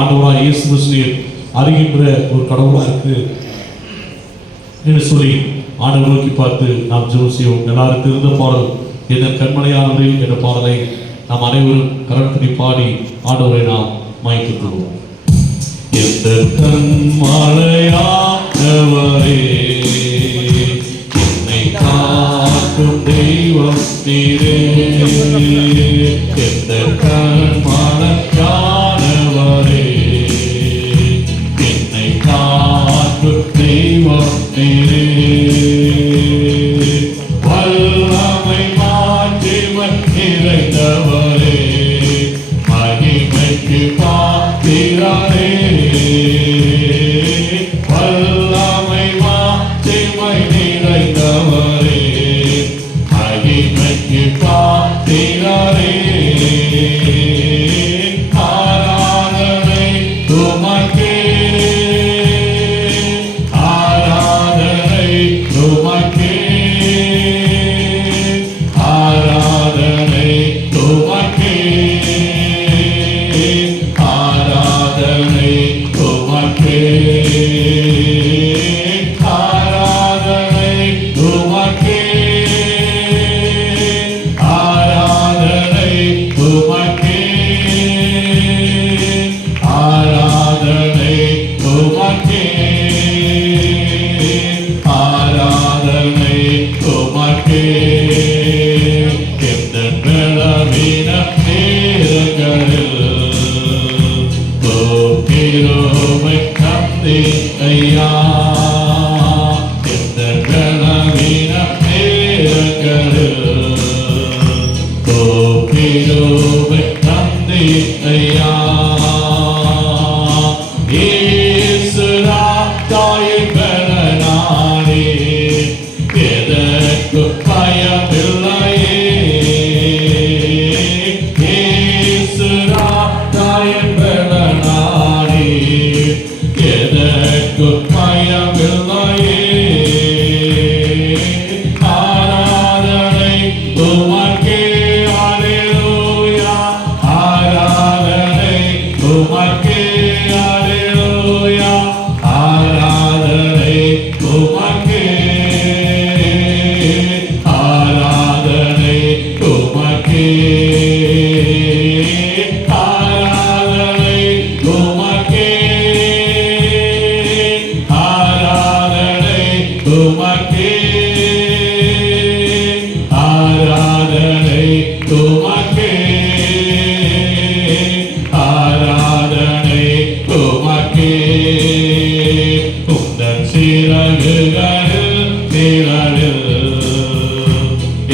ஆண்டவராய் இயேசு கிறிஸ்துவின் அறிகின்ற ஒரு கடவுளாக இருக்கு என்று சொல்லி ஆண்டவர் நோக்கி பார்த்து நாம் ஜெபம் செய்வோம். எல்லாரும் தெரிந்த பாடல் என் கண்மலையானது என்ற பாடலை நாம் அனைவரும் கரத்தடி பாடி ஆண்டவரை நாம் மயக்கிடுவோம். எந்த கண்மலையானவரே என்னை காக்கும் தெய்வம் நீரே, எந்த கண்மலையானவரே என்னை காக்கும் தெய்வம் நீரே, வல்லமை மாற்றிமை நிறைந்தவரே, மகிமைக்கு பாத்திரரே, வல்லமை மாற்றிமை நிறைந்தவரே, மகிமைக்கு பாத்திரரே, ஆராதனை உமக்கே, ஆராதனை உமக்கே, ஆராதனை உமக்கே, ஆராதனை உமக்கே, ஆராதனை உமக்கே, ஆராதனை உமக்கே, ஆராதனை உமக்கே, ஆராதனை உமக்கே. எந்த பலவீன நேரங்களில் கிருபை தந்தி ஐயா, எந்த பலவீன நேரங்களில் கிருபை தந்தி ஐயா, இயேசு ராஜாயின் பலனாலே எதற்கு பயமில்லையே, இயேசு ராஜாயின் பலனாலே எதற்கு பயமில்லையே, ஆராதனை உமக்கே, அல்லேலூயா, ஆராதனை உமக்கே, அல்லேலூயா, ஆராதனை உமக்கே, ஆராதனை உமக்கே, ஆராதனை உமக்கே, ஆராதனை உமக்கே, ஆராதனை உமக்கே, ஆராதனை உமக்கே. உந்தன் சிறகுகளில் நிழலில்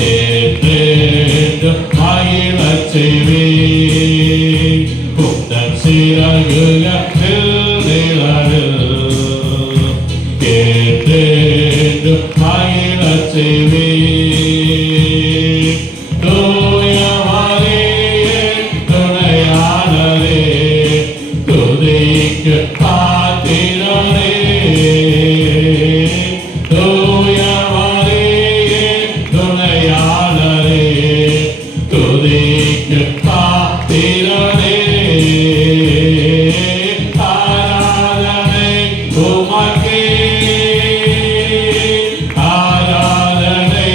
ஏற்றேற்று மகிழச் செய்வீர், உந்தன் சிறகுகளில் நிழலில் ஏற்றேற்று மகிழச் செய்வீர், தூயவரே துணையாளரே, துதிக்கு பாத்திரரே, தூயவரே துணையாளரே, துதிக்கு பாத்திரரே, ஆராதனை உமக்கே, ஆராதனை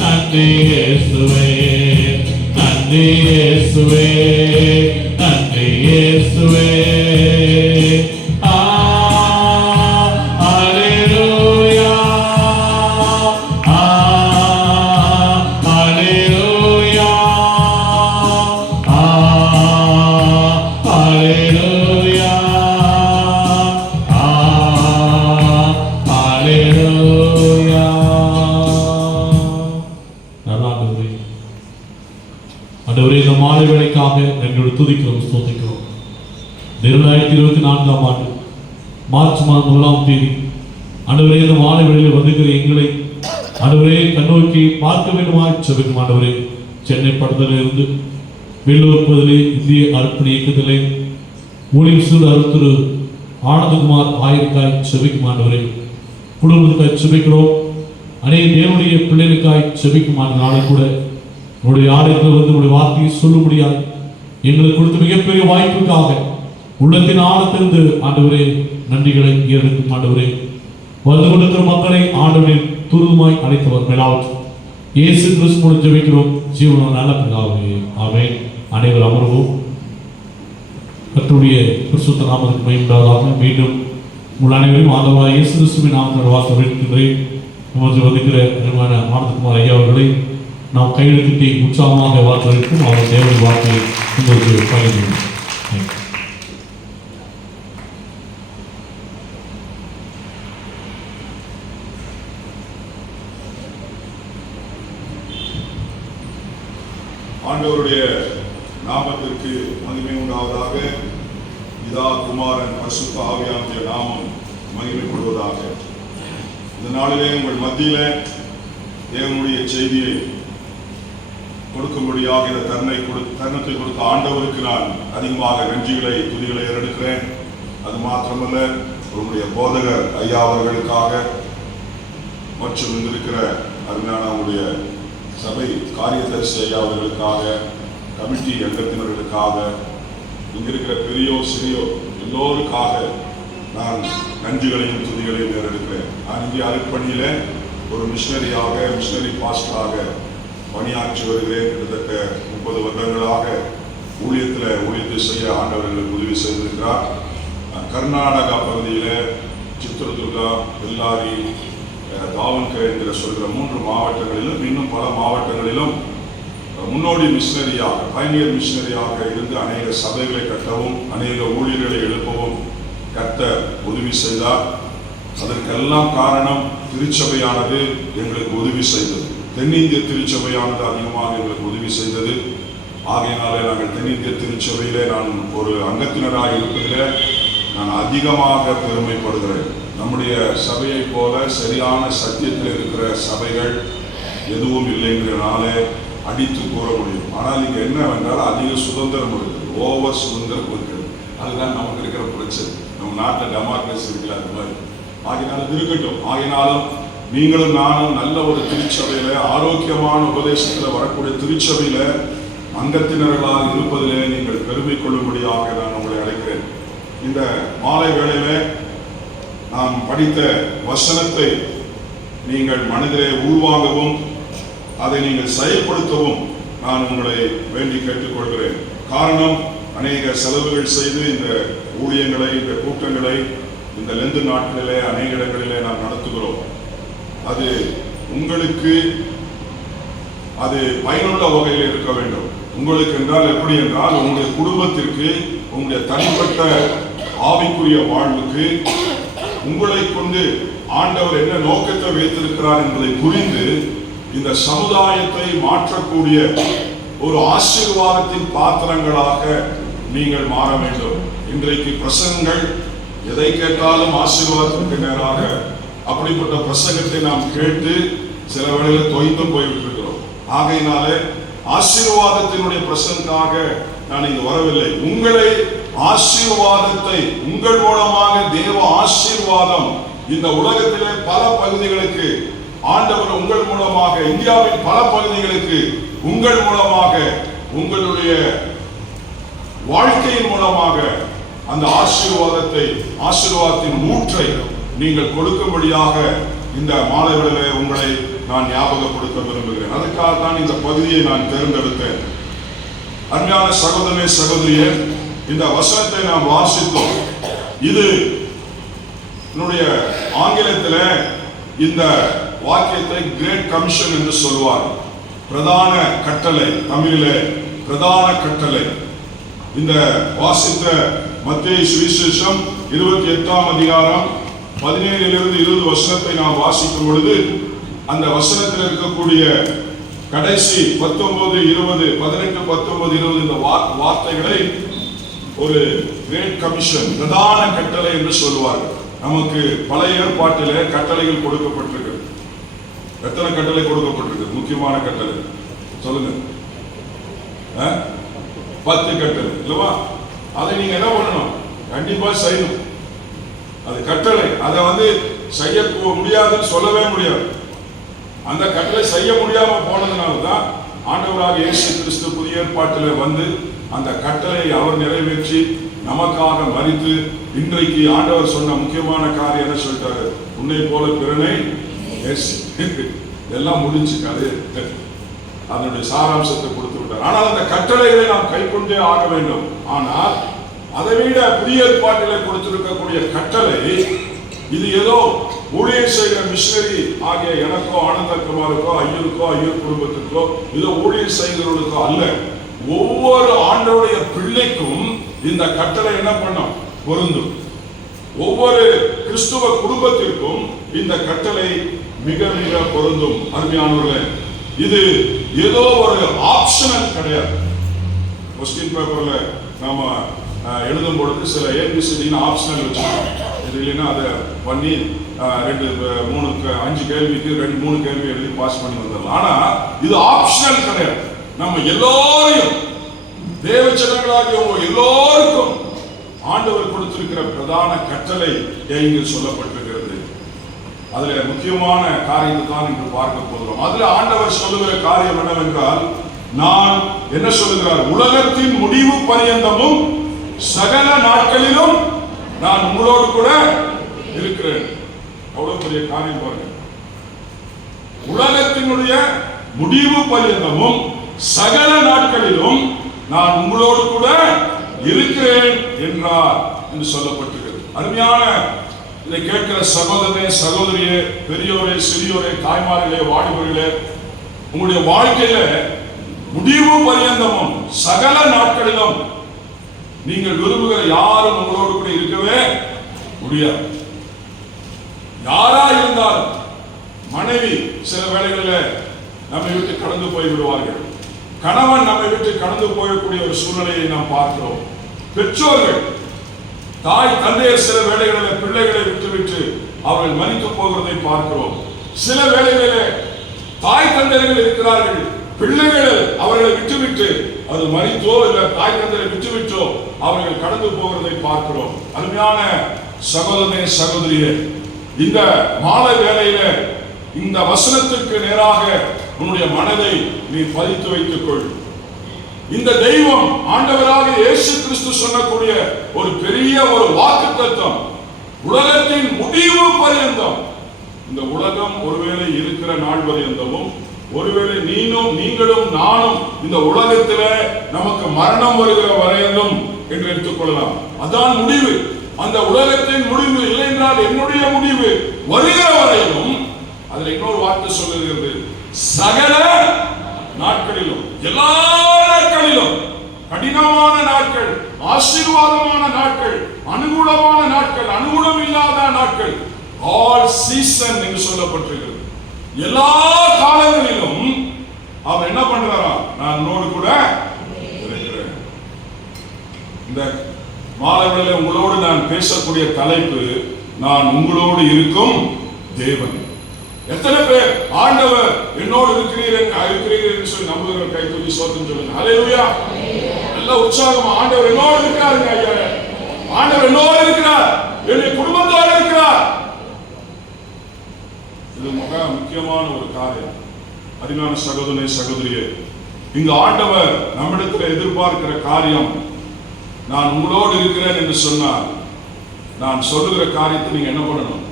நன்றி இயேசுவே, நன்றி இயேசுவே, நன்றி இயேசுவே. இந்த மாலை வேளைக்காக எங்களோட துதிக்கிறோம், ஸ்தோத்திக்கிறோம். 2024 ஆண்டு மார்ச் மாதம் 1ஆம் தேதி ஆண்டவரே, இந்த மாலை வேளையில் வந்திருக்கிற எங்களை ஆண்டவரே கண்ணோக்கி பார்க்க வேண்டுமாய் செபிக்கும் ஆண்டவரே. சென்னை பட்டத்திலிருந்து வெள்ளூர்பதிலே இந்திய அர்ப்பணி இயக்கத்திலே ஊழியம் செய்த அருள் ஆனந்தகுமார் ஆயிரக்காய் செபிக்கும் ஆண்டவரே. குடும்பத்துக்காய் செபிக்கிறோம். அநேக தேவனுடைய பிள்ளைகளுக்காய் செபிக்கும் ஆண்டு நாளை கூட உங்களுடைய ஆலயத்தில் வந்து உங்களுடைய வார்த்தையை சொல்ல முடியாது எங்களுக்கு கொடுத்த மிகப்பெரிய வாய்ப்புக்காக உள்ளத்தின் ஆழத்திலிருந்து ஆண்டவரே நன்றிகளை ஏறெடுக்கும் ஆண்டவரே. வந்து கொண்டிருக்கிற மக்களை ஆண்டவரே துரிதமாய் அழைத்தவர் மேலாவற்று இயேசு கிறிஸ்து மூலம் ஜெபிக்கிறோம் ஜீவன நல்ல பிதாவே, ஆமென். அனைவரும் அமர்வோம். கர்த்தருடைய பரிசுத்த நாமத்துக்கு மகிமை உண்டாவதாக. மீண்டும் உங்கள் அனைவரும் ஆண்டவராகிய இயேசு கிறிஸ்துவின் நாமத்தில் வாழ்த்து வரவேற்கின்றேன். நமது வந்திருக்கிற அருமையான ஆனந்தகுமார் ஐயா அவர்களை நாம் கையெழுத்திட்டு உற்சாகமாக வாழ்த்துவதற்கும் அவர் தேவனுடைய வார்த்தையை உங்களுக்கு பகிர்ந்து. ஆண்டவருடைய நாமத்திற்கு மகிமை உண்டாவதாக. பிதா, குமாரன், பரிசுத்த ஆவியானவருடைய நாமம் மகிமைப்படுவதாக. இந்த நாளிலே உங்கள் மத்தியில தேவனுடைய செய்தியை கொடுக்கும்படியாக இந்த தருணத்தை கொடுத்த ஆண்டவருக்கு நான் அதிகமாக நன்றிகளை துதிகளை ஏறெடுக்கிறேன். அது மாத்திரமல்ல, உங்களுடைய போதகர் ஐயா அவர்களுக்காக மற்றும் இங்கிருக்கிற அருமையான நம்முடைய சபை காரியதரிசி ஐயா அவர்களுக்காக, கமிட்டி அங்கத்தினர்களுக்காக, இங்கிருக்கிற பெரியோர் சிறியோர் எல்லோருக்காக நான் நன்றிகளையும் துதிகளையும் ஏறெடுக்கிறேன். நான் இங்கே அருட்பணியில ஒரு மிஷனரி பாஸ்டராக பணியாற்றி வருகிறேன். கிட்டத்தட்ட 30 வருடங்களாக ஊழியத்தை செய்ய ஆண்டவர்களுக்கு உதவி செய்திருக்கிறார். கர்நாடகா பகுதியில் சித்ரதுர்கா, பெல்லாரி, தாவன்கரை என்கிற சொல்கிற 3 மாவட்டங்களிலும் இன்னும் பல மாவட்டங்களிலும் முன்னோடி மிஷனரியாக, பைனியர் மிஷனரியாக இருந்து அநேக சபைகளை கட்டவும் அநேக ஊழியர்களை எழுப்பவும் கர்த்தர் உதவி செய்தார். அதற்கெல்லாம் காரணம் திருச்சபையானது எங்களுக்கு உதவி செய்தது. தென்னிந்திய திருச்சபையானது அதிகமாக எங்களுக்கு உதவி செய்தது. ஆகையினாலே நாங்கள் தென்னிந்திய திருச்சபையிலே நான் ஒரு அங்கத்தினராக இருப்பதிலே நான் அதிகமாக பெருமைப்படுகிறேன். நம்முடைய சபையை போல சரியான சத்தியத்தில் இருக்கிற சபைகள் எதுவும் இல்லைங்கிறனாலே அடித்து கூற முடியும். ஆனால் இங்கே என்னவென்றால் அதிக சுதந்திரம் இருக்குது, ஓவர் சுதந்திரம் இருக்குது. அதுதான் நமக்கு இருக்கிற பிரச்சனை. நம்ம நாட்டில் டெமோக்ரஸி இருக்குல்ல, அது மாதிரி. ஆகினாலும் இருக்கட்டும். ஆகினாலும் நீங்களும் நானும் நல்ல ஒரு திருச்சபையில, ஆரோக்கியமான உபதேசத்தில் வரக்கூடிய திருச்சபையில அங்கத்தினர்களாக இருப்பதிலே நீங்கள் பெருமை கொள்ளும்படியாக நான் உங்களை அழைக்கிறேன். இந்த மாலை வேளையில நாம் படித்த வசனத்தை நீங்கள் மனதிலே உள்வாங்கவும் அதை நீங்கள் செயல்படுத்தவும் நான் உங்களை வேண்டி கேட்டுக்கொள்கிறேன். காரணம், அநேக செலவுகள் செய்து இந்த ஊழியங்களை, இந்த கூட்டங்களை இந்த லெந்து நாட்களிலே அநேக இடங்களிலே நாம் நடத்துகிறோம். அது உங்களுக்கு அது பயனுள்ள வகையில் இருக்க வேண்டும். உங்களுக்கு என்றால் எப்படி என்றால், உங்களுடைய குடும்பத்திற்கு, உங்களுடைய தனிப்பட்ட ஆவிக்குரிய வாழ்வுக்கு உங்களை கொண்டு ஆண்டவர் என்ன நோக்கத்தை வைத்திருக்கிறார் என்பதை புரிந்து இந்த சமுதாயத்தை மாற்றக்கூடிய ஒரு ஆசீர்வாதத்தின் பாத்திரங்களாக நீங்கள் மாற வேண்டும். இன்றைக்கு பிரசங்கங்கள் எதை கேட்டாலும் ஆசீர்வாதத்திற்கு நேராக அப்படிப்பட்ட பிரசங்கத்தை நாம் கேட்டு சில வேளையில் தொய்ந்தும் போய்விட்டிருக்கிறோம். ஆகையினாலே ஆசீர்வாதத்தினுடைய பிரசங்காக நான் இங்கு வரவில்லை. உங்களை ஆசீர்வாதத்தை, உங்கள் மூலமாக தேவ ஆசீர்வாதம் இந்த உலகத்திலே பல பகுதிகளுக்கு ஆண்டவர் உங்கள் மூலமாக, இந்தியாவின் பல பகுதிகளுக்கு உங்கள் மூலமாக, உங்களுடைய வாழ்க்கையின் மூலமாக அந்த ஆசீர்வாதத்தின் ஊற்றை நீங்கள் கொடுக்கும்படியாக இந்த மாலை வேளையிலே உங்களை நான் ஞாபகப்படுத்த விரும்புகிறேன். அதுக்காக தான் இந்த பகுதியை நான் தேர்ந்தெடுத்தேன். அருமையான சகோதரனே சகோதரியே, இந்த வசனத்தை நாம் வாசித்தோம். இது என்னுடைய ஆங்கிலத்தில் இந்த வாக்கியத்தை கிரேட் கமிஷன் என்று சொல்வார். பிரதான கட்டளை, தமிழிலே பிரதான கட்டளை. இந்த வாசித்த மத்தேயு சுவிசேஷம் 28ஆம் அதிகாரம் 17 - 20 வசனத்தை நாம் வாசிக்கும் பொழுது அந்த வசனத்தில் இருக்கக்கூடிய கடைசி 19, 20, 18, 19, 20 இந்த வார்த்தைகளை ஒரு கிரேட் கமிஷன், பிரதான கட்டளை என்று சொல்வார்கள். நமக்கு பழைய ஏற்பாட்டிலே கட்டளைகள் கொடுக்கப்பட்டிருக்கு. எத்தனை கட்டளை கொடுக்கப்பட்டிருக்கு? முக்கியமான கட்டளை சொல்லுங்க. 10 கட்டளை இல்லவா? அதை நீங்க என்ன பண்ணணும்? கண்டிப்பா செய்யணும். அது கட்டளை. அதை செய்ய முடியாதுன்னு சொல்லவே முடியாது. அந்த கட்டளை செய்ய முடியாம போனதுனால தான் ஆண்டவராக இயேசு கிறிஸ்து புதிய ஏற்பாட்டில் அந்த கட்டளை அவர் நிறைவேற்றி நமக்காக மரித்து இன்றைக்கு ஆண்டவர் சொன்ன முக்கியமான காரியம் என்ன சொல்லிட்டாரு? உன்னை போல பிறனை எல்லாம் முடிஞ்சு அது அதனுடைய சாராம்சத்தை கொடுத்து விட்டார். ஆனால் அந்த கட்டளைகளை நாம் கை கொண்டே ஆக வேண்டும். ஆனால் அதை விட புதிய ஏற்பாட்டிலே கொடுத்திருக்கக்கூடிய கட்டளை இது ஏதோ ஊழியர் செய்கிற மிஷனரி ஆகிய எனக்கோ ஆனந்தகுமாருக்கோ ஐயருக்கோ ஐயர் குடும்பத்திற்கோ இதோ ஊழியர் செய்கிறவர்களுக்கோ அல்ல. ஒவ்வொரு ஆண்டவருடைய பிள்ளைக்கும் இந்த கட்டளை என்ன பண்ணும்? பொருந்தும். ஒவ்வொரு கிறிஸ்துவ குடும்பத்திற்கும் இந்த கட்டளை மிக மிக பொருந்தும். அருமையானவர்களே, இது ஏதோ ஒரு ஆப்ஷனல் கிடையாது. கொஸ்டின் பேப்பர்ல நாம எழுதும் பொழுது சில ஏபிசிடின்னு ஆப்ஷனல் வச்சுக்கோம். இது இல்லைன்னா அதை பண்ணி 2, 3, 5 கேள்விக்கு 2, 3 கேள்வி எழுதி பாஸ் பண்ணி வந்துடலாம். ஆனா இது ஆப்ஷனல் கிடையாது. நம்ம எல்லோரையும் தேவச்சனங்களாகிய எல்லோருக்கும் ஆண்டவர் கொடுத்திருக்கிற பிரதான கட்டளை இங்கு சொல்லப்பட்டிருக்கிறது. அதுல முக்கியமான காரியத்தை தான் இன்று பார்க்க போகிறோம். அதுல ஆண்டவர் சொல்லுகிற காரியம் என்னவென்றால், நான் என்ன சொல்லுகிறார்? உலகத்தின் முடிவு பரியந்தமும் சகல நாட்களிலும் நான் உங்களோடு கூட இருக்கிறேன். அவ்வளவு பெரிய காரியம் பாருங்க. உலகத்தினுடைய முடிவு பரியந்தமும் சகல நாட்களிலும் நான் உங்களோடு கூட இருக்கிறேன் என்றார் என்று சொல்லப்பட்டிருக்கிறது. அருமையான இதை கேட்கிற சகோதரனே சகோதரியே, பெரியோரே சிறியோரே, தாய்மார்களே, வாலிபர்களே, உங்களுடைய வாழ்க்கையில முடிவு பரியந்தமும் சகல நாட்களிலும் நீங்கள் விரும்புகிற யாரும் உங்களோடு கூட இருக்கவே முடியாது. யாரா இருந்தாலும் மனைவி சில வேளைகளில் நம்மை விட்டு கடந்து போய் விடுவார்கள். கணவன் நம்மை விட்டு கடந்து போயக்கூடிய ஒரு சூழ்நிலையை நாம் பார்க்கிறோம். பெற்றோர்கள், தாய் தந்தையர் சில வேளைகளில் பிள்ளைகளை விட்டுவிட்டு அவர்கள் மரித்து போகிறதை பார்க்கிறோம். சில வேளைகளில் தாய் தந்தையர்கள் இருக்கிறார்கள், பிள்ளைகள் அவர்களை விட்டுவிட்டு அது மரித்தோ இல்ல தாய் தந்தையை விட்டுவிட்டோ அவர்கள் கடந்து போகிறதை பார்க்கிறோம். அருமையான சகோதரனே சகோதரியே, இந்த மாலை வேளையில இந்த வசனத்திற்கு நேராக உன்னுடைய மனதை நீ பதித்து வைத்துக் கொள். இந்த தெய்வம் ஆண்டவராக இயேசு கிறிஸ்து சொன்னக்கூடிய ஒரு பெரிய ஒரு வாக்குத்தத்தம், உலகத்தின் முடிவு பரியந்தம், இந்த உலகம் ஒருவேளை இருக்கிற நாள் பரியந்தமும், ஒருவேளை நீங்களும் நானும் இந்த உலகத்தில நமக்கு மரணம் வருகிற வரையிலும் என்று எடுத்துக்கொள்ளலாம். அதான் முடிவு. அந்த உலகத்தின் முடிவு இல்லை என்றால் என்னுடைய முடிவு வருகிற வரையிலும். அதுல இன்னொரு வார்த்தை சொல்லுகிறது, சகல நாட்களிலும், எல்லா நாட்களிலும், கடினமான நாட்கள், ஆசீர்வாதமான நாட்கள், அனுகூலமான நாட்கள், அனுகூலம் இல்லாத நாட்கள், ஆல் சீசன் என்று சொல்லப்பட்டிருக்கிறது. எல்லா காலங்களிலும் அவர் என்ன பண்றாரா? நான் உன்னோடு கூட இருக்கிறேன். இந்த மாலைவேளையிலே உங்களோடு நான் பேசக்கூடிய தலைப்பு, நான் உங்களோடு இருக்கும் தேவன். எத்தனை பேர் ஆண்டவர் என்னோடு இருக்கிறீர்கள் என்று சொல்லி நம்புகிற கை தூக்கி சோதனை சொல்லுங்க. ஹல்லேலூயா. நல்ல உற்சாகமா ஆண்டவர் என்னோடு இருக்கிறாருங்க. ஐயா, ஆண்டவர் என்னோடு இருக்கிறார், என்னுடைய குடும்பத்தோடு இருக்கிறார். இது மிக முக்கியமான ஒரு காரியம். அருமையான சகோதரனே சகோதரியே, இங்கு ஆண்டவர் நம்மிடத்தில் எதிர்பார்க்கிற காரியம், நான் உங்களோடு இருக்கிறேன் என்று சொன்னார். நான் சொல்லுகிற காரியத்தை நீங்க என்ன பண்ணணும்?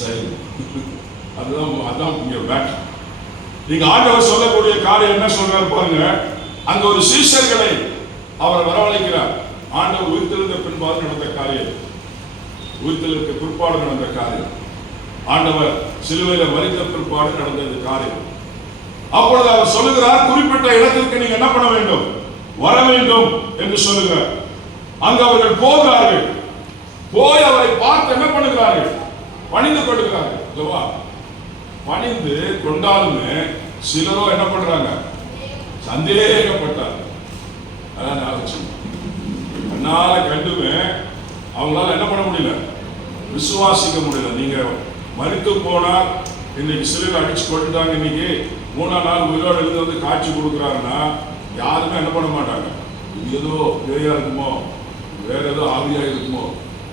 செய்யணும். அதான் இங்க மேட்டர். நீங்க ஆண்டவர் சொல்லக்கூடிய காரியம் என்ன சொல்றாரு பாருங்க. அங்க ஒரு சீஷர்களை அவர் வரவழைக்கிறார். ஆண்டவர் உயிர்த்தெழுந்த பின்பாடு நடந்த காரியம், உயிர்த்தெழுந்த பிற்பாடு நடந்த காரியம், ஆண்டவர் சிலுவையில மரித்த பிற்பாடு நடந்த காரியம். அப்பொழுது அவர் சொல்லுகிறார், குறிப்பிட்ட இடத்திற்கு நீங்க என்ன பண்ண வேண்டும், வர வேண்டும் என்று சொல்லுகிறார். அங்கு அவர்கள் போகிறார்கள். போய் அவரை பார்த்து என்ன பண்ணுகிறார்கள், பணிந்து கொள்கிறார்கள். பணிந்து கொண்டாலுமே சிலரோ என்ன பண்றாங்க, சந்தேகப்பட்டார். அதனால கண்டுமே அவங்களால என்ன பண்ண முடியல, விசுவாசிக்க முடியல. நீங்க மரித்து போனால் இன்னைக்கு சிலர் அடிச்சு கொண்டுட்டாங்க, இன்னைக்கு 3ஆம் நாள் உயிரோடு எழுந்து வந்து காட்சி கொடுக்குறாருன்னா யாருமே என்ன பண்ண மாட்டாங்க, இது ஏதோ பேயா இருக்குமோ, வேற ஏதோ ஆவியா இருக்குமோ,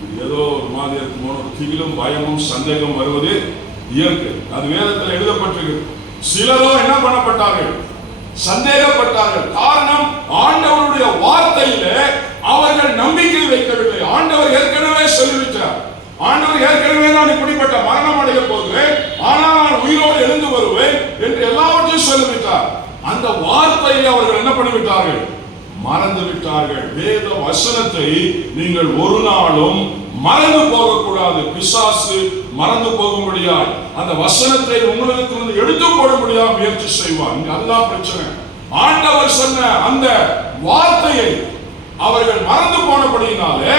இது ஏதோ ஒரு மாதிரி இருக்குமோ, ஒரு திகிலும் பயமும் சந்தேகம் வருவது இயற்கை. அது வேதத்தில் எழுதப்பட்டிருக்கு. சிலரோ என்ன பண்ணப்பட்டார்கள், சந்தேகப்பட்டார்கள். காரணம், ஆண்டவருடைய வார்த்தையில அவர்கள் நம்பிக்கை வைக்கவில்லை. ஆண்டவர் ஏற்கனவே சொல்லிவிட்டார். ஆண்டவர் ஏற்கனவே நான் இப்படிப்பட்ட மரணம் அடைய போகிறேன், ஆனால் நான் உயிரோடு எழுந்து வருவேன் என்று எல்லாவற்றையும் சொல்லிவிட்டார். அந்த வார்த்தையை அவர்கள் என்ன பண்ணிவிட்டார்கள், மறந்து விட்டார்கள். வேத வசனத்தை நீங்கள் ஒரு நாளும் மறந்து போகக்கூடாது. பிசாசு மறந்து போகும்படியாய் அந்த வசனத்தை உங்களுக்கு எடுத்து போட முடியாம முயற்சி செய்வார். அதுதான் பிரச்சனை. ஆண்டவர் சொன்ன அந்த வார்த்தையை அவர்கள் மறந்து போனபடியினாலே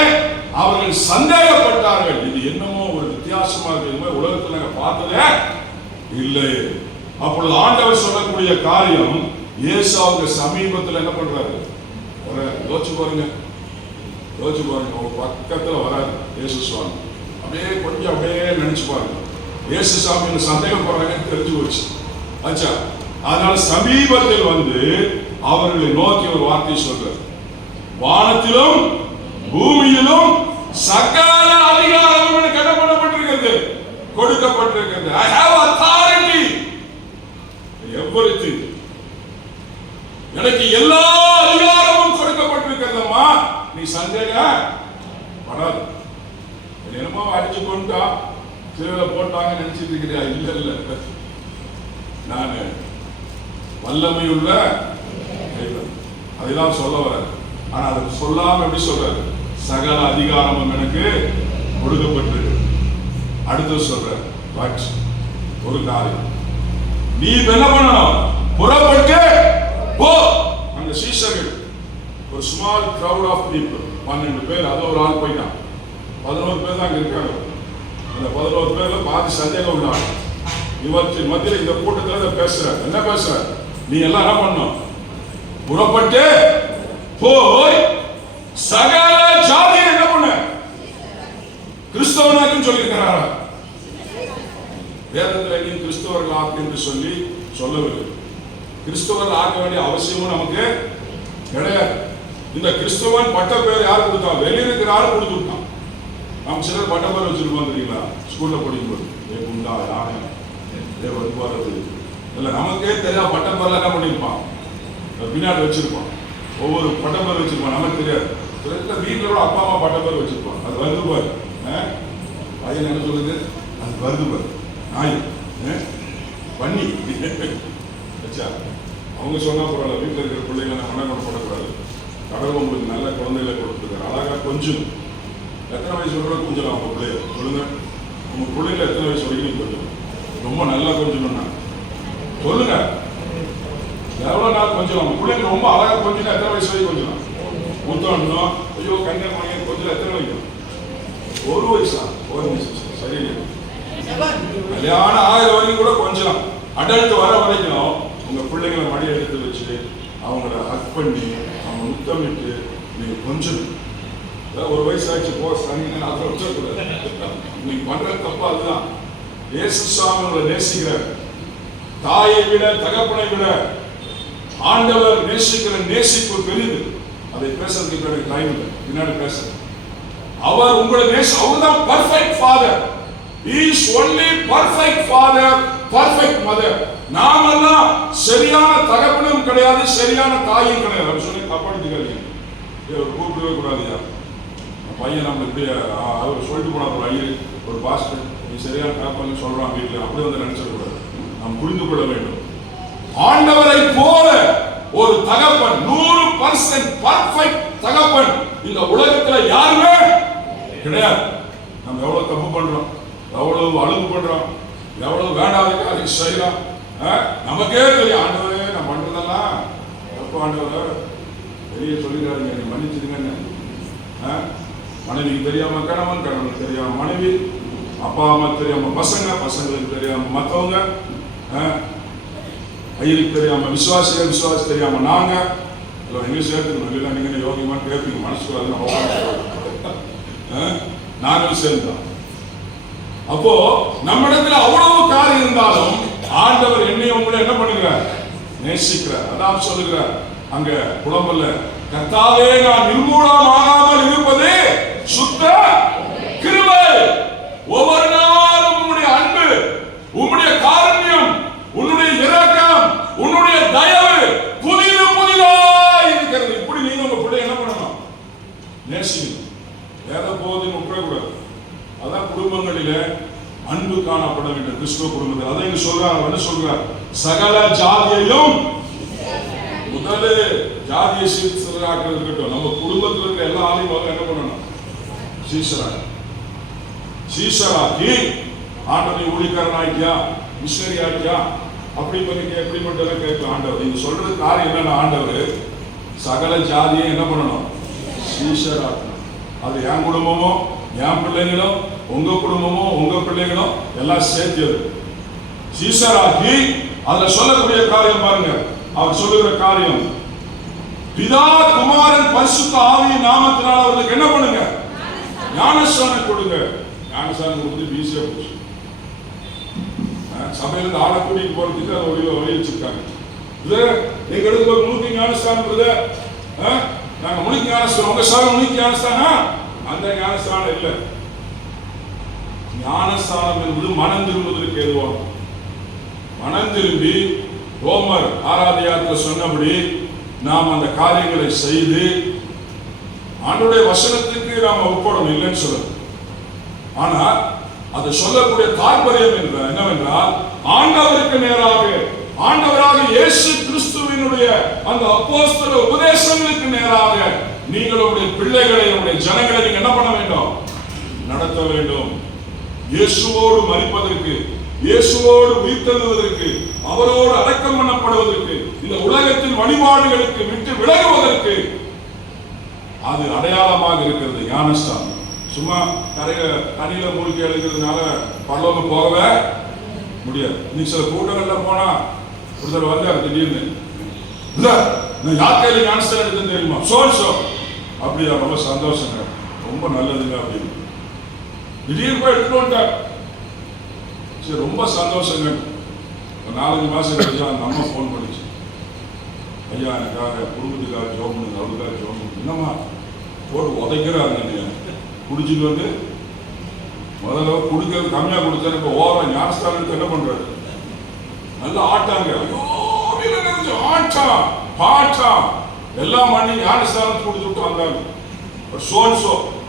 அவர்கள் சந்தேகப்பட்டார்கள். இது என்னமோ ஒரு வித்தியாசமா இருக்கு, உலகத்தில் நாங்க பார்த்ததே இல்லை. அப்பொழுது ஆண்டவர் சொல்லக்கூடிய காரியம், இயேசுவுக்கு சமீபத்தில் என்ன பண்றாரு, யோசிச்சு பாருங்க, யோசிச்சு பாருங்க. உங்க பக்கத்துல வராது இயேசு சுவாமி, அப்படியே கொஞ்சம் அப்படியே நினைச்சு பாருங்க. இயேசு சாமி சந்தேகப்படுறாங்கன்னு தெரிஞ்சு போச்சு. ஆச்சா, அதனால சமீபத்தில் வந்து அவர்களை நோக்கி ஒரு வார்த்தை சொல்றாரு, வானத்திலும் பூமியிலும் சகல அதிகாரமும் எனக்கு என்ன பண்ணப்பட்டிருக்கிறது, கொடுக்கப்பட்டிருக்கிறது. I have authority everything. எனக்கு எல்லா அதிகாரமும் கொடுக்கப்பட்டிருக்கிறதம்மா, நீ சந்தேகப்படாத. என்னமோ அடிச்சு கொண்டா சிலுவையில போட்டாங்க நினைச்சிட்டு இருக்கிறியா? இல்ல இல்ல, நான் வல்லமையுள்ள அதைதான் சொல்ல வர. ஆனா அதை சொல்லாம எப்படி சொல்றாரு, சகல அதிகாரமும் எனக்கு கொடுக்கப்பட்டிருக்கு. அடுத்து சொல்ற ஒரு காரியம், நீ என்ன பண்ணணும், புறப்பட்டு போ. அந்த சீஷர்கள் ஒரு ஸ்மால் கிரவுட் ஆஃப் பீப்புள், 12 பேர், அது ஒரு ஆள் போயிட்டான். 11 பேர் தான் இருக்காங்க. அந்த 11 பேர்ல பாதி சந்தேகம் உள்ளாங்க. இவற்றின் மத்தியில் இந்த கூட்டத்தில் பேசுற, என்ன பேசுற, நீ எல்லாம் என்ன பண்ணணும், புறப்பட்டு போய் சகல ஜாதியை என்ன பண்ண, கிறிஸ்தவனாக்குன்னு சொல்லியிருக்கிறாரா? வேதத்தில் எங்கேயும் கிறிஸ்தவர்கள் ஆக்கு என்று சொல்லி சொல்லவில்லை. கிறிஸ்தவர்கள் ஆக்க வேண்டிய அவசியமும் நமக்கு கிடையாது. இந்த கிறிஸ்தவன் பட்ட பேர் யார் கொடுத்தா, வெளியே இருக்கிற ஆள் கொடுத்து விட்டான். நம்ம சிலர் பட்ட பேர் வச்சிருப்போம் தெரியுங்களா, ஸ்கூல்ல படிக்கும்போது, ஏ குண்டா, யானை, ஏ வருவாரது இல்ல, நமக்கே தெரியா பட்ட பேர்ல என்ன பண்ணிருப்பான், பின்னாடி வச்சிருப்பான். ஒவ்வொரு பட்ட பேர் வச்சிருப்பான், நமக்கு தெரியாது. வீட்டுல கூட அப்பா அம்மா பட்ட பேர் வச்சிருப்பான். அது வருது பாரு, பையன் என்ன சொல்லுது, அது வருது பாரு, நாய் பண்ணி வச்சா அவங்க சொன்னா பரவாயில்ல. வீட்டில் இருக்கிற பிள்ளைங்களை நம்ம என்ன பண்ணக்கூடாது, கடவுள் உங்களுக்கு நல்ல குழந்தைகளை கொடுத்துருக்காரு, அழகா கொஞ்சம். எத்தனை வயசு கூட கொஞ்சம் அவங்க பிள்ளைய சொல்லுங்க, உங்க பிள்ளைங்க எத்தனை வயசு வரைக்கும் கொஞ்சம், ரொம்ப நல்லா கொஞ்சம்னா சொல்லுங்க. எவ்வளவு நாள் கொஞ்சம் அவங்க பிள்ளைங்க ரொம்ப அழகா கொஞ்சம், எத்தனை வயசு வரைக்கும் கொஞ்சம் முத்தம்னா, ஐயோ கன்னியாகுமரி கொஞ்சம் எத்தனை வரைக்கும், 1 வயசா, 1 வயசு சரி. கல்யாணம் ஆகிற வரைக்கும் கூட கொஞ்சம், அடல்ட் வர வரைக்கும் உங்க பிள்ளைங்களை மடி எடுத்து வச்சு அவங்கள ஹக் பண்ணி அவங்க முத்தமிட்டு நீங்க கொஞ்சம். 1 வயசு ஆச்சு போ சனிங்க, அதை வச்சக்கூடாது. நீங்க பண்ற தப்பு அதுதான். இயேசு சுவாமி உங்களை நேசிக்கிறார். தாயை விட தகப்பனை விட ஆண்டவர் நேசிக்கிற நேசிப்பு பெரிது. அதை பேசுறதுக்கு எனக்கு டைம் இல்லை, பின்னாடி பேசுறேன். அவர் உங்களை அவர் தான் perfect father. He is only perfect father, perfect mother. நாமெல்லாம் சரியான தகப்பனும் கிடையாது, சரியான தாயும் கிடையாது. அப்படி சொல்லி தப்படுத்துக்காதீங்க. கூப்பிடவே கூடாதுயா. பையன் நம்ம இப்படி அவர் சொல்லிட்டு போனார், ஒரு ஐயர், ஒரு பாஸ்டர், நீ சரியான காப்பல்னு சொல்றான் வீட்டில், அப்படி வந்து நினைச்சிடக்கூடாது. நாம் புரிந்து கொள்ள வேண்டும். ஆண்டவரை போல ஒரு தகப்பன், 100% பர்ஃபெக்ட் தகப்பன் இந்த உலகத்துல யாருமே கிடையாது. நம்ம எவ்வளவு தப்பு பண்றோம், எவ்வளவு அழுகு பண்றோம், எவ்வளவு வேண்டாத காரியம் செய்யலாம். நமக்கே தெரியும், ஆண்டவரே நான் பண்றதெல்லாம் தப்பு, ஆண்டவர் வெளியே சொல்லிடாதீங்க, நீ மன்னிச்சிருங்க. மனைவிக்கு தெரியாம கணவன், கணவனுக்கு தெரியாம மனைவி, அப்பா அம்மா தெரியாம பசங்க, பசங்களுக்கு தெரியாம மற்றவங்க, ஐயருக்கு தெரியாம விசுவாசிகள், விசுவாசி தெரியாம நாங்க எங்க சேர்த்துக்கணும். இல்லை நீங்க யோகியமா கேட்பீங்க, மனசுக்கு நாங்கள் சேர்ந்தோம். அப்போ நம்மிடத்துல அவ்வளவு காரியம் இருந்தாலும் ஆண்டவர் என்னை உங்களை என்ன பண்ணுகிறார், நேசிக்கிறார். அதான் சொல்லுகிறார் அங்க புலம்பல்ல, கர்த்தாவே நான் நிர்மூலமாகாமல் இருப்பதே சுத்த கிருபை. ஒவ்வொரு நாளும் உம்முடைய அன்பு, உம்முடைய காருண்யம், உன்னுடைய இரக்கம், உன்னுடைய தயவு புதிது புதிதாய் இருக்கிறது. இப்படி நீங்க உங்க பிள்ளை என்ன பண்ணணும், நேசிக்கணும். வேத போதின் உட்படக்கூடாது. அதான் குடும்பங்களிலே அன்பு காணப்பட வேண்டும். கிறிஸ்துவ குடும்பத்தில் அதான் இங்க சொல்றார். என்ன சொல்றார், சகல ஜாதியையும், முதல்ல ஜாதிய சீர்திருத்தம் இருக்கட்டும், நம்ம குடும்பத்தில் இருக்கிற எல்லா ஆளையும் என்ன பண்ணணும், சீசராக்கி ஆண்டவரை ஊழியக்காரன் ஆக்கியா, மிஷனரி ஆக்கியா, அப்படி பண்ணி எப்படி மட்டும் கேட்கலாம். ஆண்டவர் நீங்க சொல்றது காரியம் என்னன்னா, ஆண்டவர் சகல ஜாதியை என்ன பண்ணணும், சீசராக்கணும். அது என் குடும்பமோ, என் பிள்ளைங்களும், உங்க குடும்பமும், உங்க பிள்ளைகளும் எல்லாம் சேர்த்தியது சீசராக்கி. அதுல சொல்லக்கூடிய காரியம் பாருங்க, அவர் சொல்லுகிற காரியம், பிதா குமாரன் பரிசுத்த ஆவியின் நாமத்தினால் அவர்களுக்கு என்ன பண்ணுங்க, ஞானஸ்நானம் கொடுங்க. ஞானஸ்நானம் கொடுத்து வீசியா போச்சு. சபையிலிருந்து ஆளை கூட்டிட்டு போறதுக்கு அதை வழி வச்சிருக்காங்க. எங்க இடத்துல ஒரு முழுக்க ஞானஸ்தானம், நாங்க முழுக்க ஞானஸ்தானம், உங்க சார் முழுக்க ஞானஸ்தானம், அந்த ஞானஸ்தானம் இல்லை. ஞானஸ்தானம் என்பது மனம் திரும்புவதற்கு ஏதுவாகும். மனம் திரும்பி ரோமர் 6 சொன்னபடி நாம் அந்த காரியங்களை செய்து ஆண்டவருடைய வசனத்துக்கு நாம் உட்படணும், இல்லைன்னு சொல்ல. ஆனால் அது சொல்லக்கூடிய தாற்பயம் என்னவென்றால், ஆண்டவருக்கு நேராக, ஆண்டவராக இயேசு கிறிஸ்துவினுடைய அந்த அப்போஸ்தல உபதேசங்களுக்கு நேராக நீங்களுடைய பிள்ளைகளை, உங்களுடைய ஜனங்களை நீங்க என்ன பண்ண வேண்டும், நடத்த வேண்டும். இயேசுவோடு மரிப்பதற்கு, இயேசுவோடு உயிர்த்தெழுவதற்கு, அவரோடு அடக்கம் பண்ணப்படுவதற்கு, இந்த உலகத்தின் வழிபாடுகளுக்கு விட்டு விலகுவதற்கு அது அடையாளமாக இருக்கிறது ஞானஸ்தானம். சும்மா தனியில மூழ்கி எழுதுறதுனால பரலோகம் போகவே முடியாது. இன்னைக்கு சில கூட்டங்கள்ல போனா ஒருத்தர் வந்தார் திடீர்னு, இல்ல நான் யார் கையில ஞானஸ்தானம் எடுத்து தெரியுமா, சோ அப்படியா, ரொம்ப சந்தோஷங்க, ரொம்ப நல்லதுங்க அப்படின்னு திடீர்னு போய் எடுத்துட்டு வந்துட்டார். சரி ரொம்ப சந்தோஷங்க. 4-5 மாசம் கழிச்சு அந்த அம்மா போன் பண்ணிச்சு, ஐயா எனக்காக குடும்பத்துக்காக ஜோம் பண்ணுங்க, அவளுக்காக ஜோம் பண்ணுங்க. என்னம்மா போட்டு உதைக்கிறாங்க, குடிச்சிட்டு வந்து முதல்ல குடிக்கிறது கம்மியா குடிச்சா, இப்ப ஓவரா ஞானஸ்தானத்துக்கு என்ன பண்றாரு, நல்லா ஆட்டாங்க, ஆட்டா பாட்டா எல்லாம் பண்ணி ஞானஸ்தானத்துக்கு குடிச்சு விட்டு வந்தாங்க. சோ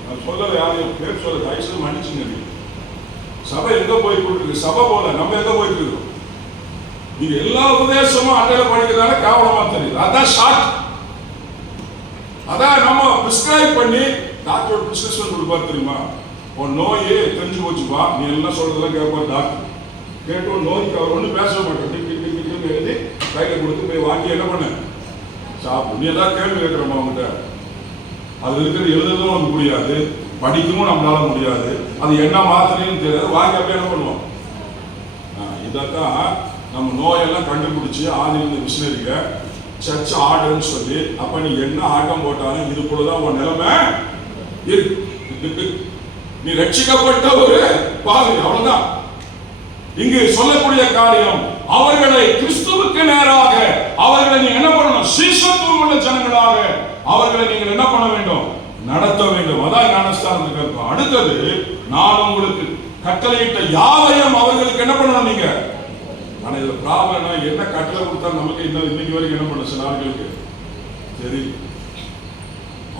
நான் சொல்லல, யாரையும் பேர் சொல்ல, தயவுசெய்து மன்னிச்சுங்க. சபை எங்க போயிட்டு இருக்கு, சபை போல நம்ம எங்க போயிட்டு இருக்கோம். நீங்க எல்லா உபதேசமும் அட்டையில படிக்கிறதால கேவலமா தெரியுது. அதான் ஷார்ட், அதான் நம்ம பிரிஸ்கிரைப் பண்ணி டாக்டர் பிரிஸ்கிரிப்ஷன் கொடுப்பாரு தெரியுமா. உன் நோயே தெரிஞ்சு போச்சுப்பா, நீ எல்லாம் சொல்றதெல்லாம் கேட்பாரு டாக்டர். கேட்டு நோய்க்கு அவர் ஒன்றும் பேச மாட்டேன், எழுதி கையில கொடுத்து போய் வாங்கி என்ன பண்ண சாப்பிடு. நீ ஏதாவது கேள்வி கேட்கிறோமா அவங்ககிட்ட, அது இருக்கிறது எழுதுறதும் நமக்கு முடியாது, படிக்கவும் நம்மளால முடியாது, அது என்ன மாத்திரைன்னு தெரியாது, வாங்கி அப்படியே என்ன பண்ணுவோம். இதான் நம்ம நோயெல்லாம் கண்டுபிடிச்சு ஆதிலிருந்து மிஷினரிங்க சர்ச் ஆர்டர்னு சொல்லி, அப்ப நீ என்ன ஆட்டம் போட்டாலும் இது போலதான் உன் நிலைமை இருக்கு. நீ ரட்சிக்கப்பட்ட ஒரு பாவி, அவ்வளவுதான். இங்கு சொல்லக்கூடிய காரியம், அவர்களை கிறிஸ்துவுக்கு நேராக அவர்களை நீங்க என்ன பண்ணணும், சீசத்துவம் உள்ள ஜனங்களாக அவர்களை நீங்கள் என்ன பண்ண வேண்டும், நடத்த வேண்டும். அதான் ஞானஸ்தானத்துக்கு இருக்கும். அடுத்தது, நான் உங்களுக்கு கட்டளையிட்ட யாவையும் அவர்களுக்கு என்ன பண்ணணும் நீங்க. ஆனா இதுல ப்ராப்ளம் என்ன கட்டளை கொடுத்தா நமக்கு இன்னைக்கு வரைக்கும் என்ன பண்ண சில ஆட்களுக்கு சரி.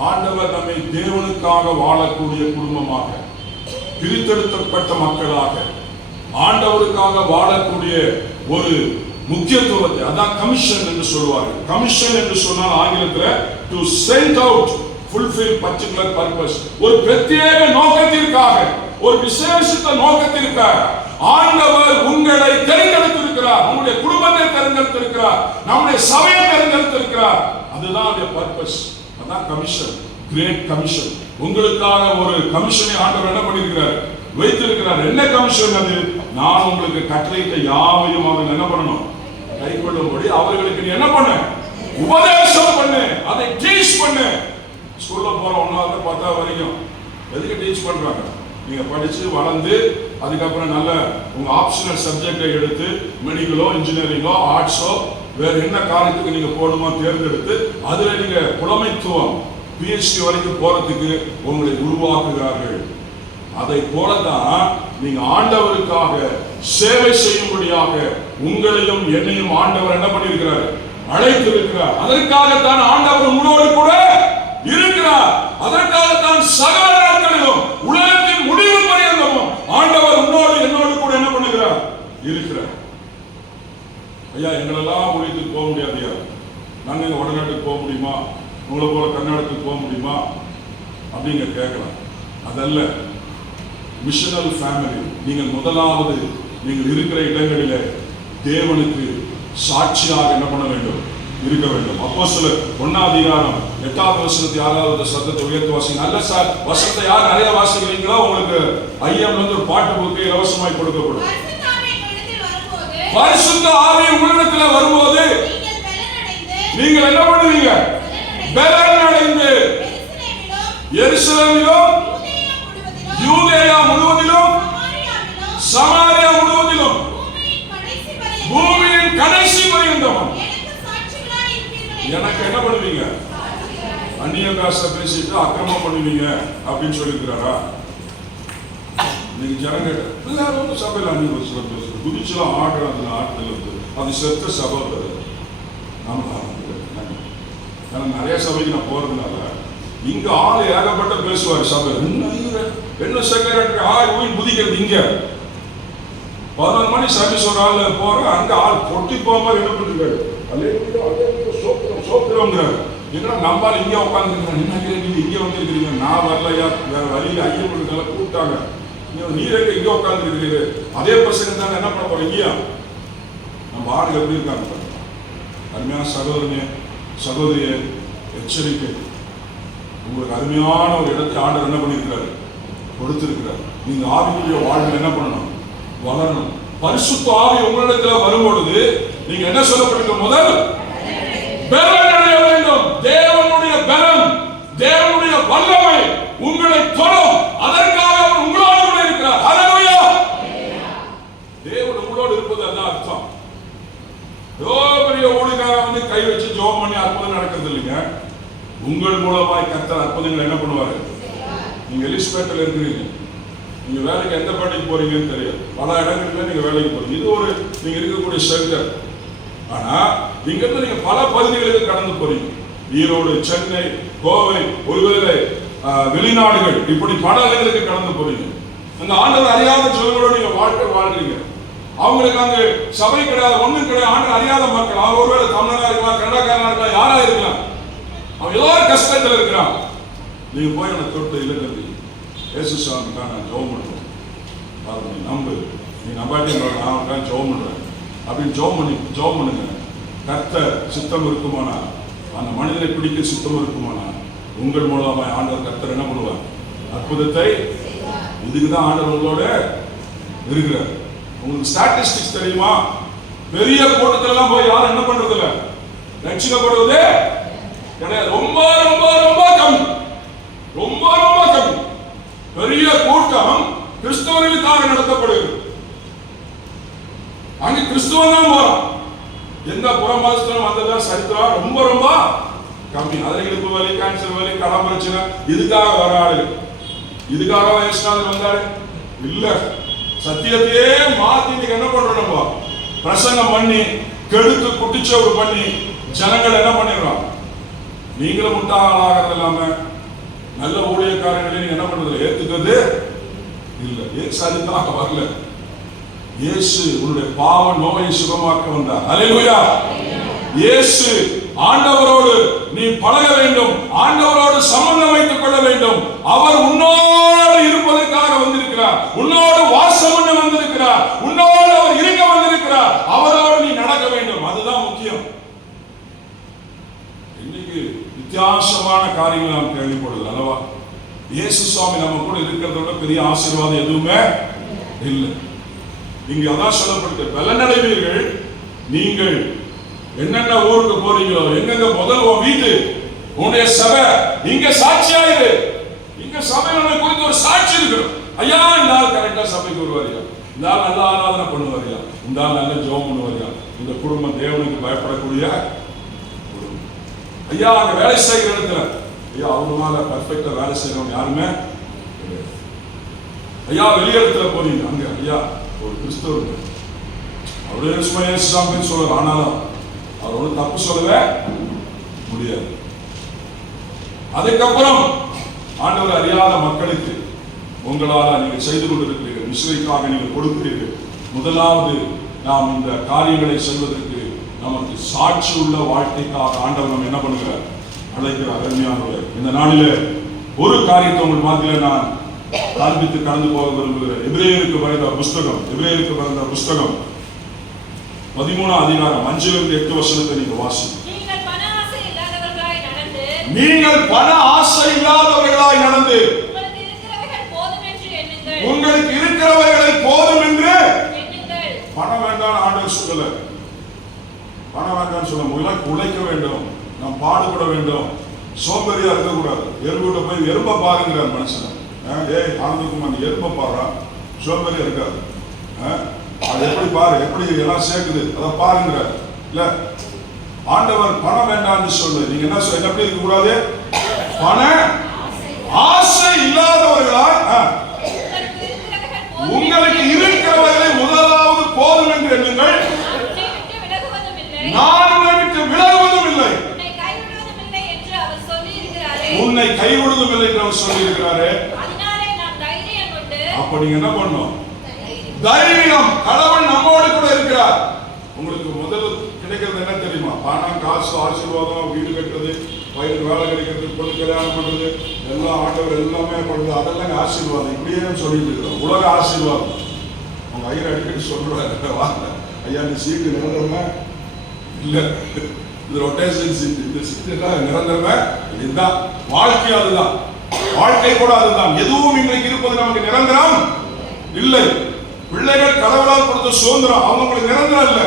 ஆண்டவர் நம்மை தேவனுக்காக வாழக்கூடிய குடும்பமாக, பிரித்தெடுக்கப்பட்ட மக்களாக, ஆண்டவருக்காக வாழக்கூடிய ஒரு முக்கியத்துவத்தை, அதான் கமிஷன் என்று சொல்வார்கள். கமிஷன் என்று சொன்னால் ஆங்கிலத்தில் to send out, fulfill particular purpose, ஒரு பிரத்யேக நோக்கத்திற்காக, ஒரு விசேஷித்த நோக்கத்திற்காக ஆண்டவர் உங்களை தேர்ந்தெடுத்திருக்கிறார், உங்களுடைய குடும்பத்தை தேர்ந்தெடுத்திருக்கிறார், நம்முடைய சபையை தேர்ந்தெடுத்திருக்கிறார். அதுதான் அவருடைய பர்பஸ், அதான் கமிஷன், கிரேட் கமிஷன். உங்களுக்காக ஒரு கமிஷனை ஆண்டவர் என்ன பண்ணியிருக்கிறார், வைத்திருக்கிறார். என்ன கமிஷன் அது? நான் உங்களுக்கு கட்டளையிட்ட யாவையும் அவர்கள் என்ன பண்ணணும், கை கொள்ளும்படி அவர்களுக்கு நீ என்ன பண்ண, உபதேசம் பண்ணு, அதை டீச் பண்ணு. ஸ்கூல்ல போற 1வது 10வது வரைக்கும் எதுக்கு டீச் பண்றாங்க? நீங்க படிச்சு வளர்ந்து அதுக்கப்புறம் நல்ல உங்க ஆப்ஷனல் சப்ஜெக்டை எடுத்து மெடிக்கலோ இன்ஜினியரிங்கோ ஆர்ட்ஸோ வேற என்ன காரியத்துக்கு நீங்க போடுமோ தேர்ந்தெடுத்து அதுல நீங்க புலமைத்துவம் PhD வரைக்கும் போறதுக்கு உங்களை உருவாக்குகிறார்கள். அதை போலதான் நீங்க ஆண்டவருக்காக சேவை செய்யும்படியாக உங்களையும் என்னையும் ஆண்டவர் என்ன பண்ணியிருக்கிறார், அழைத்திருக்கிறார். அதற்காகத்தான் ஆண்டவர் உங்களோடு கூட இருக்கிறார். அதற்காகத்தான் சகல நாட்களிலும் உலகத்தின் முடிவு பரியந்தமும் ஆண்டவர் உன்னோடு என்னோடு கூட என்ன பண்ணுகிறார், இருக்கிறார். ஐயா, எங்களெல்லாம் ஊழியத்துக்கு போக முடியாதுயா, நாங்க எங்க வடநாட்டுக்கு போக முடியுமா, உங்களை போல கர்நாடகத்துக்கு போக முடியுமா அப்படிங்க கேட்கலாம். அதல்ல மிஷனல் ஃபேமிலி. நீங்கள் முதலாவது நீங்கள் இருக்கிற இடங்களிலே தேவனுக்கு சாட்சியாக என்ன பண்ண வேண்டும், இருக்க வேண்டும். அப்போஸ்தலர் 1ஆம் அதிகாரம் 8வது வசனத்தை 6வது சத்தத்தை உயர்த்தி வாசிங்க. நல்ல வசனத்தை யார் நிறைய வாசிக்கிறீங்களோ உங்களுக்கு ஐஎம்ல இருந்து ஒரு பாட்டு புக்கு இலவசமாய் கொடுக்கப்படும். பரிசுத்த ஆவி உங்களிடத்தில் வரும்போது நீங்கள் என்ன பண்ணுவீங்க, பலன் அடைந்து எருசலேமிலும் யூதேயா முழுவதிலும் சமாரியா முழுவதிலும் பூமியின் கடைசி பரியந்தம் எனக்கு என்ன பண்ணுவீங்க, அந்நிய பாஷை பேசிட்டு அக்கிரமம் பண்ணுவீங்க அப்படின்னு சொல்லியிருக்கிறாரா? நீங்க ஜனங்க எல்லாரும் சபையில் அந்நிய பாஷை பேசுறது குதிச்சுலாம் ஆடுறது, ஆட்டத்தில் அது செத்த சபை. நம்ம நிறைய சபைக்கு நான் போறதுனால இங்க ஆள் ஏகப்பட்ட பேசுவார் சபை. என்ன செக்ரட்டரி புதிக்கிறது இங்க 11 மணி சர்வீஸ் ஒரு ஆள் போற, அங்க ஆள் பொட்டி போகாம என்ன பண்ணிருக்காரு, சோப்பிடுங்கிறாரு. என்ன நம்பால் இங்க உட்காந்துருக்காங்க, இங்க வந்துருக்கீங்க, நான் வரலையா, வேற வழியில ஐயப்பா கூப்பிட்டாங்க, நீரே இங்க உட்கார்ந்து இருக்கிறீங்க, அதே பசங்க தான் என்ன பண்ண போறோம் இங்கேயா? நம்ம ஆள் எப்படி இருக்காங்க? அருமையான சகோதரனே சகோதரியே, எச்சரிக்கை. உங்களுக்கு அருமையான ஒரு இடத்தை ஆண்டவர் என்ன பண்ணியிருக்கிறாரு, கொடுத்திருக்கிறார். நீங்க ஆவிக்குரிய வாழ்வில் என்ன பண்ணணும், வளரணும். பரிசுத்த ஆவி உங்களிடத்தில் வரும்பொழுது நீங்க என்ன சொல்லப்பட்டிருக்க, முதல் பலன் அடைய வேண்டும். தேவனுடைய பலன், தேவனுடைய வல்லமை உங்களை தொடும். அதற்காக அவர் உங்களோடு கூட இருக்கிறார். ஹல்லேலூயா. தேவன் உங்களோடு இருப்பது அதான் அர்த்தம். பெரிய ஊழியக்காரன் வந்து கை வச்சு ஜெபம் பண்ணி அற்புதம் நடக்கிறது இல்லைங்க. உங்கள் மூலமாய் கர்த்தர் அற்புதங்கள் என்ன பண்ணுவாரு? நீங்க எலிஸ்பேட்டில் இருக்கிறீங்க, நீங்க வேலைக்கு எந்த பாட்டிக்கு போறீங்கன்னு தெரியாது, பல இடங்கள்ல நீங்க வேலைக்கு போறீங்க, இது ஒரு நீங்க இருக்கக்கூடிய சென்டர். ஆனா இங்க இருந்து நீங்க பல பகுதிகளுக்கு கடந்து போறீங்க, ஈரோடு, சென்னை, கோவை, ஒருவேளை வெளிநாடுகள், இப்படி பல இடங்களுக்கு கடந்து போறீங்க. அந்த ஆண்டவர் அறியாத ஜனங்களோட நீங்க வாழ்க்கை வாழ்றீங்க. அவங்களுக்கு அங்க சபை கிடையாது, ஒண்ணும் கிடையாது, ஆண்டவர் அறியாத மக்கள். அவங்க ஒருவேளை தமிழனா இருக்கலாம், கன்னடக்காரனா இருக்கலாம், யாரா இருக்கலாம், அவன் ஏதோ ஒரு கஷ்டத்தில் இருக்கிறான். நீங்க போய் அவனை தொட்டு இல்லைங்கிறது இயேசு சாமிக்காக நான் ஜெபம் பண்ணுறேன், நீ நம்பு, நீ நம்பாட்டி நான் ஜெபம் பண்றேன் அப்படின்னு ஜெபம் பண்ணுங்க. கர்த்தர் சித்தம் இருக்குமானா, அந்த மனிதனை பிடிக்க சித்தம் இருக்குமானா, உங்கள் மூலமாக ஆண்டவர் கர்த்தர் என்ன பண்ணுவார்? அற்புதத்தை. இதுக்குதான் ஆண்டவர் உங்களோட இருக்கிறார். உங்களுக்கு ஸ்டாட்டிஸ்டிக்ஸ் தெரியுமா? பெரிய கூட்டத்திலாம் போய் யாரும் என்ன பண்றது இல்ல, ரட்சிக்கப்படுவது கிடையாது. ரொம்ப ரொம்ப ரொம்ப கம்மி, ரொம்ப ரொம்ப கம்மி. பெரிய கூட்டம் கிறிஸ்தவர்களுக்காக நடத்தப்படுகிறது. அங்க கிறிஸ்துவன் தான் போறான். எந்த புறமாசத்திலும் வந்ததா சரித்திரம் ரொம்ப ரொம்ப கம்மி. அதுல இடுப்பு வலி, கேன்சர் வலி, கடன் பிரச்சனை, இதுக்காக வர ஆளு, இதுக்காக வயசுனால வந்தாரு இல்ல. சத்தியத்தையே மாத்தி இன்னைக்கு என்ன பண்றோம், நம்ம பிரசங்கம் பண்ணி கெடுத்து குட்டிச்சோறு பண்ணி ஜனங்கள் என்ன பண்ணிடுறோம். நீங்களும் முட்டாளாகிறது இல்லாம நல்ல ஊழியக்காரங்களே நீங்க என்ன பண்றது, ஏத்துக்கிறது இல்ல. ஏன் சரித்தான் வரல, இயேசு உன்னுடைய பாவ நோயை சுகமாக்க வந்தார். அல்லேலூயா. இயேசு ஆண்டவரோடு நீ பழக வேண்டும், ஆண்டவரோடு சம்பந்தம் வைத்துக் கொள்ள வேண்டும். அவர் உன்னோடு இருப்பதற்காக வந்திருக்கிறார், உன்னோடு வாசம் பண்ண வந்திருக்கிறார், உன்னோடு அவர் இருக்க வந்திருக்கிறார். அவரோடு நீ நடக்க வேண்டும். அதுதான் முக்கியம். இன்னைக்கு வித்தியாசமான காரியங்கள் நாம் கேள்விப்படுது அல்லவா? இயேசு சுவாமி நம்ம கூட இருக்கிறத விட பெரிய ஆசீர்வாதம் எதுவுமே இல்லை. இங்க அதான் சொல்லப்பட்டு பலனடைவீர்கள். நீங்கள் என்னென்ன ஊருக்கு போறீங்களோ, எங்கெங்க முதல் உன் வீட்டு, உன்னுடைய சபை, இங்க சாட்சியாயிரு. இங்க சபையோட குறித்து ஒரு சாட்சி இருக்கணும். ஐயா, இந்த ஆள் கரெக்டா சபைக்கு வருவாரியா, இந்த ஆள் நல்ல ஆராதனை பண்ணுவாரியா, இந்த ஆள் நல்ல ஜெபம் பண்ணுவாரியா, இந்த குடும்பம் தேவனுக்கு பயப்படக்கூடிய குடும்பம். ஐயா, அங்க வேலை செய்கிற இடத்துல ஐயா அவங்களால பர்ஃபெக்டா வேலை செய்யறவங்க யாருமே கிடையாது. ஐயா வெளியிடத்துல போறீங்க, அங்க ஐயா ஒரு கிறிஸ்தவர் அவருடைய சுமையை சொல்றாரு, ஆனாலும் அவர் ஒன்றும் தப்பு சொல்லவே முடியாது. அதுக்கப்புறம் ஆண்டவர் அறியாத மக்களுக்கு உங்களால் நீங்கள் செய்து கொண்டிருக்கிறீர்கள், மிஸ்ரைக்காக நீங்கள் கொடுக்கிறீர்கள். முதலாவது நாம் இந்த காரியங்களை செய்வதற்கு நமக்கு சாட்சி உள்ள வாழ்க்கைக்காக ஆண்டவர் நம்ம என்ன பண்ணுகிறார், அழைக்கிறார். அருமையானவர்களே, இந்த நாளிலே ஒரு காரியத்தை உங்கள் மாதிரில நான் காண்பித்து கடந்து போக விரும்புகிறேன். எபிரேயருக்கு வரைந்த புஸ்தகம் 13ஆம் அதிகாரம் 5-8 வசனத்தை நீங்க வாசிங்க. நீங்கள் பண ஆசை இல்லாதவர்களாய் நடந்து உங்களுக்கு இருக்கிறவைகளை போதும் என்று எண்ணுங்கள். பணம் வேண்டாம் ஆண்டவர் சொல்லல, பணம் வேண்டாம் சொல்ல, உழைக்க வேண்டும், நாம் பாடுபட வேண்டும், சோம்பேறியா இருக்கக்கூடாது. எறும்புகிட்ட போய் எறும்ப பாருங்கிறார் மனுஷன். ஏய் ஆனந்தகுமார் எறும்ப பாடுறா, சோம்பேறியா இருக்காது. அது எப்படி பாரு, எப்படி எல்லாம் சேர்க்குது, அதை பாருங்கிறார். இல்ல ஆண்டவர் பணம் வேண்டாம்னு சொல்லு. நீங்க என்ன எப்படி இருக்க கூடாது, பண ஆசை இல்லாதவர்களாய் உங்களுக்கு இருக்கிறவர்களை முதலாவது போதும் என்று எண்ணுங்கள். நான் உன்னை விட்டு விலகுவதும் இல்லை, உன்னை கைவிடுவதும் இல்லை என்று அவர் சொல்லி இருக்கிறாரு. அப்ப நீங்க என்ன பண்ணணும், தைரியம். கடவுள் நம்மோடு கூட இருக்கிறார். உங்களுக்கு முதல் கிடைக்கிறது என்ன தெரியுமா? பணம், காசு, ஆசீர்வாதம், வீடு கட்டுறது, வயிறு வேலை கிடைக்கிறது, பொண்ணு கல்யாணம் பண்றது, எல்லாம் ஆண்டவர் எல்லாமே பண்ணுறது, அதெல்லாம் ஆசீர்வாதம். இப்படியே சொல்லிட்டு இருக்கிறோம், உலக ஆசீர்வாதம். அவங்க ஐயா அடிக்கடி சொல்றாரு, வாங்க ஐயா இந்த சீட்டு நிரந்தரமா இல்ல, இது ரொட்டேஷன் சீட்டு, இந்த சீட்டு எல்லாம் நிரந்தரமா இதுதான். வாழ்க்கை அதுதான், வாழ்க்கை கூட அதுதான். எதுவும் இன்றைக்கு இருப்பது நமக்கு நிரந்தரம் இல்லை. பிள்ளைகள் கடவுளால் கொடுத்த சுதந்திரம் அவங்களுக்கு நிரந்தரம் இல்லை,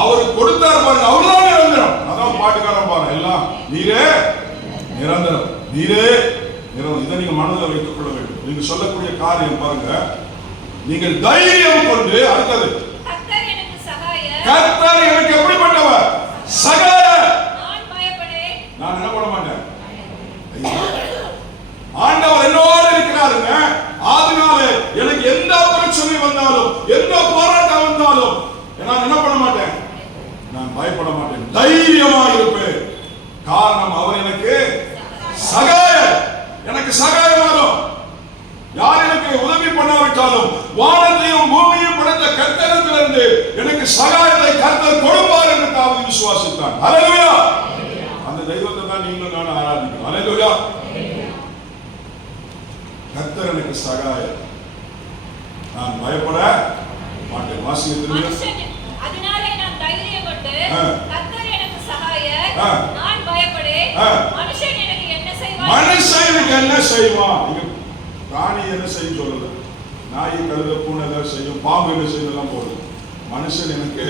அவருக்கு கொடுத்தார் பாருங்க, அவர்தான் நிரந்தரம். அதான் பாட்டுக்காரன் பாருங்க, எல்லாம் நீரே நிரந்தரம், நீரே நிரந்தரம். இதை நீங்க மனதில் வைத்துக் கொள்ள வேண்டும். நீங்க சொல்லக்கூடிய காரியம் பாருங்க, நீங்கள் தைரியம் கொண்டு, அடுத்தது கர்த்தர் எனக்கு எப்படிப்பட்டவர், சகாயர். நான் என்ன பண்ண மாட்டேன், ஆண்டவர் என்னோடு இருக்கிறாருங்க. அதனால எனக்கு எந்த பிரச்சனை வந்தாலும், எந்த போராட்டம் வந்தாலும் நான் என்ன பண்ண மாட்டேன், நான் பயப்பட மாட்டேன், தைரியமா இருப்பேன். காரணம் அவர் எனக்கு சகாயர், எனக்கு சகாயம் வரும். யார் எனக்கு உதவி பண்ணாவிட்டாலும் வானத்தையும் பூமியையும் படைத்த கர்த்தரிடத்திலிருந்து எனக்கு சகாயத்தை கர்த்தர் கொடுப்பார் என்று தாவீது விசுவாசித்தான். அல்லேலூயா. அந்த தெய்வத்தை தான் நீங்களும் நான் ஆராதிக்கணும். அல்லேலூயா. கர்த்தர் எனக்கு சகாயர், நான் பயப்பட மாட்டேன். வாசிக்கிறீங்க, அதனாலே நான் தைரியம் கொண்டு கர்த்தர் எனக்கு சகாயர், நான் பயப்படேன். மனுஷன் எனக்கு என்ன செய்வான், மனுஷன் எனக்கு என்ன செய்வான். ராணி என்ன செய்யும் சொல்லல, நாய், கழுத, பூனை ஏதாவது செய்யும், பாம்பு என்ன செய்யும் எல்லாம் போடுது. மனுஷன் எனக்கு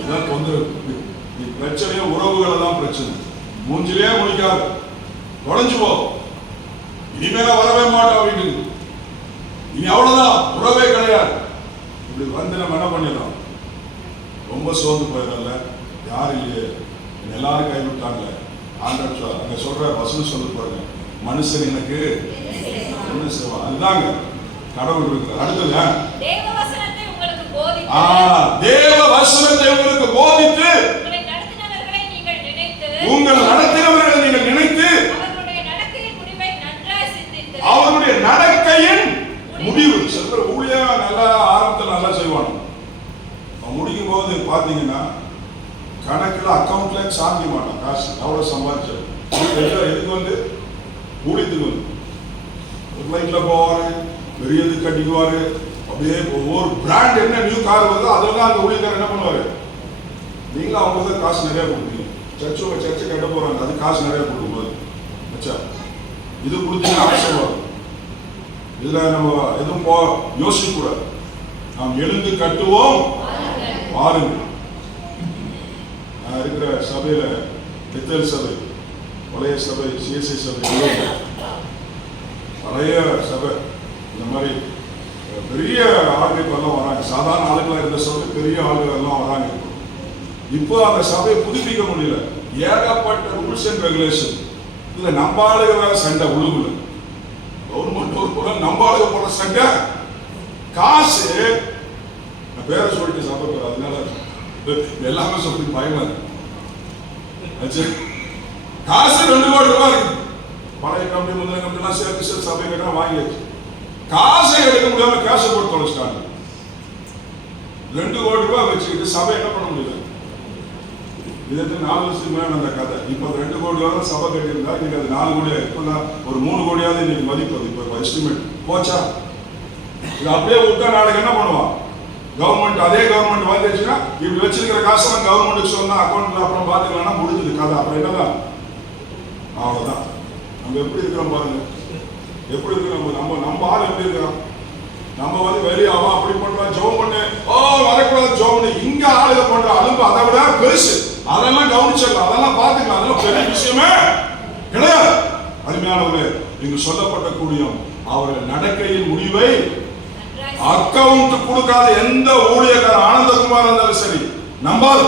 இதான் தொந்தரவு. பிரச்சனையே உறவுகளை தான் பிரச்சனை. மூஞ்சிலே முடிக்காது, தொலைஞ்சு போ, இனிமேல வரவே மாட்டோம் வீட்டுக்கு, இனி அவ்வளவுதான், உறவே கிடையாது. இப்படி வந்து நம்ம என்ன பண்ணிடலாம், ரொம்ப சோர்ந்து போயிடல, யாரும் இல்லையே, எல்லாரும் கைவிட்டாங்க. ஆண்டவர் அங்க சொல்ற வசனம் சொல்லி பாருங்க, மனுஷன் எனக்கு என்ன செய்வான். அதுதாங்க கடவுள் இருக்கிறார். அடுத்தது தேவ வசனத்தை உங்களுக்கு போதித்து, தேவ வசனத்தை உங்களுக்கு போதித்து உங்களை நடத்தினவர்களை நீங்கள் நினைத்து, அவருடைய நடக்கையின் முடிவை நன்றாய் சிந்தித்து, அவருடைய நடக்கையின் முடிவு. சிலர் ஊழியா நல்லா ஆரம்பத்தில் நல்லா செய்வாங்க, அக்கௌண்ட்ல சாந்தி மாட்டான் காசு அவ்வளவு சம்பாதிச்சாரு. எதுக்கு வந்து ஊழியத்துக்கு வந்து ஒரு லைட்ல போவாரு, பெரியது கட்டிக்குவாரு, அப்படியே ஒவ்வொரு பிராண்ட் என்ன நியூ கார் வருதோ அதெல்லாம் அந்த ஊழியக்காரர் என்ன பண்ணுவாரு? நீங்களும் அவங்க தான் காசு நிறைய கொடுப்பீங்க. சர்ச்சை கட்ட போறாங்க, அது காசு நிறைய கொடுக்கும்போது இது கொடுத்தீங்கன்னா அவசியம் வரும். இதுல நம்ம எதுவும் யோசிக்க கூடாது. நாம் எழுந்து கட்டுவோம் பாருங்க. நான் இருக்கிற சபையில பெத்தேல் சபை, பழைய சபை, சிஎஸ்ஐ சபை, பழைய சபை, இந்த மாதிரி பெரிய ஆளுகள் எல்லாம் வராங்க. சாதாரண ஆளுகளா இருந்த சபை பெரிய ஆளுகள் எல்லாம் வராங்க. இப்போ அந்த சபையை புதுப்பிக்க முடியல. ஏகப்பட்ட ரூல்ஸ் அண்ட் ரெகுலேஷன். இதுல நம்ம ஆளுக வேற சண்டை உள்ளுக்குள்ள. கவர்மெண்ட் ஒரு புறம் நம்ம ஆளுக போட சண்டை. காசு நான் பேரை சொல்லிட்டு சபை பேர், அதனால எல்லாமே சொல்லி பயமா இருக்கு. காசு 2 கோடி ரூபாய் இருக்கு. பழைய கம்பெனி முதல கம்பெனிலாம் சேர்த்து சபை கட்டா வாங்கியாச்சு. காசை எடுக்க முடியாம கேஷை போட்டு தொலைச்சிட்டாங்க. 2 கோடி ரூபாய் வச்சுக்கிட்டு சபை என்ன பண்ண முடியல. இதற்கு 4 வருஷத்துக்கு மேல அந்த கதை. இப்ப 2 கோடி ரூபாய் சபை கட்டியிருந்தா இன்னைக்கு அது 4 கோடி இப்ப ஒரு 3 கோடியாவது இன்னைக்கு மதிப்பு. இப்ப எஸ்டிமேட் போச்சா? இது அப்படியே விட்டா நாளைக்கு என்ன பண்ணுவான் கவர்மெண்ட்? அதே கவர்மெண்ட் வந்துச்சுன்னா இப்படி வச்சிருக்கிற காசெல்லாம் கவர்மெண்ட்டுக்கு சொன்னா அக்கௌண்ட்ல அப்புறம் பாத்துக்கலாம், முடிஞ்சது கதை. அப்புறம் என்னதான்? அவ்வளவுதான். நம்ம எப்படி இருக்கிறோம் பாருங்க, எப்படி இருக்கிறோம். நம்ம ஆள் எப்படி இருக்கிறோம்? நம்ம வந்து வெளியே அவன் அப்படி பண்றான், ஜோம் பண்ணு, வரக்கூடாது ஜோம் பண்ணு. இங்க ஆளுக பண்ற அலும்பு அதை விட பெருசு. அதெல்லாம் கவனிச்சிடலாம், அதெல்லாம் பாத்துக்கலாம். அதெல்லாம் பெரிய விஷயமே கிடையாது. அருமையானவர்களே, இங்கு சொல்லப்பட்ட கூடியம் அவர்கள் நடக்கையின் முடிவை அக்கவுண்ட் கொடுக்காத எந்த ஊழியக்கார ஆனந்தகுமார் இருந்தாலும் சரி நம்பாது.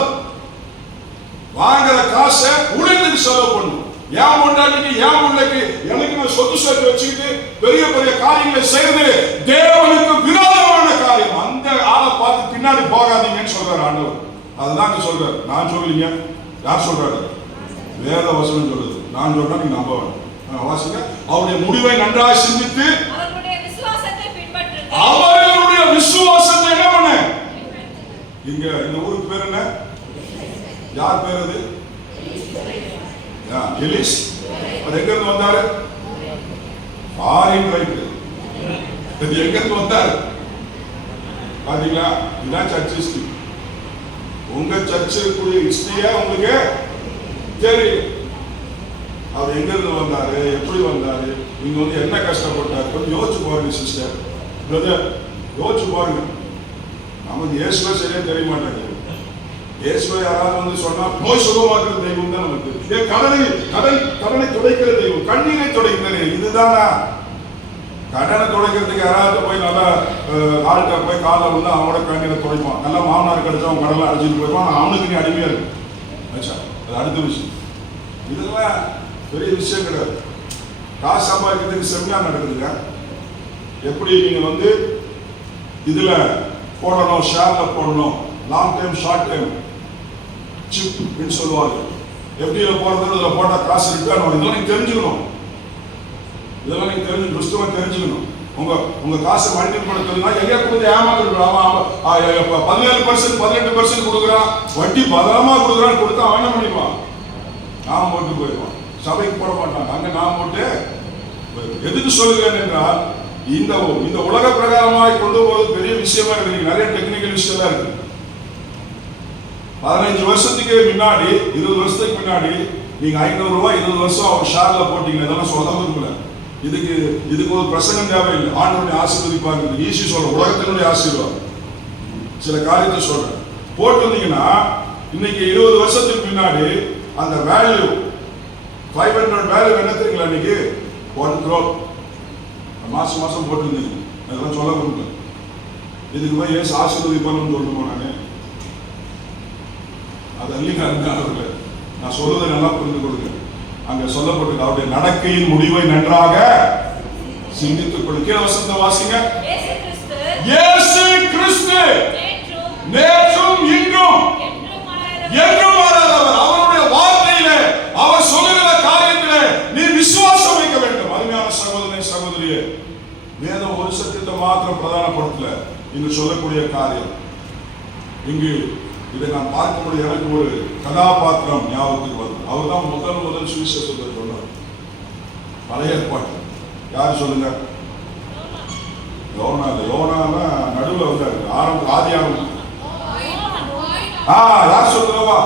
வாங்குற காசை ஊழியத்துக்கு செலவு பண்ணும். ஏன் கொண்டாடிக்கு ஏன் பிள்ளைக்கு எனக்கு நான் சொத்து சேர்த்து வச்சுக்கிட்டு பெரிய பெரிய காரியங்களை செய்யறது தேவனுக்கு விரோதமான காரியம். அந்த ஆளை பார்த்து பின்னாடி போகாதீங்கன்னு சொல்றாரு ஆண்டவர். அதுதான் சொல்றாரு, நான் சொல்லீங்க. யார் சொல்றாரு? வேத வசனம் சொல்றது. நான் சொல்றேன், நீங்க நம்ப வேணும். வாசிங்க. அவருடைய முடிவை நன்றாக சிந்தித்து அவர்களுடைய விசுவாசத்தை என்ன பண்ண? இங்க இந்த ஊருக்கு பேர் என்ன? யார் பேர் அது? எலிஸ். அது எங்க இருந்து வந்தாரு? Foreign right. அது எங்க இருந்து வந்தாரு பாத்தீங்களா? இதுதான் சர்ச் ஹிஸ்டரி. உங்க சர்ச்சுக்குரிய ஹிஸ்டரியா உங்களுக்கு தெரியும். அவர் எங்க இருந்து வந்தாரு, எப்படி வந்தாரு, நீங்க வந்து என்ன கஷ்டப்பட்டாரு, கொஞ்சம் யோசிச்சு பாருங்க சிஸ்டர், பிரதர், யோசிச்சு பாருங்க. நமக்கு இயேசுவே சரியா தெரிய மாட்டாங்க. இயேசுவை யாராவது வந்து சொன்னா நோய் சுகமாக்குற தெய்வம் தான் நமக்கு. கடனை துடைக்கிற தெய்வம், கண்ணீரை துடைக்கிற தெய்வம். இதுதானா? கடனை துடைக்கிறதுக்கு யாராவது போய் நல்லா ஆள்கிட்ட போய் காலில் வந்து அவனோட கண்ணீரை துடைப்பான். நல்லா மாமனார் கிடைச்சா அவன் கடலை அடிச்சுட்டு போயிடுவான். அவனுக்கு நீ அடிமையா இருக்கு. அது அடுத்த விஷயம். இதெல்லாம் பெரிய விஷயம் கிடையாது. காசு சம்பாதிக்கிறதுக்கு செமினார் நடக்குதுங்க. எப்படி நீங்க வந்து இதுல போடணும், ஷேர்ல போடணும், long time short time chip சொல்லுவாங்க. எப்படி போறது, இதுல போட்டா காசு ரிட்டர்ன் வரும். இதெல்லாம் நீங்க தெரிஞ்சுக்கணும். இதெல்லாம் நீங்க தெரிஞ்சுக்கணும், தெரிஞ்சுக்கணும். உங்க காசை மல்டிபிள் பண்ண தெரியுமா? எங்கேயா கொடுத்து ஏமாத்திருக்கலாம். 17% 18% கொடுக்குறான், வட்டி பத்திரமா கொடுக்குறான்னு கொடுத்தா அவன் என்ன பண்ணிப்பான்? நாம் போட்டு போயிடுவான். சபைக்கு போட மாட்டாங்க. அங்க நாம் போட்டு எதுக்கு சொல்லுகிறேன் என்றால், இந்த உலக பிரகாரமாய் கொண்டு போவது பெரிய விஷயமா இருக்கு. நிறைய டெக்னிக்கல் விஷயம் தான் இருக்கு. 15 வருஷத்துக்கு முன்னாடி, 20 வருஷத்துக்கு முன்னாடி நீங்க 500 ரூபாய் 20 வருஷம் ஒரு ஷேர்ல போட்டீங்க. இதெல்லாம் சொதப்பல. இதுக்கு ஒரு பிரசங்கம் தேவையில்லை. ஆண்டவருடைய ஆசீர்வதிப்பாங்க. ஈஸி சொல்ற உலகத்தினுடைய ஆசீர்வாதம். சில காரியத்தை சொல்றேன். போட்டிருந்தீங்கன்னா இன்னைக்கு 20 வருஷத்துக்கு முன்னாடி அந்த வேல்யூ 500 வேல்யூ என்ன தெரியுங்களா? இன்னைக்கு 1 crore. மாசம் போட்டிருந்தீங்க. அதெல்லாம் சொல்ல முடியல. இதுக்கு போய் ஏன் ஆசீர்வதிப்பான்னு சொல்லணுமா? அது அங்கீகாரம். நான் சொல்றதை நல்லா புரிந்து கொடுங்க. அங்க சொல்லப்பட்டிருக்கு, அவருடைய நடக்கையின் முடிவை நன்றாக சிந்தித்துக் கொள்ளுங்க. கீழே வசனத்தை வாசிங்க. இயேசு கிறிஸ்து நேற்றும் இன்றும் என்றும் மாறாதவர். அவருடைய வார்த்தையிலே, அவர் சொல்லுகிற காரியத்திலே நீ விசுவாசம் வைக்க வேண்டும். அருமையான சகோதரனே, சகோதரியே, வேதம் ஒரு சத்தியத்தை மாத்திரம் பிரதானப்படுத்தல. இங்கு சொல்லக்கூடிய காரியம், இங்கு இதை நான் பார்க்கும்போது எனக்கு ஒரு கதாபாத்திரம் ஞாபகத்துக்கு வரும். அவர் தான் முதல் சுவிசேஷத்தை சொன்னார். பழைய ஏற்பாடு யார் சொல்லுங்க? யோனா. யோனானா நடுவில் வந்தாரு. ஆதியாகமம். யார் சொல்லுவா?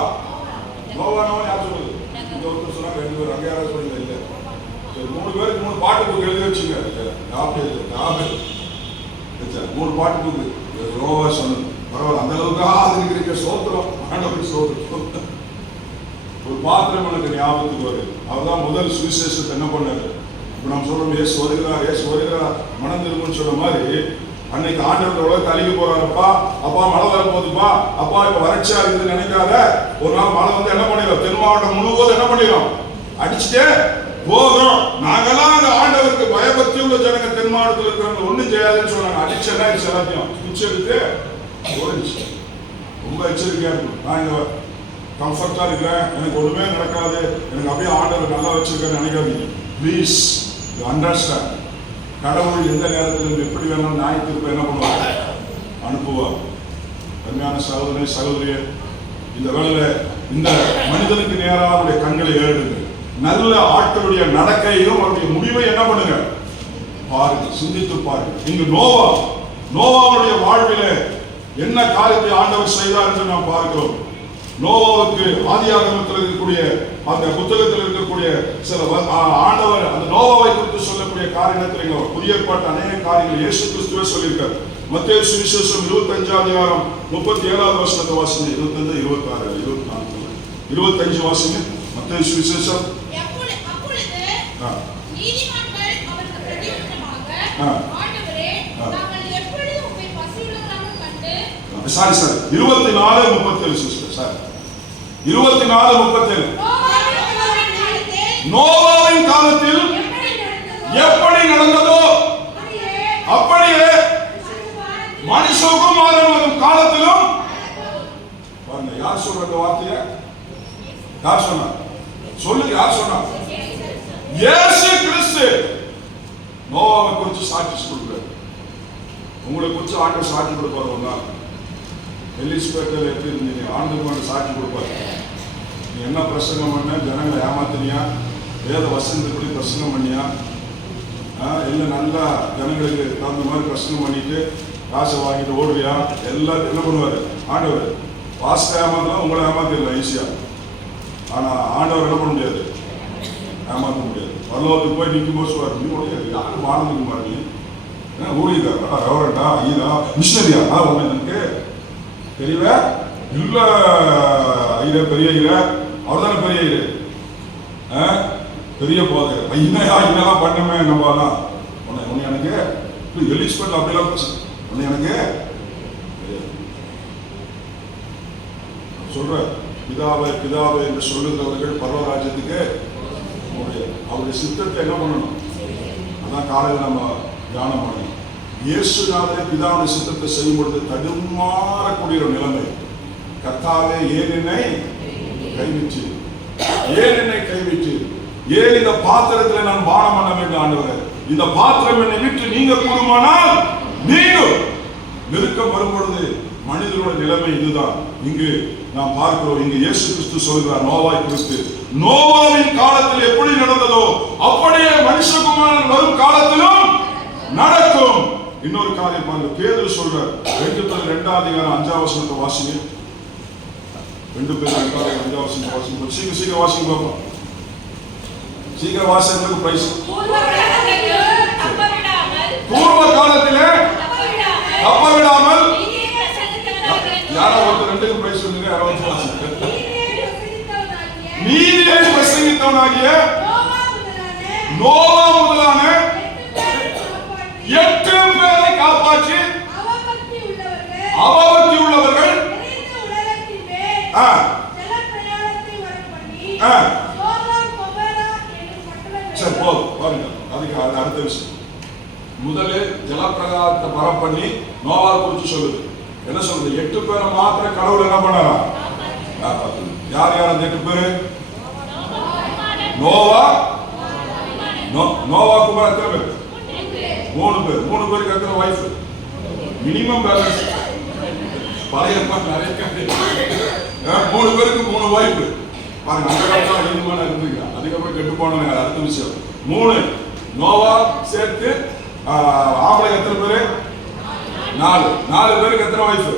நோவானவன் யார் சொல்லுது? இந்த ஒருத்தர் சொன்னா 2 பேர், அங்கே யாரும் சொல்லுங்க. இல்லை, 3 பேருக்கு 3 பாட்டு புக்கு எழுதி வச்சுங்க. 3 பாட்டு புக்கு யோவா சொன்னது. பரவாயில்ல, அந்த அளவுக்கு ஆதரிக்கிறீங்க. சோத்திரம், ஆண்டவருக்கு சோத்திரம். ஒரு பாத்திரம் எனக்கு ஞாபகத்துக்கு வருது. அவர் தான் முதல் சுவிசேஷத்தை என்ன பண்ணாரு? இப்போ நம்ம சொல்றோம் இயேசு வருகிறார் மனம் திரும்புன்னு சொன்ன மாதிரி, அன்னைக்கு ஆண்டவர் உலகத்தை அழிக்க போறாருப்பா, அப்பா மழை வர போகுதுப்பா, அப்பா இப்ப வறட்சியா இருக்குதுன்னு நினைக்காத. ஒரு நாள் மழை வந்து என்ன பண்ணிடும்? தென் மாவட்டம் முழுவதும் என்ன பண்ணிடும்? அடிச்சுட்டே போதும். நாங்கெல்லாம் அந்த ஆண்டவருக்கு பயபக்தி உள்ள ஜனங்க தென் மாவட்டத்தில் இருக்கிறவங்க ஒண்ணும் செய்யாதுன்னு சொன்னாங்க. அடிச்சா எல்லாத்தையும் பிச்சை எடுத்து ஓடிச்சு. ரொம்ப எச்சரிக்கையா இருக்கும். நான் இங்க கம்ஃபர்டா இருக்கிறேன், எனக்கு ஒண்ணுமே நடக்காது, எனக்கு அப்படியே ஆண்டவர் நல்லா வச்சிருக்கேன்னு நினைக்காதீங்க. Please you understand. கடவுள் எந்த நேரத்திலும் எப்படி வேணாலும் நியாயத்திற்கு என்ன பண்ணுவார்? அனுப்புவார். அருமையான சகோதரனே, சகோதரியே, இந்த வேளையில இந்த மனிதனுக்கு நேராக அவருடைய கண்களை ஏறிடுங்க. நல்ல ஆட்களுடைய நடக்கையும் அவருடைய முடிவை என்ன பண்ணுங்க? பாருங்க, சிந்தித்து பாருங்க. இங்கு நோவாவுடைய வாழ்விலே என்ன காரியத்தை ஆண்டவர் செய்தார் என்று நாம் பார்க்கிறோம். நோவாவுக்கு ஆதியாகமத்தில் இருக்கக்கூடிய அந்த புத்தகத்தில் இருக்கக்கூடிய சில ஆண்டவர் அந்த நோவாவை குறித்து சொல்லக்கூடிய காரியத்தில் புதிய ஏற்பாட்டு அநேக காரியங்கள் இயேசு கிறிஸ்துவே சொல்லியிருக்கார். மத்தேயு சுவிசேஷம் 25 வசனத்தை வாசிங்க. 25, 26, 24, 25 வாசிங்க. மத்தேயு சுவிசேஷம். Sorry 24:37 sister. சாரி 24:37. நோவாவின் காலத்தில் எப்படி நடந்ததோ அப்படியே மனுஷகுமாரன் வரும் காலத்திலும். பாருங்க, யார் சொல்ற இந்த வார்த்தையை? யார் சொன்னா? சொல்லுங்க, யார் சொன்னா? இயேசு கிறிஸ்து நோவாவை குறித்து சாட்சி கொடுக்கிறார். உங்களை குறித்து ஆண்டவர் சாட்சி கொடுப்பாருன்னா, எலிஸ்பெட்டில் எப்படி இருந்தீங்க? ஆண்டவர் சாட்சி கொடுப்பாரு. நீ என்ன பிரசங்கம் பண்ண? ஜனங்களை ஏமாத்தினியா? வேத வசனத்துப்படி பிரசங்கம் பண்ணியா? இல்லை நல்லா ஜனங்களுக்கு தகுந்த மாதிரி பிரசங்கம் பண்ணிட்டு காசை வாங்கிட்டு ஓடுவியா? எல்லாம் என்ன பண்ணுவார் ஆண்டவர்? பாஸ்டர் ஏமாத்தலாம், உங்களை ஏமாத்திடலாம் ஈஸியா. ஆனால் ஆண்டவர் என்ன பண்ண முடியாது? ஏமாற்ற முடியாது. பரலோகத்துக்கு போய் நிற்கும் போது சொல்வார், நீ முடியாது, யாரும் வாழ்ந்துக்க மாட்டீங்க, ஊழியக்காரா, ரெவரண்டா, ஐயா, மிஷனரியா, ஒன்று எனக்கு தெரியல. இல்ல ஐயா, பெரிய ஐயா, அவர் தானே பெரிய ஐயா, பெரிய போதை ஐயா, இதெல்லாம் பண்ணுமே நம்மலாம். உன்னை எனக்கு எலிஸ்பெட் அப்படிலாம் பிரச்சனை. உன்னை எனக்கு சொல்ற பிதாவை என்று சொல்லுகிறவர்கள் பரவராஜ்யத்துக்கு அவருடைய சித்தத்தை என்ன பண்ணணும்? அதான் காலையில் நம்ம தியானம் பண்ணணும். இயேசுநாதரே பிதாவுடைய சித்தத்தை செய்யும் பொழுது தடுமாறக்கூடிய ஒரு நிலைமை. கர்த்தாவே, ஏன் என்னை கைவிட்டு, ஏன் இந்த பாத்திரத்தில் நான் பானம் பண்ண வேண்டும் ஆண்டவரே? இந்த பாத்திரம் என்னை விட்டு நீங்க கூடுமானால் நீங்களும். நெருக்கம் வரும் பொழுது மனிதனுடைய நிலைமை இதுதான். இங்கு நாம் பார்க்கிறோம். இங்கு இயேசு கிறிஸ்து சொல்கிறார், நோவாய் கிறிஸ்து நோவாவின் காலத்தில் எப்படி நடந்ததோ அப்படியே மனுஷகுமாரன் வரும் காலத்திலும் நடக்கும். இன்னொரு காரியம் பாருங்க, பேதுரு சொல்றார். 2 பேர் 2:5 வாசிங்க. 2 பேர் 2:5 வாசிங்க. சீக்கிரம் வாசிங்க பாப்போம். சீக்கிரம் வாசிக்கிறதுக்கு பிரைஸ். பூர்வ காலத்திலே தப்ப விடாமல் யாரோ ஒருத்தர் 2க்கு பிரைஸ் சொல்லுங்க. யாராவது வாசிங்க. நீதியை பிரசங்கித்தவனாகிய நோவா முதலான 8 பேரை காப்பாற்றி அவபக்தி உள்ளவர்கள் சரி போதும் பாருங்க. அதுக்கு அடுத்த விஷயம், முதல்ல ஜலப்பிரகாரத்தை மரம் பண்ணி நோவா குறித்து சொல்லுது. என்ன சொல்லுது? 8 பேரை மாத்திர கடவுள் என்ன பண்ணாரா? யார் யார் அந்த 8 பேரு? நோவா குமார் எத்தனை பேர்? 3 பேர். 3 பேருக்கு எத்தனை வைஃப்? Minimum balance. பழைய நிறைய 3 பேருக்கு 3 வாய்ப்பு பாருங்க. அந்த காலத்துல எழுதுமான இருந்தீங்க, அதுக்கப்புறம் கெட்டு போன அடுத்த விஷயம். 3 நோவா சேர்த்து ஆம்பளை எத்தனை பேரு? 4 பேருக்கு எத்தனை வாய்ப்பு?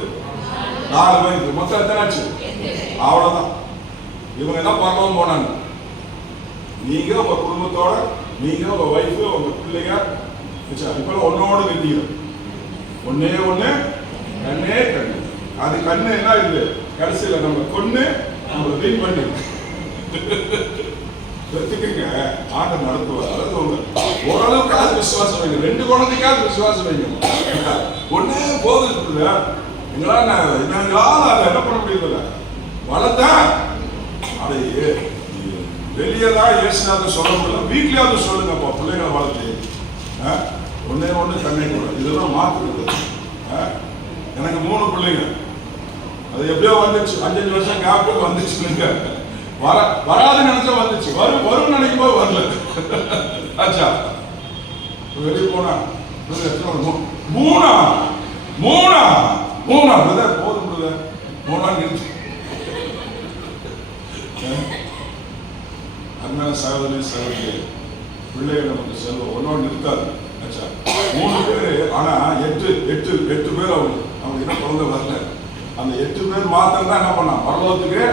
4 வாய்ப்பு. மொத்தம் எத்தனை ஆச்சு? அவ்வளவுதான். இவங்க தான் பரலோகம் போனாங்க. நீங்க உங்க குடும்பத்தோட, நீங்க உங்க வைஃப், உங்க பிள்ளைங்க இப்ப ஒன்னோடு நிறுத்திக்கிறோம். ஒன்னே ஒண்ணு, கண்ணே கண்ணு. அது கண்ணு என்ன இது? கடைசியில நம்ம கொன்னு நம்ம வீண் பண்ணி பெற்றுக்குங்க. ஆண்டவர் நடத்துவார். அதாவது ஓரளவுக்கு அது விசுவாசம் வைங்க. 2 குழந்தைக்காவது விசுவாசம் வைங்க. ஒன்னே போதும். எங்களால் அதை என்ன பண்ண முடியல. வளர்த்தா அதை வெளியேதான் ஏசுனாத சொல்ல முடியல. வீட்லயாவது சொல்லுங்கப்பா, பிள்ளைங்களை வளர்த்து. ஒன்னே ஒண்ணு கண்ணே கூட. இதெல்லாம் மாற்றுறது. எனக்கு 3 பிள்ளைங்க. அது எப்படியோ வந்துச்சு. 5 வருஷம் கேப்புக்கு வந்துச்சுங்க. வராதுன்னு நினைச்சா வந்துச்சு. வரும் நினைக்கும் போது வரல. ஆச்சா வெளியே போனா மூணா பிரதர் போதும் பிரதர். 3 நிறுத்தி அண்ணா சகோதரி பிள்ளைகள் நமக்கு செல்வம் ஒன்னோடு நிறுத்தாது. ஆச்சா 3 பேரு. ஆனா 8 பேர் அவங்க என்ன குழந்தை வரல. அந்த 8 பேர் மாத்திரம் தான் என்ன பண்ணா பரலோகத்துக்கு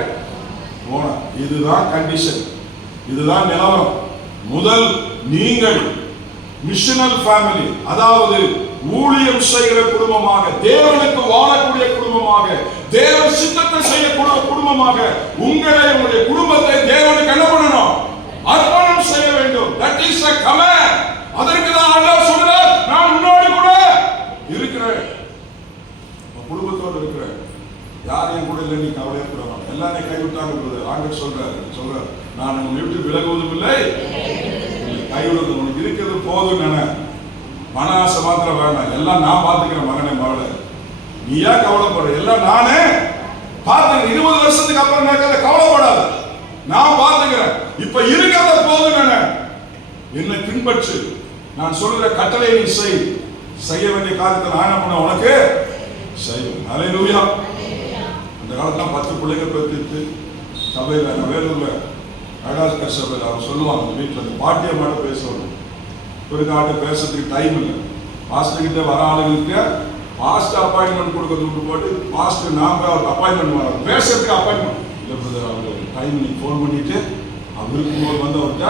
போனா. இதுதான் கண்டிஷன், இதுதான் நிலவரம். முதல் நீங்கள் மிஷனல் ஃபேமிலி, அதாவது ஊழியம் செய்கிற குடும்பமாக, தேவனுக்கு வாழக்கூடிய குடும்பமாக, தேவ சித்தத்தை செய்யக்கூடிய குடும்பமாக உங்களை, உங்களுடைய குடும்பத்தை தேவனுக்கு என்ன பண்ணணும்? அர்ப்பணம் செய்ய வேண்டும். That is a command. அதற்கு தான் அல்லாஹ் சொல்றார், நான் உன்னோடு கூட இருக்கிறேன், குடும்பத்தோடு இருக்கிறேன். யாரையும் கூட இல்லை, நீ கவலைப்படாம. எல்லாரையும் கைவிட்டாங்க. ஆண்டவர் சொல்றாரு நான் உன்னை விட்டு விலகுவதும் இல்லை, கைவிடுவதும். உனக்கு இருக்கிறது போதும். மன ஆசை மாத்திரம் வேண்டாம். எல்லாம் நான் பார்த்துக்கிறேன் மகனே மகளே, நீ ஏன் கவலைப்படுற? எல்லாம் நானே பார்த்துக்கிறேன். 20 வருஷத்துக்கு அப்புறம் நடக்கிறத கவலைப்படாத, நான் பார்த்துக்கிறேன். இப்ப இருக்கிறத போதும். என்னை பின்பற்று, நான் சொல்ற கட்டளை நீ செய்ய வேண்டிய காரியத்தை நான் என்ன பண்ண உனக்கு செய்வேன். அல்லேலூயா. அந்த காலத்துல 10 பிள்ளைங்க பெற்று சபையில் வேலூர்ல அடாஸ்கர் சபையில் அவர் சொல்லுவாங்க, வீட்டில் அந்த பாட்டியை மட்டும் பேசுவாங்க. பிறகு பேசுறதுக்கு டைம் இல்லை. பாஸ்டர் கிட்ட வர ஆளுங்களுக்கு பாஸ்டர் அப்பாயின்மெண்ட் கொடுக்கறது விட்டு போட்டு பாஸ்டர் நாம அவருக்கு அப்பாயின்மெண்ட் வர பேசுறதுக்கு அப்பாயின்மெண்ட் இல்லை பிரதர். அவருக்கு டைம் நீ ஃபோன் பண்ணிட்டு அவருக்கு போது வந்து அவர்கிட்ட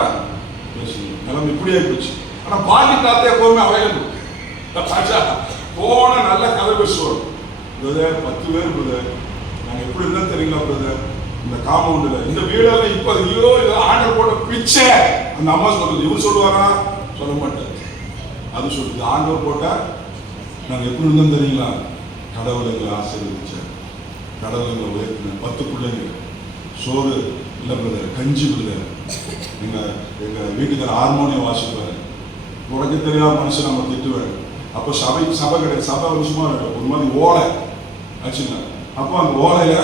பேசுங்க. நிலைமை இப்படியே போச்சு. ஆனா பாட்டி தாத்தா எப்பவுமே அவைலபிள். போன நல்ல கதை பேசுவோம். பிரதர் 10 பேர் பிரதர், நாங்கள் எப்படி இருந்தா தெரியுங்களா பிரதர், இந்த காம்பவுண்ட்ல இந்த வீடெல்லாம் இப்ப ஐயோ ஆர்டர் போட்ட பிச்சை. அந்த அம்மா சொல்றது, இவர் சொல்லுவாரா? சொல்ல மாட்டார். அது சொல்லுது, ஆண்டவர் போட்டா நாங்க எப்படி இருந்தோம் தெரியுங்களா? கடவுளை ஆசீர்வதிச்சார், கடவுளை உயர்த்தின. 10 பிள்ளைங்க. சோறு இல்லை பிரதர், கஞ்சி பிரதர். எங்க வீட்டுக்கார ஹார்மோனியம் வாசிப்பாரு. உடனே தெரியாத மனுஷன் நம்ம திட்டுவார். அப்போ சபை கிடையாது. சபை சும்மா ஒரு மாதிரி ஓலை ஆச்சுங்க. அப்போ அந்த ஓலையில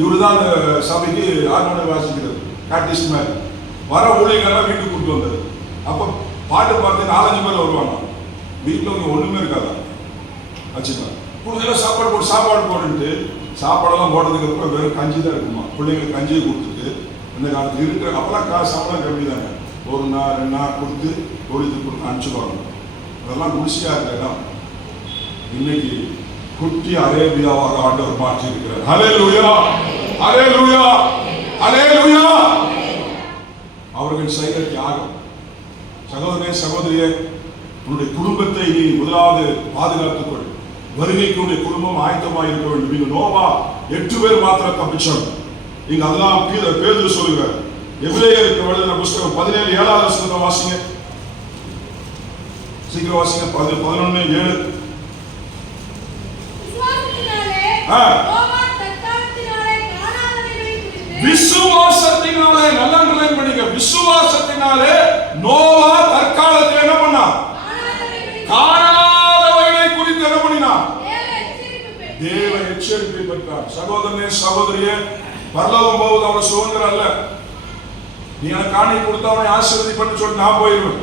இவரு தான் அந்த சபைக்கு ஹார்மோனியம் வாசிக்கிறது, கார்டிஸ்ட் மாதிரி. வர ஊழியர்கள்லாம் வீட்டுக்கு கூப்பிட்டு வந்தது. அப்போ பாட்டு பார்த்து 4-5 பேர் வருவாங்க. வீட்டில் அவங்க ஒண்ணுமே இருக்காதா ஆச்சுங்களா. கூடுதலாக சாப்பாடு போட்டுட்டு சாப்பாடெல்லாம் போட்டதுக்கு அப்புறம் வெறும் கஞ்சி தான் இருக்குமா. பிள்ளைங்களுக்கு கஞ்சியை கொடுத்துட்டு இந்த காலத்தில் இருக்கிற அப்பெல்லாம் சம்பளம் கம்மி தாங்க. 1 நாள் 2 நாள் கொடுத்து கொடுத்து அனுப்பிச்சுடுவாங்க. அதெல்லாம் குடிசையா இருக்க இடம் இன்னைக்கு குட்டி அரேபியாவாக ஆண்டவர் மாற்றி இருக்கிறார். ஹல்லேலூயா, ஹல்லேலூயா, ஹல்லேலூயா. அவர்கள் செய்கிற தியாகம். சகோதரனே சகோதரியே, உன்னுடைய குடும்பத்தை நீ முதலாவது பாதுகாத்துக் கொள். வருகைக்கு உன்னுடைய குடும்பம் ஆயத்தமாக இருக்க வேண்டும். இங்க நோவா 8 பேர் மாத்திரம் தப்பிச்சாங்க. இங்க அதெல்லாம் பேதுரு சொல்லுகிறார். எபிரேயருக்கு எழுதின புத்தகம் 17:7 வசனத்தை வாசிங்க. சீக்கிரம் வாசிங்க. 11:7. விசுவாசத்தினாலே, நல்லா அண்டர்லைன் பண்ணிக்க, விசுவாசத்தினாலே நோவா தற்காலத்தில் என்ன பண்ணா? காணாதவைகளை குறித்து என்ன பண்ணினா? தேவ எச்சரிப்பை பெற்றார். சகோதரனே சகோதரியே, பரலோகம் போவது அவன சுதந்திரம் அல்ல. நீ எனக்கு காணி கொடுத்து அவனை ஆசீர்வதி பண்ணி சொல்லி நான் போயிருவேன்.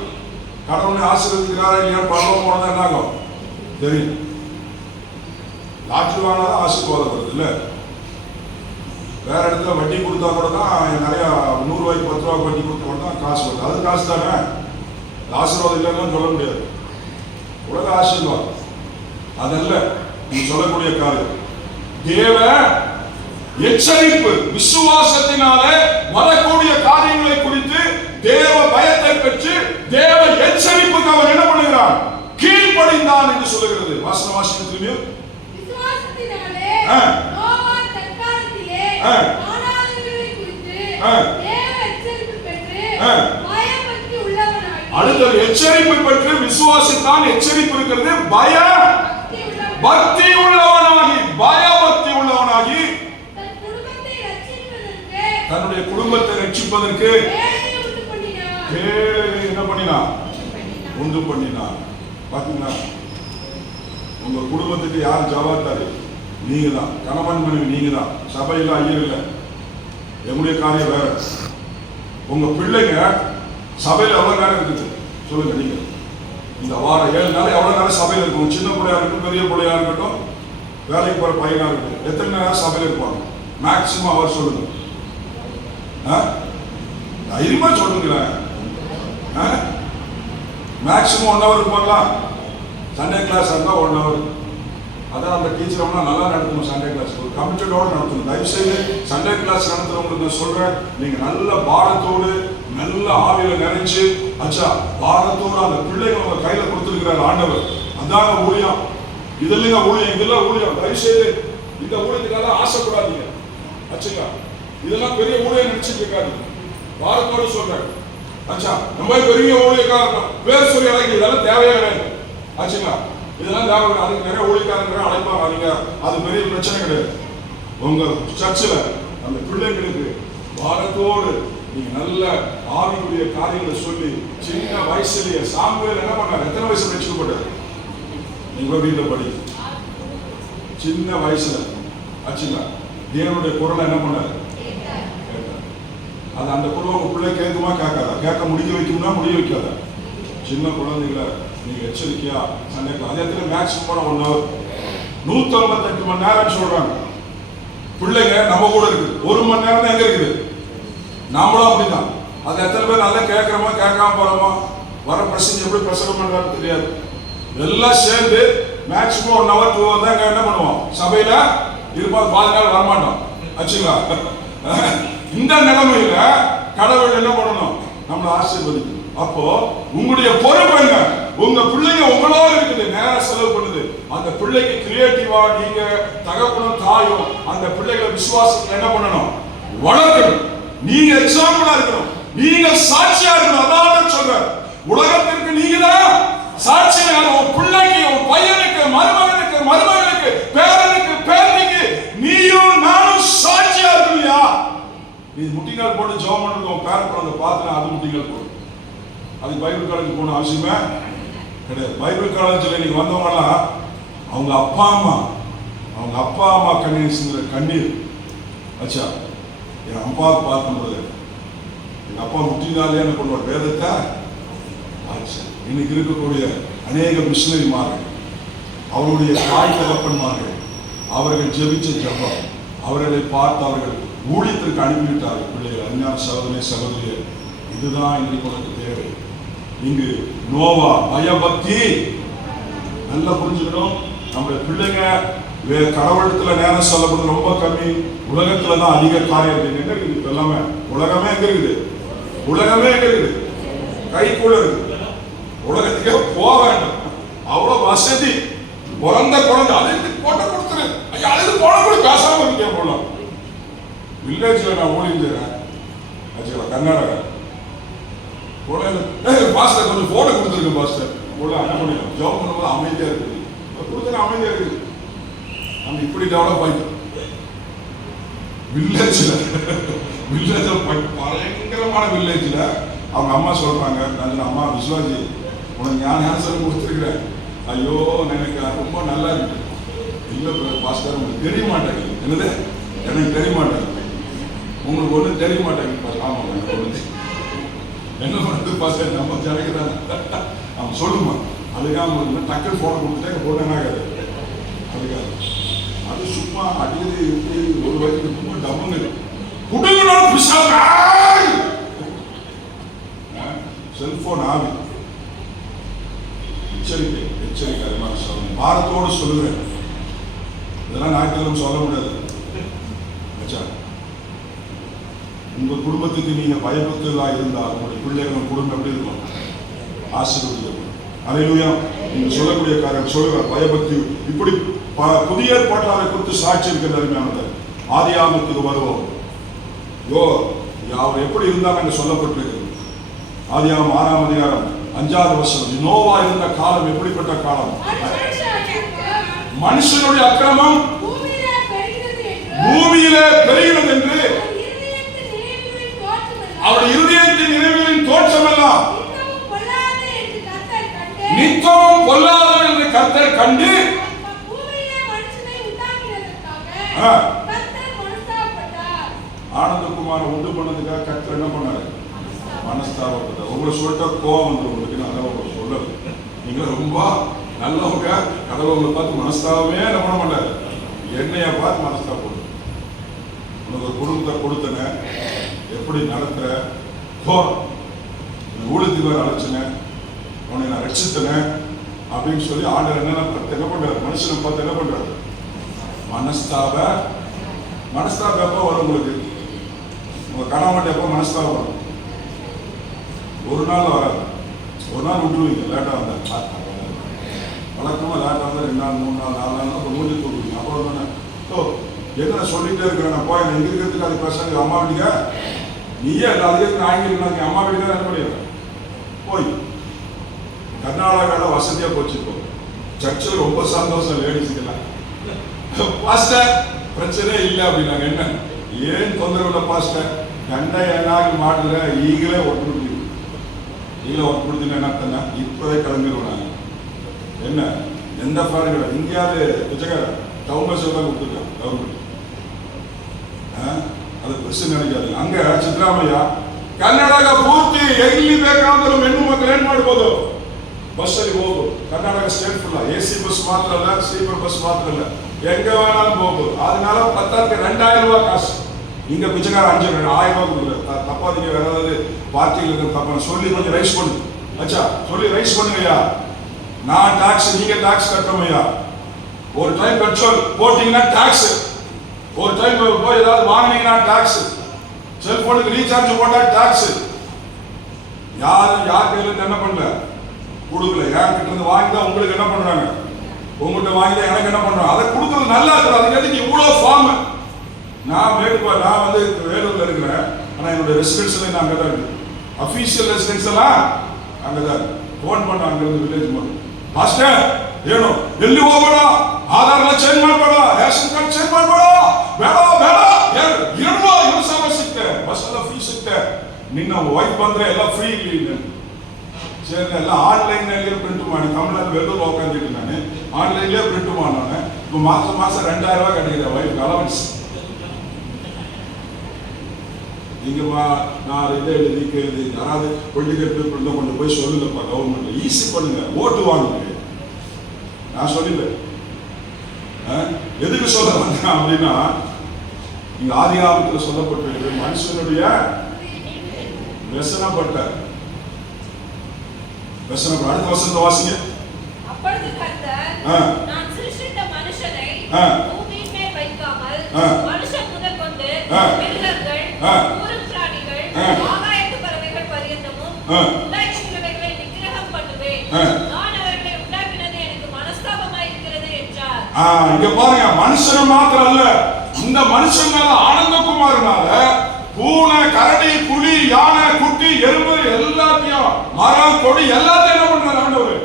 கடவுளை ஆசீர்வதிக்கிறாரா இல்லையா? பரலோகம் போனதா என்ன ஆகும் தெரியும். லாட்ரி வாங்கினாதான் ஆசீர்வாதம் வருது இல்ல. வேற இடத்துல வட்டி கொடுத்தா கூட தான் நிறைய 100 ரூபாய்க்கு 10 ரூபாய்க்கு வட்டி கொடுத்தா கூட தான் காசு வருது. அது காசு தானே, ஆசீர்வாதம் இல்லைன்னு சொல்ல முடியாது. உலக ஆசீர்வாதம் அதல்ல நீ சொல்லக்கூடிய காரியம். தேவ எச்சரிப்பு, விசுவாசத்தினால வரக்கூடிய காரியங்களை குறித்து தேவ பயத்தை பெற்று தேவ எச்சரிப்புக்கு அவன் என்ன பண்ணுகிறான், கீழ்ப்படிந்தான் என்று சொல்லுகிறது. வாசன வாசிக்கிறீங்க. விசுவாசத்தினாலே நோவா தற்காலத்திலே கானானியர்களை குறித்து தேவ எச்சரிப்பு பெற்று பயபக்தி உள்ளவனாகி. அடுத்த எச்சரிப்பு பெற்று விசுவாசித்தான். எச்சரிப்பு இருக்கிறது, பக்தி உள்ளவனாகி, பயபக்தி உள்ளவனாகி தன்னுடைய குடும்பத்தை ரட்சிப்பதற்கு என்ன பண்ணினான், உண்டு பண்ணினான். பாத்தீங்களா, உங்க குடும்பத்துக்கு யார் ஜவாப்தாரி? நீங்க தான். கணவன் மனைவி நீங்க தான். சபையில ஐயர் இல்லை, எங்களுடைய காரியம் வேற. உங்க பிள்ளைங்க சபையில எவ்வளவு நேரம் இருக்குது சொல்லுங்க. நீங்க இந்த வாரம் 7 நாள் எவ்வளவு நேரம் சபையில இருக்கும்? சின்ன பிள்ளையா இருக்கட்டும், பெரிய பிள்ளையா இருக்கட்டும், வேலைக்கு போற பையனா இருக்கட்டும், எத்தனை நேரம் சபையில இருப்பாங்க? மேக்சிமம் அவர் சொல்லுங்க, தைரியமா சொல்லுங்களேன். மேக்சிமம் 1 hour இருப்பாங்களா? சண்டே கிளாஸ் இருந்தா 1 hour. அதான் அந்த டீச்சர் நல்லா நடத்தணும். சண்டே கிளாஸ் ஒரு கமிட்டடோட நடத்தணும். தயவுசெய்து சண்டே கிளாஸ் நடத்துறவங்களுக்கு நான் சொல்றேன், நீங்க நல்ல பாரத்தோடு நல்ல ஆவியில நினைச்சு அச்சா பாரத்தோடு அந்த பிள்ளைங்க உங்க கையில கொடுத்துருக்கிறார் ஆண்டவர். அதாங்க ஊழியம். இது இல்லைங்க ஊழியம், இதெல்லாம் ஊழியம். தயவுசெய்து இந்த ஊழியத்துக்காக ஆசைப்படாதீங்க. அச்சுங்க, இதெல்லாம் பெரிய ஊழியம் நினைச்சிட்டு இருக்காது. பாரத்தோடு சொல்றேன். அச்சா நம்ம பெரிய ஊழியக்காரன் பேர் சொல்லி அழைக்க இதெல்லாம் தேவையே கிடையாது. ஆச்சுங்களா, இதெல்லாம் தேவை. அதுக்கு நிறைய ஊழியக்காரங்க அழைப்பாங்க. நீங்க அது பெரிய பிரச்சனை கிடையாது. உங்க சர்ச்சில் அந்த பிள்ளைங்களுக்கு பாரத்தோடு நீங்க நல்ல ஆவிக்குரிய காரியங்களை சொல்லி சின்ன வயசுலயே சாமுவேல் என்ன பண்ணாரு? எத்தனை வயசுல ரட்சிக்கப்பட்டாரு? நீங்க வீட்டில் படி. சின்ன வயசுல ஆச்சுங்களா, தேவனுடைய குரலை என்ன பண்ணாரு? அது அந்த குரல் உங்க பிள்ளை கேட்குமா கேட்காதா? கேட்க முடிய வைக்கணும்னா முடிய வைக்காத. சின்ன குழந்தைகளை நீங்க எச்சரிக்கையா சண்டை அதே மேக்ஸிமம் போன 1 hour 158 மணி நேரம் சொல்றாங்க. பிள்ளைங்க நம்ம கூட இருக்கு. 1 மணி நேரம் தான் எங்க இருக்குது? நாமளும் அப்படிதான். அது எத்தனை பேர் நல்லா கேட்கிறோமா கேட்காம போறோமா, வர பிரச்சனை எப்படி பிரசங்கம் பண்றான்னு தெரியாது. எல்லாம் சேர்ந்து மேக்ஸிமம் 1 hour 2 hour தான் என்ன பண்ணுவோம்? சபையில இருப்பா, 4 நாள் வரமாட்டோம். ஆச்சுங்களா? இந்த நிலைமையில கடவுள் என்ன பண்ணணும்? நம்மளை ஆசீர்வதிக்கணும். அப்போ உங்களுடைய பொறுப்பு என்ன? உங்க பிள்ளைங்க உங்களோட இருக்குது, நேரம் செலவு பண்ணுது. அந்த பிள்ளைக்கு கிரியேட்டிவா நீங்க தகப்பனும் தாயும் அந்த பிள்ளைகளை விசுவாசத்துல என்ன பண்ணணும்? வளர்க்கணும். நீங்க எக்ஸாம்பிளா இருக்கணும், நீங்க சாட்சியா இருக்கணும். அதான் சொல்றேன், உலகத்திற்கு நீங்க தான் சாட்சியா. உன் பிள்ளைக்கு, உன் பையனுக்கு, மருமகனுக்கு, மருமகளுக்கு, பேரனுக்கு, பேரனுக்கு நீயும் நானும் சாட்சியா இருக்கணும்யா. நீ முட்டிங்கால் போட்டு ஜெபம் பண்ணுங்க, உன் பேர குழந்தை பார்த்துனா அது முட்டிங்கால் போடும். அது பைபிள் காலேஜ் போன அவசியமே கிடையாது. பைபிள் காலேஜில் நீங்க வந்தவங்கலாம் அவங்க அப்பா அம்மா கண்ணீர் சிந்துற கண்ணீர். அச்சா, என் அப்பா பார்க்கும்போது எங்க அப்பா முட்டினாலே என்ன பண்ணுவார்? வேதத்தை. இன்னைக்கு இருக்கக்கூடிய அநேக மிஷனரிமார்கள், அவருடைய தாய் தகப்பன்மார்கள், அவர்கள் ஜெபிச்ச ஜெபம், அவர்களை பார்த்து அவர்கள் ஊழியத்திற்கு அனுப்பிவிட்டார்கள் பிள்ளைகள். அஞ்ஞான சகோதரனே சகோதரியே, இதுதான் இன்றைக்கு உனக்கு தேவை. இங்கு நோவா பயபக்தி நல்லா புரிஞ்சுக்கணும். நம்ம பிள்ளைங்க கடவுளத்துல நேரம் சொல்லப்படுறது ரொம்ப கம்மி. உலகத்துலதான் அதிக காரியம் இருக்கு. எங்க இருக்குது? எல்லாமே உலகமே எங்க இருக்குது? உலகமே எங்க இருக்குது? கைக்குள்ள இருக்கு. உலகத்துக்கே போக வேண்டாம், அவ்வளவு வசதி. பிறந்த குழந்தை அழுது போட்ட கொடுத்துரு, ஐயா அழுது போன கூட பேசாம இருக்கேன் போலாம். வில்லேஜ்ல நான் ஊழியம் செய்யறேன். கர்நாடகா பாஸ்டர் கொஞ்சம் போன கொடுத்துருக்கு. பாஸ்டர் போல என்ன பண்ணிடும்? ஜாப் பண்ணும்போது அமைதியா இருக்குது. கொடுத்துரு அமைதியா இருக்குது. நம்ம இப்படி டெவலப் ஆயிட்டோம். வில்லேஜ்ல பயங்கரமான வில்லேஜ்ல அவங்க அம்மா சொல்றாங்க, அம்மா விஸ்வாஜி உனக்கு ஞான ஆன்சர் கொடுத்துருக்கிறேன். ஐயோ எனக்கு ரொம்ப நல்லா இருக்கு. இல்ல பாஸ்டர் உங்களுக்கு தெரிய மாட்டேங்குது. என்னது? எனக்கு தெரிய மாட்டேங்குது. உங்களுக்கு ஒன்றும் தெரிய மாட்டேங்குது. ஆமாம், என்ன பண்ணுறது பாஸ்டர்? நம்ம ஜனக்கிறாங்க. அவன் சொல்லுமா அதுக்காக டக்குன்னு போன கொடுத்துட்டே போட்டு என்ன ஆகாது? அதுக்காக அது சும்மா அடியது எப்படி ஒரு வயதுக்கு ரொம்ப டம்முன்னு குடும்பம் செல்போன் ஆவி. எச்சரிக்கை எச்சரிக்கை. அதுமாதிரி சொல்லணும், பாரத்தோடு சொல்லுவேன். இதெல்லாம் ஞாயிற்றுக்கிழமை சொல்ல முடியாது. உங்க குடும்பத்துக்கு நீங்க பயபக்தர்களா இருந்தால் உங்களுடைய பிள்ளைகள் குடும்பம் எப்படி இருக்கும்? ஆசீர்வதிக்கப்படும். அல்லேலூயா. நீங்க சொல்லக்கூடிய காரியம் சொல்லுற பயபக்தி. இப்படி புதிய ஏற்பாட்டில் அதை குறித்து சாட்சி இருக்கிறது அருமையானது. ஆதியாகமத்துக்கு வருவோம். அவர் எப்படி இருந்தாங்க என்று சொல்லப்பட்டிருக்கிறது. ஆதியாகமம் 6ஆம் அதிகாரம் 5வது வசனம். நோவா இருந்த காலம் எப்படிப்பட்ட காலம்? மனுஷனுடைய அக்கிரமம் பூமியிலே பெருகினது என்று அவர் இருதயத்தின் நினைவுகளின் தோற்றமெல்லாம் நித்தமும் பொல்லாதது என்று கர்த்தர் கண்டு ஆனந்தகுமாரை உண்டு பண்ணதுக்காக கர்த்தர் என்ன பண்ணாரு? மனஸ்தாபப்பட்டார். உங்களை சொல்லிட்டா கோவம் வந்து உங்களுக்கு நான் உங்களை சொல்லல. நீங்க ரொம்ப நல்லவங்க, கடவுளை பார்த்து மனஸ்தாபமே என்ன பண்ணாரு? என்னைய பார்த்து மனஸ்தாபம். உனக்கு ஒரு குடும்பத்தை கொடுத்தன, எப்படி நடத்துற, ஊழலுக்கு வேற அழைச்சன, உன்னை நான் ரட்சித்தனேன் அப்படின்னு சொல்லி ஆண்டவர் என்ன பண்றாரு? மனுஷனை பார்த்து என்ன பண்றாரு? மனஸ்தாபம் எப்போ வரும் உங்களுக்கு? உங்க கணவன் எப்போ மனஸ்தாபம் வரும்? ஒரு நாள் வராது. ஒரு நாள் விட்டுருவீங்க. லேட்டா வந்தா வழக்கமா லேட்டா வந்தா 2 நாள் 3 நாள் 4 நாள் அப்போ மூஞ்சி தூக்குவீங்க. அப்புறம் என்ன சொல்லிட்டே இருக்கிறேன் நான் போய் எங்க இருக்கிறதுக்கு அது பேசாது அம்மா வீட்டுக்க நீயே அதுக்கு ஆங்கிலம் அம்மா வீட்டுக்கு என்ன பண்ணிடுறேன் போய். கர்நாடகாவில் வசதியா போச்சுப்போ சர்ச்சில் ரொம்ப சந்தோஷம் லேடிஸுக்கெல்லாம். பாஸ்டர் பிரச்சனை இல்லை அப்படின்னாங்க. என்ன ஏன் தொந்தரவு இல்லை பாஸ்டர்? கண்டை ஏனாகி மாட்டுல ஈகளே ஒட்டுப்படுத்தி என்ன தானே இப்போதே கிளம்பிடுவாங்க. என்ன எந்த ஃபாரம் கிடையாது. இங்கேயாவது பிச்சைக்கார டவுன் பஸ் தான் கொடுத்துருக்காங்க கவர்மெண்ட். அது பெருசு நினைக்காது. ಅங்க ಸಿದ್ದರಾಮಯ್ಯ ಕರ್ನಾಟಕ ಪೂರ್ತಿ ಎಲ್ಲಿ ಬೇಕಾದರೂ ಹೆಣ್ಣು ಮಕ್ಕಳು ಏನ್ ಮಾಡಬಹುದು? ಬಸ್ ಅಲ್ಲಿ ಹೋಗಬಹುದು. Karnataka state full AC bus மாத்திரம் இல்ல, ஸ்லீப்பர் பஸ் மாத்திரம் இல்ல, எங்க வேணாலும் போகಬಹುದು. அதனால 10,000 2000 ரூபாய் காசு. இங்க பிச்சைக்கார 5,000 ரூபாய் கொடுக்குற தப்பாதீங்க. வேற ஏதாவது பார்ட்டியில் இருக்கிற தப்பான சொல்லி கொஞ்சம் ரைஸ் பண்ணு. அச்சா சொல்லி ரைஸ் பண்ணுங்கய்யா. நான் டாக்ஸ், நீங்க டாக்ஸ் கட்டணும் ஐயா. ஒரு டைம் பெட்ரோல் போட்டீங்கன்னா டாக்ஸ், ஒரு டைம் போய் ஏதாவது வாங்கினீங்கன்னா டாக்ஸ், செல்போனுக்கு ரீசார்ஜ் போட்டா டாக்ஸ். யார் கையில என்ன பண்ணல கொடுக்கல. யார் கிட்ட இருந்து வாங்கிதான் உங்களுக்கு என்ன பண்றாங்க? உங்கள்கிட்ட வாங்கிதான் எனக்கு என்ன பண்றாங்க? அதை கொடுக்கறது நல்லா இருக்கும். அதுக்கு எதுக்கு இவ்வளவு ஃபார்ம்? நான் வந்து வேலூர்ல இருக்கிறேன். ஆனா என்னுடைய ரெசிடென்ஸ் நான் அங்கதான் இருக்கு. அபிஷியல் ரெசிடென்ஸ் எல்லாம் அங்கதான். ಫೋನ್ பண்ண அங்க இருந்து வில்லேஜ் ಮಾಡಿ ಮಾಸ್ಟರ್ ಏನು ಎಲ್ಲಿ ಹೋಗೋಣ? ಆಧಾರ್ ಎಲ್ಲ ಚೇಂಜ್ ಮಾಡಬೇಡ, ರೇಷನ್ ಕಾರ್ಡ್ ಚೇಂಜ್ ಮಾಡಬೇಡ, ಬೇಡ ಎರಡು ಸಮಯ ಸಿಕ್ತೆ, ಬಸ್ ಎಲ್ಲ ಫ್ರೀ ಸಿಕ್ತೆ, ನಿನ್ನ ವೈಫ್ ಬಂದ್ರೆ ಎಲ್ಲ ಫ್ರೀ ಇಲ್ಲಿ ಸೇರಿ ಎಲ್ಲ ಆನ್ಲೈನ್ ನಲ್ಲಿ ಪ್ರಿಂಟ್ ಮಾಡಿ ತಮಿಳ್ನಾಡು வெள்ளூர் உட்காந்துட்டு நான் ஆன்லைன்லயே பிரிண்ட் பண்ணானே. இப்போ மாசம் 2000 ரூபாய் கிடைக்குது வைஃப் அலவன்ஸ். நீங்க நான் இதை எழுதி யாராவது பொலிட்டிக்கல் பீப்புள் கொண்டு போய் சொல்லுங்கப்பா கவர்மெண்ட் ஈஸி பண்ணுங்க, ஓட்டு வாங்குங்க. நான் சொல்லிட்டேன். எதுக்கு சொல்ல வந்தேன் அப்படின்னா, இங்க ஆதியாகமத்தில் சொல்லப்பட்டிருக்கு மனுஷனுடைய व्यसनப்பட்ட அடுத்த வசனத்தை வாசிங்க. அப்பொழுது கர்த்தர் நான் சிருஷ்டித்த மனுஷனை பூமியின் மேல் வைக்காமல் மனுஷன் முதற்கொண்டு மிருகங்கள், ஊரும் பிராணிகள், ஆகாயத்து பறவைகள் பரியந்தமும் உண்டாக்கினவைகளை நிக்கிரகம் பண்ணுவேன். நான் அவர்களை உண்டாக்கினது எனக்கு மனஸ்தாபமாய் இருக்கிறது என்றார். இங்க பாருங்க, மனுஷன் மாத்திரம் அல்ல, இந்த மனுஷன் மேல ஆனந்தகுமாரனால பூனை, கரடி, புலி, யானை, குட்டி, எறும்பு எல்லாத்தையும் மரம், கொடி எல்லாத்தையும் என்ன பண்றாரு ஆண்டவர்?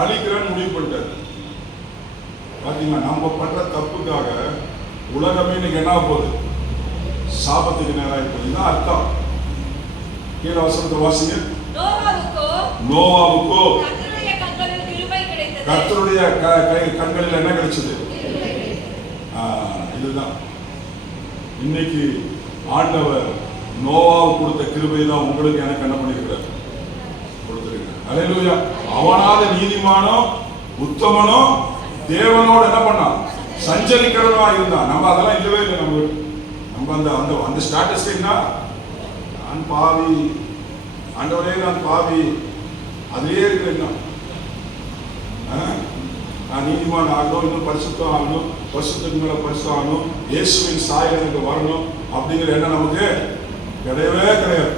அழிக்கிறேன்னு முடிவு பண்ணிட்டாரு. பாத்தீங்கன்னா நம்ம பண்ற தப்புக்காக உலகமே இன்னைக்கு என்ன போகுது? சாபத்துக்கு நேராக போகுது. அர்த்தம் கீழே வசனத்தை வாசிங்க. நோவாவுக்கோ கர்த்தருடைய கண்களில் என்ன கிடைச்சது? இதுதான் இன்னைக்கு ஆண்டவர் நோவாவுக்கு கொடுத்த கிருபை தான் உங்களுக்கு எனக்கு என்ன பண்ணிருக்கிறார்? கொடுத்திருக்கிறார். அல்லேலூயா. அவனால நீதிமானோ உத்தமனோ தேவனோடு என்ன பண்ணான்? சஞ்சரிக்கிறவனா இருந்தான். நம்ம அதெல்லாம் இல்லவே இல்லை. நம்ம அந்த அந்த அந்த ஸ்டாட்டஸ் என்ன? நான் பாவி, ஆண்டவரே நான் பாவி, அதிலே இருக்கிறேன். நான் நீதிமான் ஆகணும், இன்னும் பரிசுத்தம் ஆகணும், பரிசுத்தத்துக்கு மேல பரிசுத்தம் ஆகணும், இயேசுவின் சாயல் எனக்கு வரணும் அப்படிங்கிற எண்ணம் நமக்கு கிடையவே கிடையாது.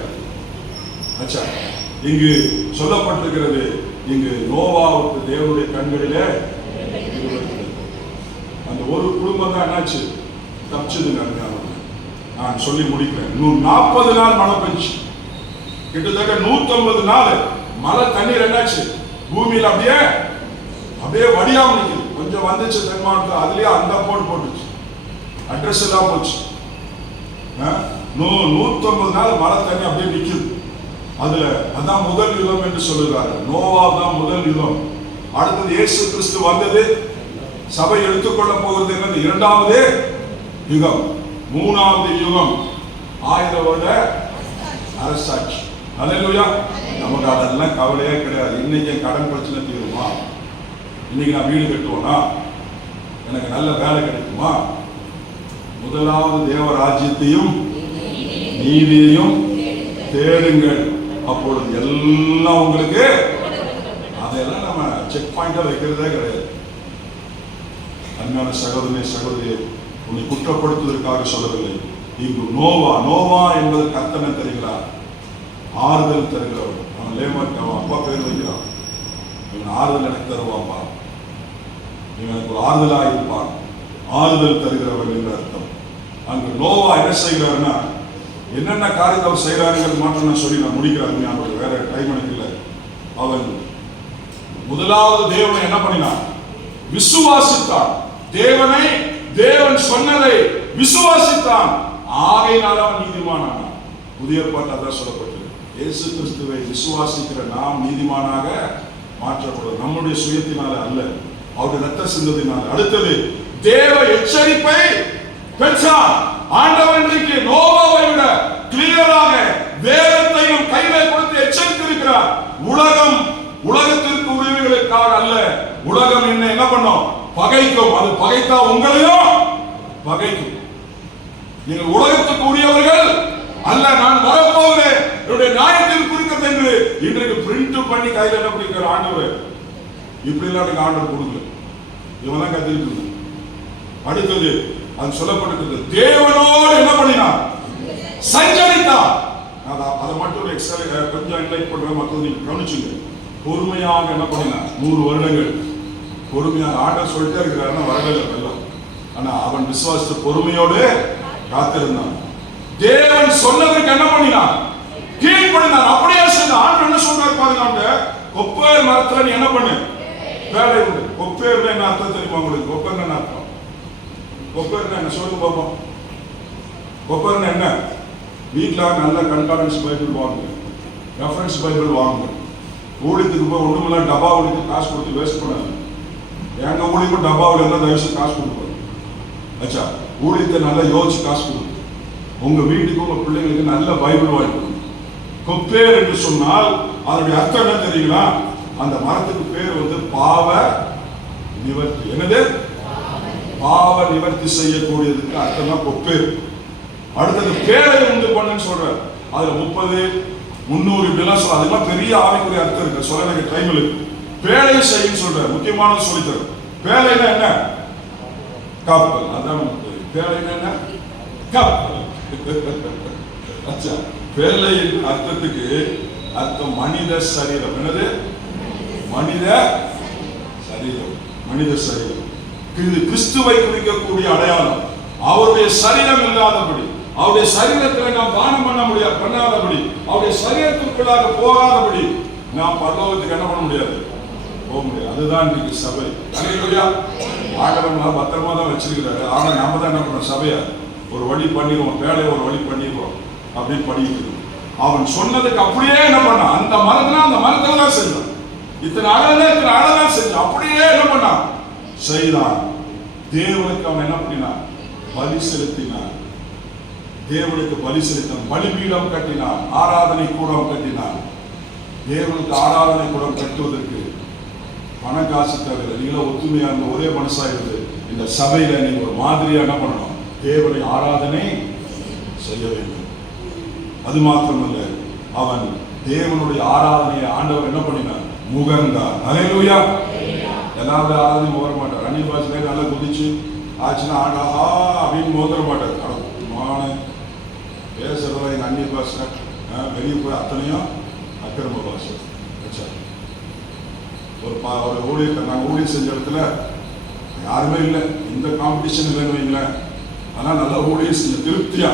அச்சா, இங்கு சொல்லப்பட்டிருக்கிறது, இங்கு நோவாவுக்கு தேவனுடைய கண்களிலே அந்த ஒரு குடும்பம் தான் என்னாச்சு, தப்பிச்சதுங்க. நான் சொல்லி முடிக்கிறேன். 40 நாள் மழை பெஞ்சு, கிட்டத்தட்ட 150 நாள் மழை தண்ணீர் என்னாச்சு, பூமியில் அப்படியே அப்படியே வடியாம நிக்குது. கொஞ்சம் வந்துச்சு தென் மாவட்டத்தில், அதுலயே அந்த போட்டுச்சு, அட்ரஸ் எல்லாம் போச்சு. 150 நாள் மழை தண்ணி அப்படியே நிக்குது. அதுல அதான் முதல் யுகம் என்று சொல்லுகிறாரு. நோவா தான் முதல் யுகம். அடுத்தது இயேசு கிறிஸ்து வந்தது, சபை எடுத்துக்கொள்ள போகிறது என்னது, இரண்டாவது யுகம். மூணாவது யுகம் 1000 வருட அரசாட்சி. அல்லேலூயா. நமக்கு அதெல்லாம் கவலையே கிடையாது. இன்னைக்கு கடன் பிரச்சனை தீருமா, இன்னைக்கு நான் வீடு கட்டுவேனா, எனக்கு நல்ல வேலை கிடைக்குமா, முதலாவது தேவ ராஜ்யத்தையும் நீதியையும் தேடுங்கள், அப்பொழுது எல்லாம் உங்களுக்கு. அதெல்லாம் நம்ம செக் பாயிண்டா வைக்கிறதே கிடையாது. அன்பான சகோதரனே சகோதரியே, உன்னை குற்றப்படுத்துவதற்காக சொல்லவில்லை. இங்கு நோவா என்பது கர்த்தனை தருகிறார், ஆறுதல் தருகிறவர். அவன் லேமக், அவன் அப்பா பேர் வைக்கிறான். இவன் ஆறுதல் எனக்கு தருவாப்பா, இவன் எனக்கு ஒரு ஆறுதலாக இருப்பான், ஆறுதல் தருகிறவர் என்ற அர்த்தம். அங்கு நோவா என்ன செய்கிறாருன்னா, என்னென்ன காரியத்தை அவர் செய்கிறாருங்கிறது மாற்றம் நான் சொல்லி நான் முடிக்கிறேன். அவனுக்கு வேற டைம் எனக்கு இல்லை. அவன் முதலாவது தேவனை என்ன பண்ணினான், விசுவாசித்தான். தேவனை, தேவன் சொன்னதை விசுவாசித்தான், ஆகையினால அவன் நீதிமானானான். புதிய ஏற்பாட்டில் அதான் சொல்லப்பட்டது. இயேசு கிறிஸ்துவை விசுவாசிக்கிற நாம் நீதிமானாக மாற்றப்படும், நம்முடைய சுயத்தினால அல்ல, அவருடைய ரத்த சிந்தத்தினால. அடுத்தது தேவ எச்சரிப்பை பெற்றார். ஆண்டவர் இன்றைக்கு நோவாவை விட கிளியராக வேதத்தையும் கையிலே கொடுத்து எச்சரித்திருக்கிறார். உலகத்திற்கு உரிமைகளுக்காக அல்ல, உலகம் என்ன பண்ணும், பகைக்கும். அது பகைத்தா உங்களையும் பகைக்கும். நீங்கள் உலகத்துக்கு உரியவர்கள் அல்ல, நான் வரப்போகிறேன், என்னுடைய நியாயத்தில் குறிக்கிறது என்று இன்றைக்கு பிரிண்ட் பண்ணி கையில் என்ன பண்ணிக்கிற ஆண்டவர். இப்படி எல்லாம் ஆண்டவர் கொடுக்கல, இவன் தான் கத்திருக்கு. அடுத்தது அது சொல்லப்பட்டிருக்கிறது, தேவனோடு என்ன பண்ணினார், சஞ்சரித்தார். அதை மட்டும் எக்ஸ்ட்ரா கொஞ்சம் ஹைலைட் பண்ற, மக்கள் நீங்க கவனிச்சுங்க. பொறுமையாக என்ன பண்ணினார், 100 வருடங்கள் பொறுமையாக. ஆண்டவர் சொல்லிட்டே இருக்கிறாருன்னா வரவேல வெள்ளம், ஆனா அவன் விசுவாச பொறுமையோடு காத்திருந்தான். தேவன் சொன்னதற்கு என்ன பண்ணினான், கீழ்ப்படினான். அப்படியே சொன்ன ஆண்டவர் என்ன சொல்றாரு பாருங்க, கொப்பேர் மரத்துல நீ என்ன பண்ணு, வேலை உண்டு. கொப்பேர் என்ன அர்த்தம் தெரியுமா உங்களுக்கு? கொப்பேர் என்ன அர்த்தம்? கொப்பேர் என்ன சொல்லுங்க பாப்போம். கொப்பேர் என்ன? வீட்டில் நல்ல கண்கார்டன்ஸ் பைபிள் வாங்க, ரெஃபரன்ஸ் பைபிள் வாங்க. ஊழியத்துக்கு போய் ஒண்ணுமில்ல டப்பா ஒழித்து காசு கொடுத்து வேஸ்ட் பண்ணாங்க. எங்க ஊழியமும் டப்பாவில் இருந்தால் தயவுசு காசு கொடுப்பாரு. அச்சா, ஊழியத்தை நல்லா யோசிச்சு காசு கொடுக்கும். உங்க வீட்டுக்கு உங்க பிள்ளைங்களுக்கு நல்ல பைபிள் வாங்கி கொடுக்கும். கொப்பேர் என்று சொன்னால் அதனுடைய அர்த்தம் என்ன தெரியுங்களா? அந்த மரத்துக்கு பேர் வந்து பாவ நிவர்த்தி. என்னது? பாவ நிவர்த்தி செய்யக்கூடியதுக்கு அர்த்தம் தான் கொப்பேர். அடுத்தது பேரை உண்டு பண்ணுன்னு சொல்ற, அதுல 30, 300 இப்படிலாம் சொல்ற. அதெல்லாம் பெரிய ஆவிக்குரிய அர்த்தம் இருக்கு, சொல்ல எனக்கு டைம் இருக்கு. பேழை செய்யும் சொல்ற, முக்கியமான சொல்லித்தர. பேழைனா என்ன? கப்பல். அதான் பேழைனா என்ன? கப்பல். அச்சா, பேழையின் அர்த்தத்துக்கு அர்த்தம் மனித சரீரம். என்னது? மனித சரீரம். மனித சரீரம் இது கிறிஸ்துவை குறிக்கக்கூடிய அடையாளம். அவருடைய சரீரம் இல்லாதபடி, அவருடைய சரீரத்தில் நாம் தானம் பண்ணாதபடி, அவருடைய சரீரத்திற்குள்ளாக போகாதபடி நாம் பரலோகத்துக்கு என்ன பண்ண முடியாது, போக முடியாது. அதுதான் இன்னைக்கு சபை. ஆண்டவன் பத்திரமா தான் வச்சிருக்கிறாரு. ஆனா நம்ம தான் என்ன பண்ண, சபைய ஒரு வழி பண்ணிடுவோம், வேலையை ஒரு வழி பண்ணிடுவோம் அப்படின்னு பண்ணிட்டு. அவன் சொன்னதுக்கு அப்படியே என்ன பண்ண, அந்த மரத்துல அந்த மரத்துல தான் செஞ்சான். இத்தனை அழகா செஞ்சான். அப்படியே என்ன பண்ணான், செய்தான். தேவனுக்கு அவன் என்ன பண்ணினான், பலி செலுத்தினான். தேவனுக்கு பலி செலுத்தினான். பலிபீடம் கட்டினான், ஆராதனை கூடம் கட்டினான். தேவனுக்கு ஆராதனை கூடம் கட்டுவதற்கு பண காசு தேவையில்லை. நீங்களும் ஒத்துமையா இருந்த ஒரே மனசா இருந்து இந்த சபையில நீங்க ஒரு மாதிரியா என்ன பண்ணணும்? தேவனை ஆராதனை செய்ய வேண்டும். அது மாத்திரமல்ல, அவன் தேவனுடைய ஆராதனையை ஆண்டவர் என்ன பண்ணினார்? முகர்ந்தார். அல்லேலூயா. எல்லாரும் ஆராதனை முகர மாட்டார். அந்நிய பாஷையில நல்லா குதிச்சு ஆச்சுன்னா ஆண்டா அப்படின்னு மோதிர மாட்டார். பேசுறதுல எங்க அந்நிய பாஷை வெளியே போய் அத்தனையும் அக்கிரம பாஷை. ஒரு ஊழியர் நாங்கள் ஊழியர் செஞ்ச இடத்துல யாருமே இல்லை, இந்த காம்படிஷன் இல்லைன்னு வைங்களேன். ஆனால் நல்லா ஊழியர் செஞ்ச திருப்தியா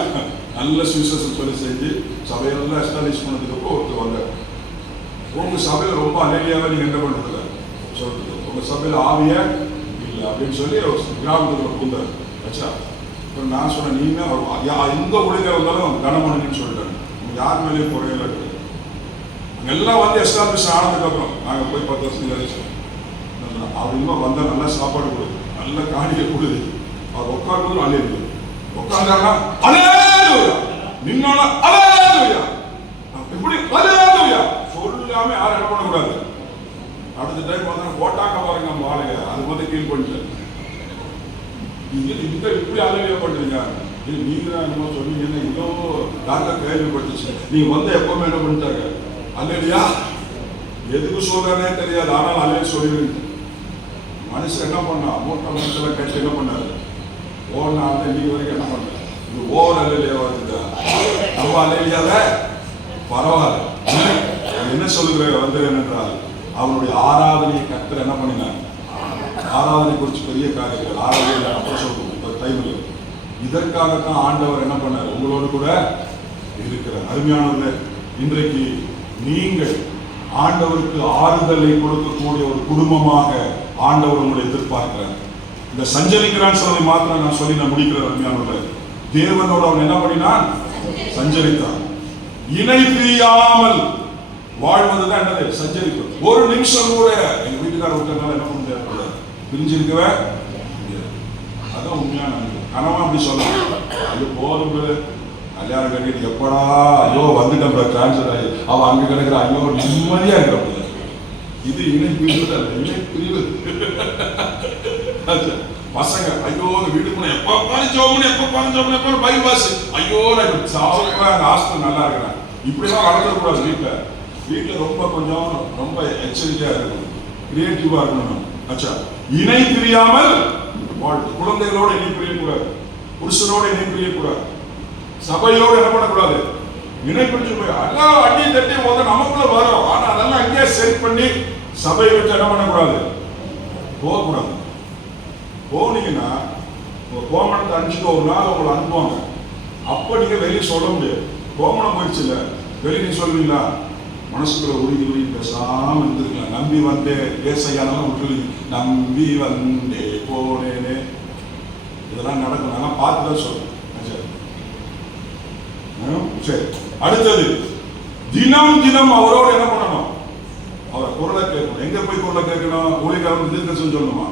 நல்ல சுவிசேஷம் சொல்லி செஞ்சு சபையெல்லாம் எஸ்டாலிஷ் பண்ணதுக்கு ஒருத்தர் வந்தார். உங்க சபையில ரொம்ப அலேலியாவே நீங்க என்ன பண்றதில்ல சொல்றது, உங்க சபையில ஆவிய இல்லை அப்படின்னு சொல்லி கிராமத்துல புந்தார். ஆச்சா, இப்போ நான் சொன்னேன், நீங்க எந்த ஊழியர் வந்தாலும் கனமணின்னு சொல்லிட்டாங்க. யார் மேலேயும் குறையெல்லாம் இருக்குது. எல்லாம் வந்து எஸ்டாப்ளிஷ் ஆனதுக்கு அப்புறம் நாங்க போய் 10 வருஷம் கழிச்சோம். அவர் இன்னும் வந்தா நல்லா சாப்பாடு கொடுது, நல்ல காணிக்கை கொடுது. அவர் உட்காரும்போது அலையுது, உட்கார்ந்தாருன்னா அலேலூயா, நின்னோட அலேலூயா, இப்படி அலேலூயா சொல்லாம யாரும் என்ன பண்ணக்கூடாது. அடுத்த டைம் வந்து போட்டாக்க பாருங்க நம்ம ஆளுங்க, அது வந்து கீழ் பண்ணிட்டு இப்படி அலேலூயா பண்றீங்க. நீங்க என்னமோ சொன்னீங்கன்னா இன்னும் டாக்டர் கேள்விப்பட்டுச்சு. நீங்க வந்து எப்பவுமே என்ன பண்ணிட்டாங்க? அல்லையா, எதுக்கு சொல்றேனே தெரியாது, ஆனால் அல்லையா சொல்லிடுங்க. மனுஷன் என்ன பண்ணா? மூட்டை மனுஷன் கட்சி என்ன பண்ணாரு? ஓடினால இன்னைக்கு வரைக்கும் என்ன பண்ண? இது ஓவர் அல்லையா வருது, நம்ம அல்லையாத பரவாயில்ல. என்ன சொல்லுகிற வந்துறேன் என்றால், அவனுடைய ஆராதனையை கர்த்தர் என்ன பண்ணினார்? ஆராதனை குறித்து பெரிய காரியங்கள் ஆராதனை அப்புறம் சொல்லுவோம் டைமில். இதற்காகத்தான் ஆண்டவர் என்ன பண்ணார்? உங்களோடு கூட இருக்கிறார். அருமையானவர்களே, இன்றைக்கு நீங்கள் ஆண்டவருக்கு ஆறுதலை கொடுக்கக்கூடிய ஒரு குடும்பமாக ஆண்டவர் உங்களை எதிர்பார்க்கிறார். இந்த சஞ்சரிக்கிறான் சொல்லை மாத்திரம் நான் சொல்லி நான் முடிக்கிறேன். அருமையானவர்களே, தேவனோட அவன் என்ன பண்ணினான்? சஞ்சரித்தான். இணை பிரியாமல் வாழ்வதுதான் என்னது? சஞ்சரிக்கும். ஒரு நிமிஷம் கூட எங்க வீட்டுக்கார விட்டனால என்ன பண்ண தேவைப்படாது, பிரிஞ்சிருக்கவே. அதான் உண்மையான கனவா அப்படி சொல்லலாம். அது போதும் கல்யாணம் கட்டிட்டு எப்படா ஐயோ வந்துட்டோம் டிரான்ஸ்ஃபர் ஆகி அவ அங்க கிடக்குற ஐயோ நிம்மதியா இருக்கிற. இது இணை பிரிவு அல்ல, இணை பிரிவு. பசங்க ஐயோ வீடு போன எப்ப பாரிச்சோம்னு எப்ப பாரிச்சோம்னு எப்ப பைபாஸ் ஐயோ நான் சாப்பிட ஹாஸ்டல் நல்லா இருக்கிறேன். இப்படிலாம் வளர்க்கக்கூடாது. வீட்டுல ரொம்ப கொஞ்சம் ரொம்ப எச்சரிக்கையா இருக்கணும், கிரியேட்டிவா இருக்கணும். ஆச்சா, இணை பிரியாமல் வாழ்க்கை. குழந்தைகளோட இணை பிரியக்கூடாது, புருஷனோட இணை பிரியக்கூடாது, சபையோடு என்ன பண்ணக்கூடாது? இணைப்பிடிச்சு போய் எல்லாம் அடி தட்டி போது நமக்குள்ள வரும். ஆனா அதெல்லாம் அங்கேயே செட் பண்ணி சபையை வச்சு என்ன பண்ணக்கூடாது? போகக்கூடாது. போனீங்கன்னா கோமணத்தை அனுப்பிச்சுட்டு ஒரு நாள் உங்களை அனுப்புவாங்க. அப்ப நீங்க வெளியே சொல்ல முடியாது. கோமணம் போயிடுச்சு இல்ல, வெளியே நீ சொல்லுவீங்களா? மனசுக்குள்ள உறுதி பேசாம இருந்திருக்கலாம். நம்பி வந்தே பேசையானாலும் விட்டுருவீங்க. நம்பி வந்தே போனேனே, இதெல்லாம் நடக்கும். நான் பார்த்துதான் சொல்றேன். சரி, அடுத்தது தினம் தினம் அவரோடு என்ன பண்ணணும்? அவரை குரலை கேட்கணும். எங்க போய் குரலை கேட்கணும்? ஊழியக்காரன் தீர்க்கதரிசனம் சொல்லணுமா?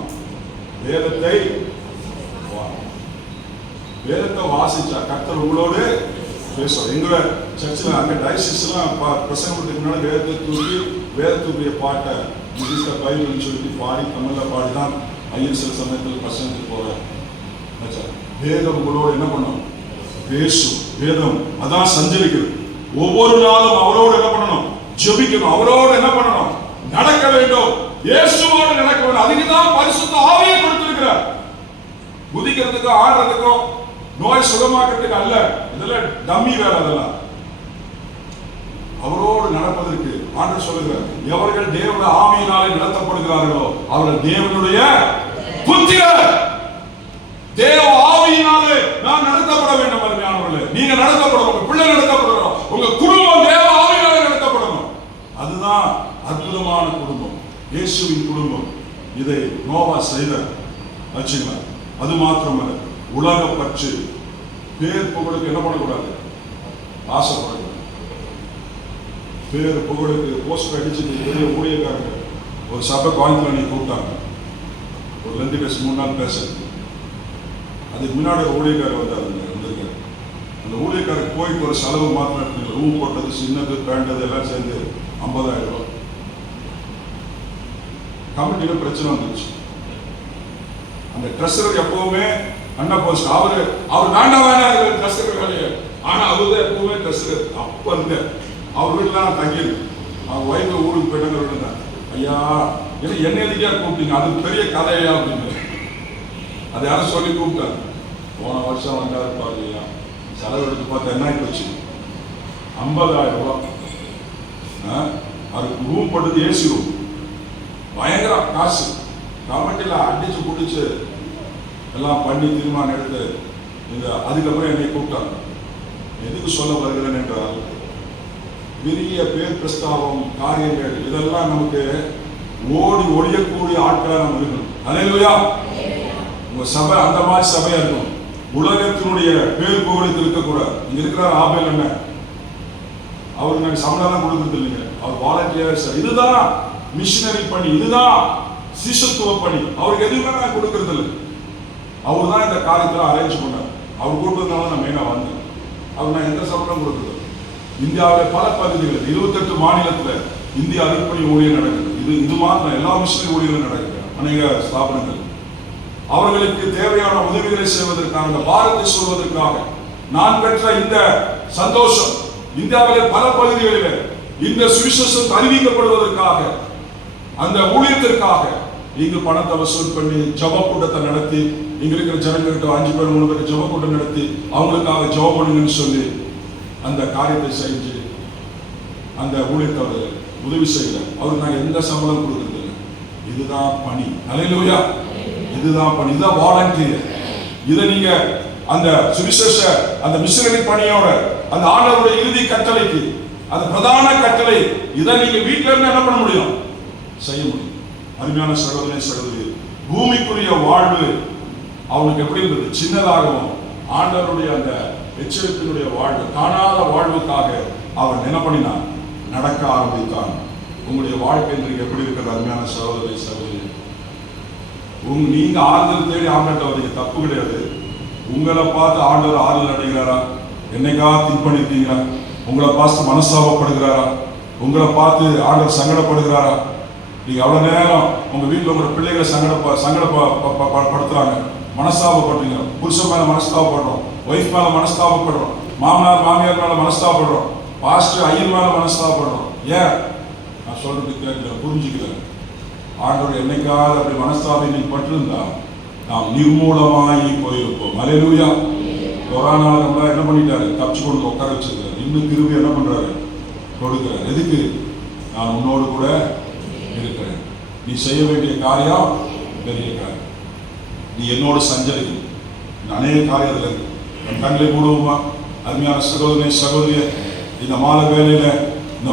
வேதத்தை வாசிச்சா கர்த்தர் உங்களோடு பேசுவார். எங்க சர்ச்சில் அங்க டைசிஸ் எல்லாம் பிரசங்கத்துக்கு முன்னாடி வேதத்துக்குரிய பாட்டை பைபிள்னு சொல்லிட்டு பாடி தமிழ்ல பாடிதான் ஐயன் சில சமயத்தில் பிரசங்கத்துக்கு போற. வேதம் உங்களோடு என்ன பண்ணும்? பேசும். வேதம் அதான் சஞ்சரிக்கிறது. ஒவ்வொரு நாளும் அவரோடு என்ன பண்ணணும்? ஜெபிக்கணும். அவரோடு என்ன பண்ணணும்? நடக்க வேண்டும். இயேசுவோடு நடக்க வேண்டும். அதுக்கு தான் பரிசுத்த ஆவியை கொடுத்திருக்கிறார். குதிக்கிறதுக்கு ஆடுறதுக்கும் நோய் சுகமாக்கிறதுக்கு அல்ல. இதெல்லாம் டம்மி வேலை. அதெல்லாம் அவரோடு நடப்பதற்கு ஆண்டவர் சொல்லுகிறார், எவர்கள் தேவனுடைய ஆவியினாலே நடத்தப்படுகிறார்களோ அவர்கள் தேவனுடைய புத்திரர். தேவ ஆவியினாலே நான் நடத்தப்பட வேண்டும். அருமையானவர்களே, நீங்க நடத்தப்படணும், உங்க பிள்ளை நடத்தப்படணும், உங்க குடும்பம் தேவ ஆவியினாலே நடத்தப்படணும். அதுதான் அற்புதமான குடும்பம், இயேசுவின் குடும்பம். இதை நோவா செய்தார். ஆச்சுங்களா? அது மாத்திரமல்ல, உலக பற்று, பேர் புகழுக்கு என்ன பண்ணக்கூடாது? ஆசைப்படக்கூடாது. பேர் புகழுக்கு போஸ்டர் அடிச்சு பெரிய ஊழியக்காரங்க ஒரு சபை காலத்தில் நீ கூப்பிட்டாங்க. ஒரு 2 பேச 3 நாள் பேசுறது. அதுக்கு முன்னாடி ஊழியக்காரர் வந்திருக்காரு. அந்த ஊழியக்காரர் போயிட்டு ஒரு செலவு மாத்திரம் ரூம் போட்டது, சின்னது, பேண்டது எல்லாம் சேர்ந்து 50,000 ரூபாய். கமிட்டியில பிரச்சனை வந்துருச்சு. அந்த ட்ரெஷரர் எப்பவுமே அண்ணா போஸ்ட் அவர் வேண்டாம் வேணாம் ட்ரெஷரர் வேலையை, ஆனா அவர்தான் எப்பவுமே ட்ரெஷரர். அப்ப இருந்த அவர் வீட்டுல நான் தங்கியிருக்கு. அவங்க ஒய்ஃபை ஊருக்கு போயிட்டாங்க. விழுந்தேன், ஐயா என்ன எதுக்கா கூப்பிட்டீங்க, அது பெரிய கதையா அப்படின்னு அதை யாரும் சொல்லி கூப்பிட்டாங்க. போன வருஷம் வந்தாரு பாருங்க, செலவு எடுத்து பார்த்தா என்ன ஆயிடுச்சு, 50,000 ரூபாய். அதுக்கு ரூம் படுத்து ஏசி ரூம், பயங்கர காசு. கமிட்டியில் அடிச்சு பிடிச்சு எல்லாம் பண்ணி தீர்மானம் எடுத்து அதுக்கப்புறம் என்னை கூப்பிட்டாங்க. எதுக்கு சொல்ல வருகிறேன் என்றால், பெரிய பேர் பிரஸ்தாபம் காரியங்கள் இதெல்லாம் நமக்கு ஓடி ஒழியக்கூடிய ஆட்களா நம்ம இருக்கணும். அல்லேலூயா. உங்க சபை அந்த மாதிரி சபையா இருக்கணும். உலகத்தினுடைய பேர் புகழுக்கு இருக்கக்கூடாது. இங்க இருக்கிற ஆபேல் என்ன, அவருக்கு நாங்கள் சம்பளம் கொடுக்கறது இல்லைங்க, அவர் வாலண்டியர்ஸ். இதுதான் மிஷினரி பணி, இதுதான் சிசுத்துவ பணி. அவருக்கு எதுவுமே நான் கொடுக்கறது இல்லை. அவர் தான் இந்த காரியத்தில் அரேஞ்ச் பண்ணார். அவர் கூப்பிட்டதுனால நான் மெயினாக வந்தேன். அவர் நான் எந்த சம்பளம் கொடுக்குறது. இந்தியாவில் பல பகுதிகளில் 28 மாநிலத்தில் இந்திய அருட்பணி ஊழியர் நடக்குது. இது மாத்திரம் எல்லா மிஷினரி ஊழியர்களும் நடக்குது. அநேக ஸ்தாபனங்கள் அவர்களுக்கு தேவையான உதவிகளை செய்வதற்காக, இந்த பாரத்தை சொல்வதற்காக நான் பெற்ற இந்த சந்தோஷம், இந்தியாவிலே பல பகுதிகளில் இந்த சுவிசேஷம் அறிவிக்கப்படுவதற்காக, அந்த ஊழியத்திற்காக இங்கு பணத்தை வசூல் பண்ணி ஜப கூட்டத்தை நடத்தி, இங்க இருக்கிற ஜனங்கிட்ட 5 பேர் 3 பேர் ஜப கூட்டம் நடத்தி அவங்களுக்காக ஜபம் பண்ணுங்கன்னு சொல்லி அந்த காரியத்தை செஞ்சு அந்த ஊழியத்தை உதவி செய்யல. அவருக்கு நாங்கள் எந்த சம்பளம் கொடுக்கறது இல்லை. இதுதான் பணி. அல்லேலூயா. இதுதான் பணி, இதுதான் வாலண்டியர். இதை நீங்க அந்த சுவிசேஷ அந்த மிஷனரி பணியோட அந்த ஆண்டவருடைய இறுதி கட்டளைக்கு, அந்த பிரதான கட்டளை, இதை நீங்க வீட்டில இருந்து என்ன பண்ண முடியும், செய்ய முடியும். அருமையான சகோதரனே சகோதரி, பூமிக்குரிய வாழ்வு அவனுக்கு எப்படி இருந்தது, சின்னதாகவும் ஆண்டவருடைய அந்த எச்சரிப்பினுடைய வாழ்வு, காணாத வாழ்வுக்காக அவன் என்ன பண்ணினான், நடக்க ஆரம்பித்தான். உங்களுடைய வாழ்க்கை இன்றைக்கு எப்படி இருக்கிறது அருமையான சகோதரி சகோதரி? நீங்க ஆறுதல் தேடி ஆண்டவர்கிட்ட வரீங்க, தப்பு கிடையாது. உங்களை பார்த்து ஆண்டவர் ஆறுதல் அடைகிறாரா? என்னைக்கா திங்க் பண்ணிருக்கீங்களா? உங்களை பார்த்து மனஸ்தாபப்படுகிறாரா? உங்களை பார்த்து ஆண்டவர் சங்கடப்படுகிறாரா? நீங்க எவ்வளவு நேரம் உங்க வீட்டில் உங்க பிள்ளைகளை சங்கடப்படுத்துறாங்க, மனஸ்தாபப்படுறீங்க. புருஷன் மேல மனஸ்தாபப்படுறோம், ஒய்ஃப் மேல மனஸ்தாபப்படுறோம், மாமனார் மாமியார் மேல மனஸ்தாபப்படுறோம், பாஸ்டர் ஐயர் மேல மனஸ்தாபப்படுறோம். ஏன் நான் சொல்றது கேட்கல, புரிஞ்சுக்கல. ஆண்டவர் என்னைக்காவது அப்படி மனஸ்தாபம் பட்டிருந்தா நாம் நிர்மூலமாகி போயிருப்போம். அல்லேலூயா. கொரோனா என்ன பண்ணிட்டாரு, தப்பிச்சு கொண்டு உட்கார வச்சிருக்காரு. இன்னும் திரும்பி என்ன பண்றாரு, கொடுக்கிறார். எதுக்கு? நான் உன்னோடு கூட இருக்கிறேன். நீ செய்ய வேண்டிய காரியம் பெரிய காரியம். நீ என்னோடு சஞ்சரிக்கும். அநேக காரியத்தில் இருக்கு. என் கண்களை மூடுவோமா? அருமையான சகோதரனை சகோதரிய, இந்த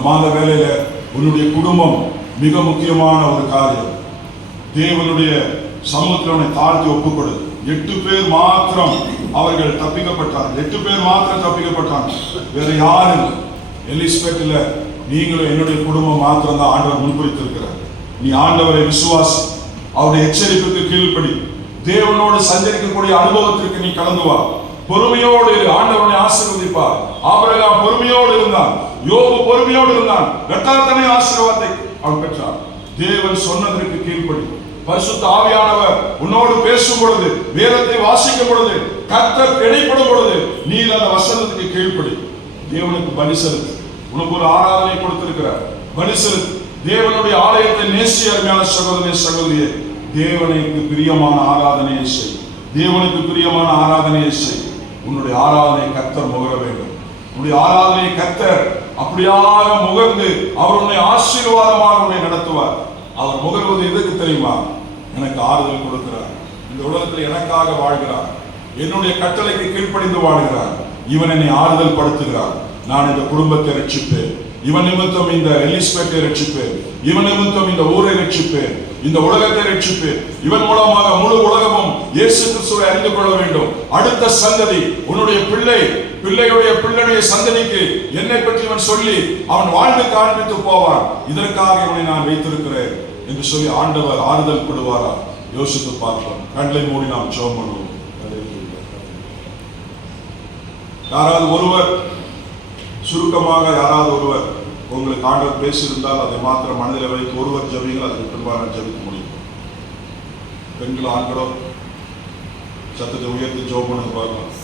மாத வேலையில உன்னுடைய குடும்பம் மிக முக்கியமான ஒரு காரியம். தேவனுடைய சமூகத்தில் உன்னை தாழ்த்தி ஒப்புக்கொடு. 8 பேர் மாத்திரம் அவர்கள் தப்பிக்கப்பட்டார்கள். 8 பேர் மாத்திரம் தப்பிக்கப்பட்டாங்க, வேற யாரும் இல்லை. எலிஸ்பெட்டில் நீங்களும் என்னுடைய குடும்பம் மாத்திரம் தான் ஆண்டவர் முன்குறித்திருக்கிறார். நீ ஆண்டவரை விசுவாசி, அவருடைய எச்சரிப்புக்கு கீழ்ப்படி, தேவனோடு சஞ்சரிக்கக்கூடிய அனுபவத்திற்கு நீ கலந்து வா. பொறுமையோடு ஆண்டவனை ஆசீர்வதிப்பார். ஆபிரகாம் பொறுமையோடு இருந்தான், யோபு பொறுமையோடு இருந்தான், இரண்டாத்தனை ஆசீர்வாதத்தை அவன் பெற்றான். தேவன் சொன்னதற்கு கீழ்ப்படி, பரிசுத்த ஆவியானவர் உன்னோடு பேசும் பொழுது, வேதத்தை வாசிக்கும் பொழுது, கர்த்தர் இடைப்படும் பொழுது நீ அந்த வசனத்துக்கு கீழ்ப்படி. தேவனுக்கு பலி செலுத்து. உனக்கு ஒரு ஆராதனை கொடுத்திருக்கிறார், பலி செலுத்து. தேவனுடைய ஆலயத்தை நேசி. அருமையான சகோதரனே சகோதரியே, தேவனுக்கு பிரியமான ஆராதனையை செய். தேவனுக்கு பிரியமான ஆராதனையை செய். உன்னுடைய ஆராதனை கர்த்தர் முகர வேண்டும். உன்னுடைய ஆராதனை கர்த்தர் அப்படியாக முகர்ந்து அவர் உன்னை ஆசீர்வாதமாக உன்னை நடத்துவார். அவர் முகர்வது எதுக்கு தெரியுமா? எனக்கு ஆறுதல் கொடுக்கிறார், இந்த உலகத்தில் எனக்காக வாழ்கிறார், என்னுடைய கட்டளைக்கு கீழ்ப்படிந்து வாழ்கிறார், இவன் என்னை ஆறுதல் படுத்துகிறார். நான் இந்த குடும்பத்தை ரட்சிப்பேன், இவன் நிமித்தம் இந்த எலிஸ்பெட்டை ரட்சிப்பேன், இவன் நிமித்தம் இந்த ஊரை ரட்சிப்பேன், இந்த உலகத்தை ரட்சிப்பேன். இவன் மூலமாக முழு உலகமும் இயேசு கிறிஸ்துவை அறிந்து கொள்ள வேண்டும். அடுத்த சந்ததி, உன்னுடைய பிள்ளையுடைய சந்ததிக்கு என்னை பற்றி இவன் சொல்லி அவன் வாழ்ந்து காண்பித்து போவான். இதற்காக இவனை நான் வைத்திருக்கிறேன் என்று சொல்லி ஆண்டவர் ஆறுதல் படுவாரா? யோசித்து பார்ப்போம். கண்களை மூடி நாம் ஜெபம் பண்ணுவோம். யாராவது ஒருவர் சுருக்கமாக யாராவது ஒருவர் உங்களுக்கு ஆண்டவர் பேசியிருந்தால் அதை மாத்திரம் மனதில் வைத்து ஒருவர் ஜெபிங்கள், அதுக்கு பின்பாக ஜெபிக்க முடியும். பெண்களோ ஆண்களோ சத்தத்தை உயர்த்தி ஜெபம் பண்ணுங்க பார்க்கலாம்.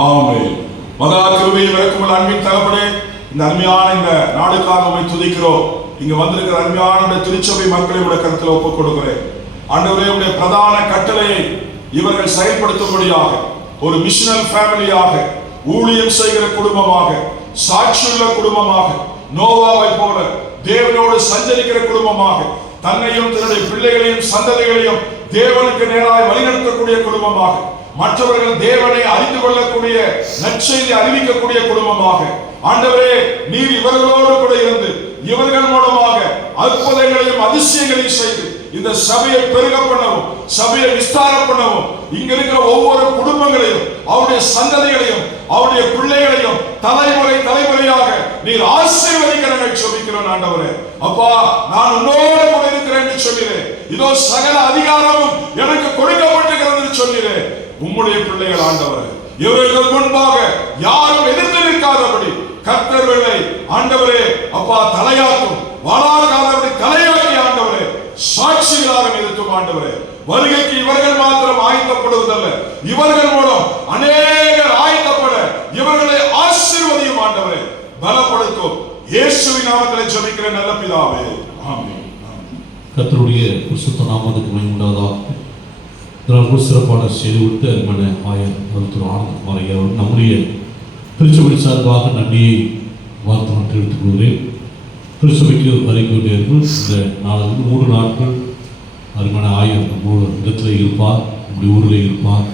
ஆமென். மகா கிருபையும் இரக்கமுள்ள அன்பின் தகப்பனே, இந்த அருமையான இந்த நாடுக்காக உம்மை துதிக்கிறோம். இங்க வந்திருக்கிற அருமையான திருச்சபை மக்களை உடைய கருத்தில் ஒப்புக் கொடுக்கிறேன். ஆண்டவரே, உடைய பிரதான கட்டளையை இவர்கள் செயல்படுத்தும்படியாக ஒரு மிஷனல் ஃபேமிலியாக, ஊழியம் செய்கிற குடும்பமாக, சாட்சியுள்ள குடும்பமாக, நோவாவை போல தேவனோடு சஞ்சரிக்கிற குடும்பமாக, தன்னையும் தன்னுடைய பிள்ளைகளையும் சந்ததிகளையும் தேவனுக்கு நேராக வழிநடத்தக்கூடிய குடும்பமாக, மற்றவர்கள் தேவனை அறிந்து கொள்ளக்கூடிய நற்செய்தி அறிவிக்கக்கூடிய குடும்பமாக, ஆண்டவரே நீர் இவர்களோடு கூட இருந்து இவர்கள் மூலமாக அற்புதங்களையும் அதிசயங்களையும் செய்து இந்த சபையை பெருக பண்ணவும், சபையை விஸ்தாரம் பண்ணவும், இங்க இருக்கிற ஒவ்வொரு குடும்பங்களையும் அவருடைய சந்ததிகளையும் அவருடைய பிள்ளைகளையும் தலைமுறை தலைமுறையாக நீர் ஆசீர்வதிக்க நாங்கள் ஜெபிக்கிறோம். ஆண்டவரே, அப்பா நான் உன்னோடு கூட இருக்கிறேன் என்று சொல்கிறேன். இதோ சகல அதிகாரமும் எனக்கு கொடுக்கப்பட்டிருக்கிறது என்று சொல்கிறேன். உம்முடைய பிள்ளைகள் ஆண்டவரே, இவர்கள் முன்பாக யாரும் எதிர்த்து நிற்காதபடி கர்த்தர்களை ஆண்டவரே அப்பா தலையாக்கும், வாழாகாதபடி தலையாக்கி ஆண்டவரே சாட்சிகளாக நிறுத்தும். ஆண்டவரே, வருகைக்கு இவர்கள் மாத்திரம் ஆயத்தப்படுவதல்ல, இவர்கள் மூலம் அநேகர் ஆயத்தப்பட இவர்களை ஆசீர்வதியும். ஆண்டவரே பலப்படுத்தும். இயேசுவின் நாமத்தில் ஜெபிக்கிறேன் நல்ல பிதாவே, ஆமென். கர்த்தருடைய பரிசுத்த நாமத்துக்கு மகிமை உண்டாவதாக. இதனால் சிறப்பான செய்து விட்டு அருமையான ஆயர் மருத்துவர் ஆனந்தகுமார் ஐயா நம்முடைய திருச்சபை சார்பாக நன்றியை வாழ்த்து நன்றி எடுத்துக் கொள்கிறேன். திருச்சபைக்கு அறிக்கையிட்டீர்கள். இந்த 3 நாட்கள் அருமையான ஆயர் நம்மோட இடத்துல இருப்பார், நம்முடைய ஊரில் இருப்பார்.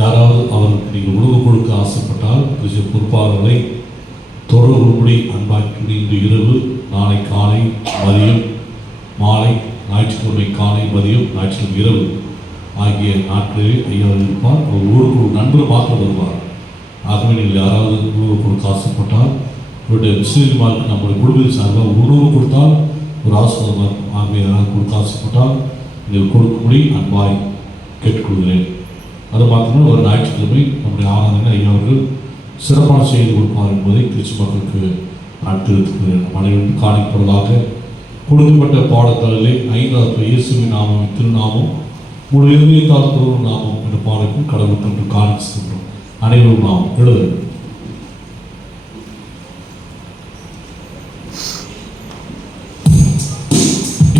யாராவது அவருக்கு நீங்கள் உணவு கொடுக்க ஆசைப்பட்டால் திருச்சபை பொறுப்பாளர்களை தொடர்புபடி அன்பாக்கி இன்று இரவு, நாளை காலை, மதியம், மாலை, ஞாயிற்றுக்கிழமை காலை, மதியம், ஞாயிற்றுக்கிழமை இரவு ஆகிய நாட்களில் ஐயா இருப்பார். ஒரு ஊருக்கு ஒரு நண்பர் பார்த்து வருவார். ஆகவே நீங்கள் யாராவது உணவு கொடுக்க ஆசைப்பட்டால் இவருடைய முஸ்லீம்மாருக்கு நம்முடைய குடும்பத்தின் சார்பாக உணவு கொடுத்தால் ஒரு ஆசிரியமாக இருக்கும். ஆகவே யாராவது கொடுக்க ஆசைப்பட்டால் நீங்கள் கொடுக்கும்படி அன்பாய் கேட்டுக்கொள்கிறேன். அது மாத்திரமே ஒரு ஞாயிற்றுக்கிழமை நம்முடைய ஆராதனை ஐயா அவர்கள் சிறப்பான செய்து கொடுப்பார் என்பதை திருச்சி மக்களுக்கு நான் தெரிவித்துக்கிறேன். அனைவரும் காணிப்படுவதாக கொடுக்கப்பட்ட பாடத்தாளிலே 5வது இயேசுவின் நாமம் திருநாமம் முழு இதயத்தால் நாமம் என்ற பாடலுக்கும் கடவுளுக்கு என்று காணிக்கின்றோம். அனைவரும் நாம் எழுதுகிறோம்.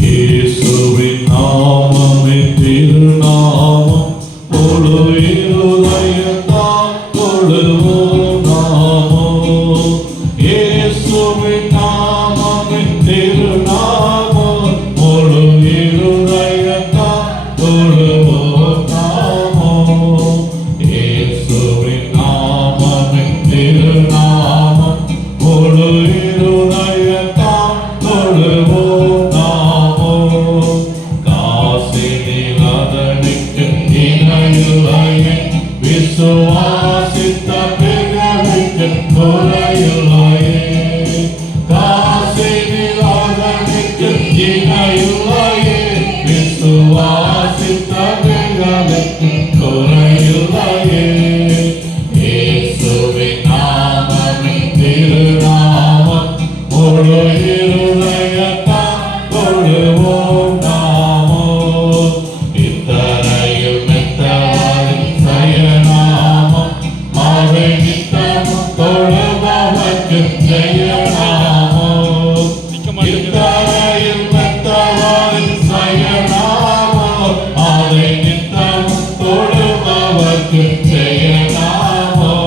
இயேசுவின் நாமமே திருநாமம், முழு இதயத்தால் தொழுவோம் நாமம். இயேசுவின் நாமமே திருநாமம், முழு இதயத்தால் தொழுவோம் நாமம். இயேசுவின் நாமமே திருநாமம், முழு இதயத்தால் தொழுவோம் நாமம். காசினில் அதனுக்கு இணையில்லையே, விசுவாசித்த பிறருக்கு குறையில்லையே. காசினில் அதனுக்கு இணையில்லையே, விசுவாசித்த பிறருக்கு குறையில்லையே. இயேசுவின் நாமமே திருநாமம், முழு இதயத்தால் தொழுவோம் நாமம். இத்தனையும் மெத்தவாரின் செயநாமம், நித்தம் தொழுபவர்க்கு ஜெயநாமம்.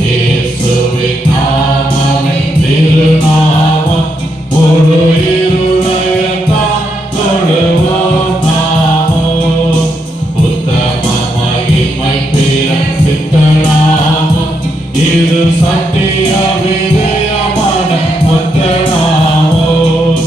இயேசுவின் நாமமே திருநாமம். முழு இருதயத்தால் தொழுவோம் நாமம். உத்தம மகிமை பிரசித்த நாமம். இது சத்திய விதயமான ஒத்த நாமம்.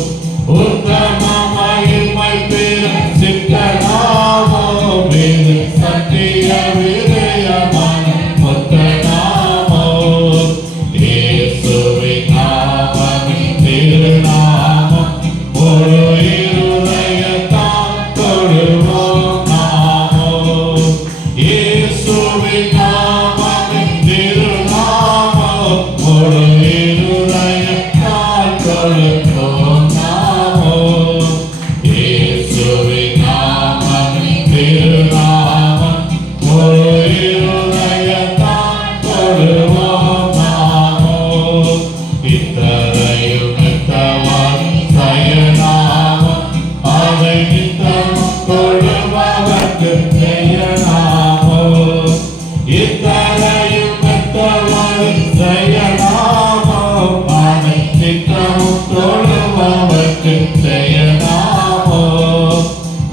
உத்தம மகிமை பிரசித்த நாமம். இது சத்திய விதயமான ஒத்த நாமம். இயேசுவின் நாமமே திருநாமம். முழு இருதயத்தால் தொழுவோம் நாமம். இயேசுவின் நாமமே திருநாமம். முழு இருதயத்தால் தொழுவோம் நாமம். இயேசுவின் நாமமே திருநாமம். முழு இருதயத்தால் தொழுவோம் நாமம். இத்தரையும் மெத்தவாய் சயநாமம். அதை நித்தம் தொழுபவர்க்கு ஜெயநாமம். இத்தரையும் மெத்தவாய் சயநாமம். அதை நித்தம் தொழுபவர்க்கு ஜெயநாமம்.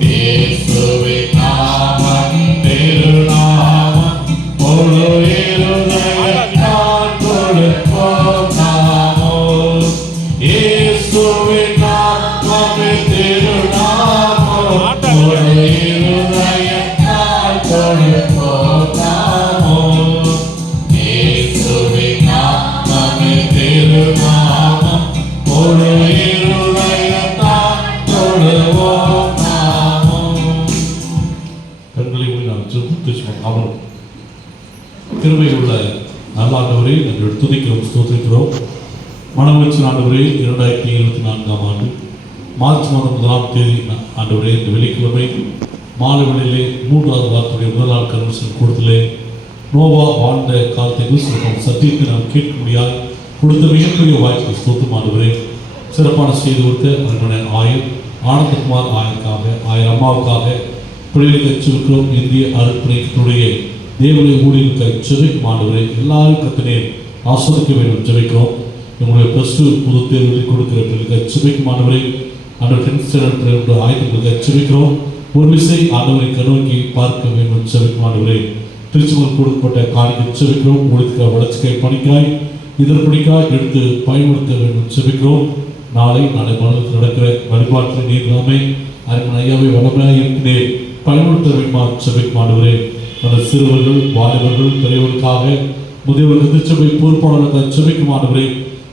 இயேசுவின் நாமம் திருநாமம். முழு இருதயத்தால் தொழுவோம் நாமம். இயேசுவின் நாமமே திருநாமம். முழு இருதயத்தால் தொழுவோம் நாமம். இயேசுவின் நாமமே திருநாமம். முழு இருதயத்தால் தொழுவோம் நாமம். கண்களை மூடி நாம் ஜெபித்து அவர் கிருபை உள்ள நல்லாண்டவரை நாங்கள் துதிக்கிறோம், ஸ்தோத்திரிக்கிறோம். மனவெச்சு ஆண்டவரே 2024 ஆண்டு மார்ச் மாதம் 1ஆம் தேதி ஆண்டவரே இந்த வெள்ளிக்கிழமை மாலை வேளையிலே 3வது வாரத்துடைய முதல் நாள் கன்வென்ஷன் கூடத்திலே நோவா வாழ்ந்த காலத்தை யூசிக்கும் சத்தியத்தை நாம் கேட்க முடியாது கொடுத்த மிகப்பெரிய வாய்ப்பு ஸ்தோத்திரம் ஆண்டவரே. சிறப்பான செய்தி கொடுத்த அன்பனை ஆயர் ஆனந்தகுமார் ஆயருக்காக, ஆயர் அம்மாவுக்காக பிள்ளைகளுக்கு அச்சிருக்கிறோம். இந்திய அருட்பணிகளுடைய தேவனுடைய ஊழியர்களுக்கு ஜெபிக்கும் ஆண்டவரே. எல்லாரும் கர்த்தரே ஆசீர்வதிக்க வேண்டும் ஜெபிக்கிறோம். நம்முடைய +2 பொது தேர்வுகளை கொடுக்கிற பிள்ளைகளுக்கு ஜெபிக்கும் ஆண்டவரே. ஆண்டவர் 10th ஸ்டாண்டர்ட் ஆயத்தங்களுக்கு ஜெபிக்கிறோம். ஒரு விசை ஆண்டவரை கண்ணோக்கி பார்க்க வேண்டும் ஜெபிக்கும் ஆண்டவரே. திருச்செங்கோல் கொடுக்கப்பட்ட காணிக்கை ஜெபிக்கிறோம். ஊழியத்துக்காக வளர்ச்சிக்காய் பணிக்காய் இதற்படிக்காய் எடுத்து பயன்படுத்த வேண்டும் ஜெபிக்கிறோம். நாளை மனதில் நடக்கிற வழிபாட்டில் நீர் நாமே அருமன் ஐயாவை வளமையாக இருக்கிறேன் பயன்படுத்த வேண்டுமா ஜெபிக்கும் ஆண்டவரே. அந்த சிறுவர்கள், வாலிபர்கள், பெரியவர்களுக்காக முதியவர்கள் திருச்சபை பொறுப்பாளர்களுக்கு ஜெபிக்கும் ஆண்டவரே.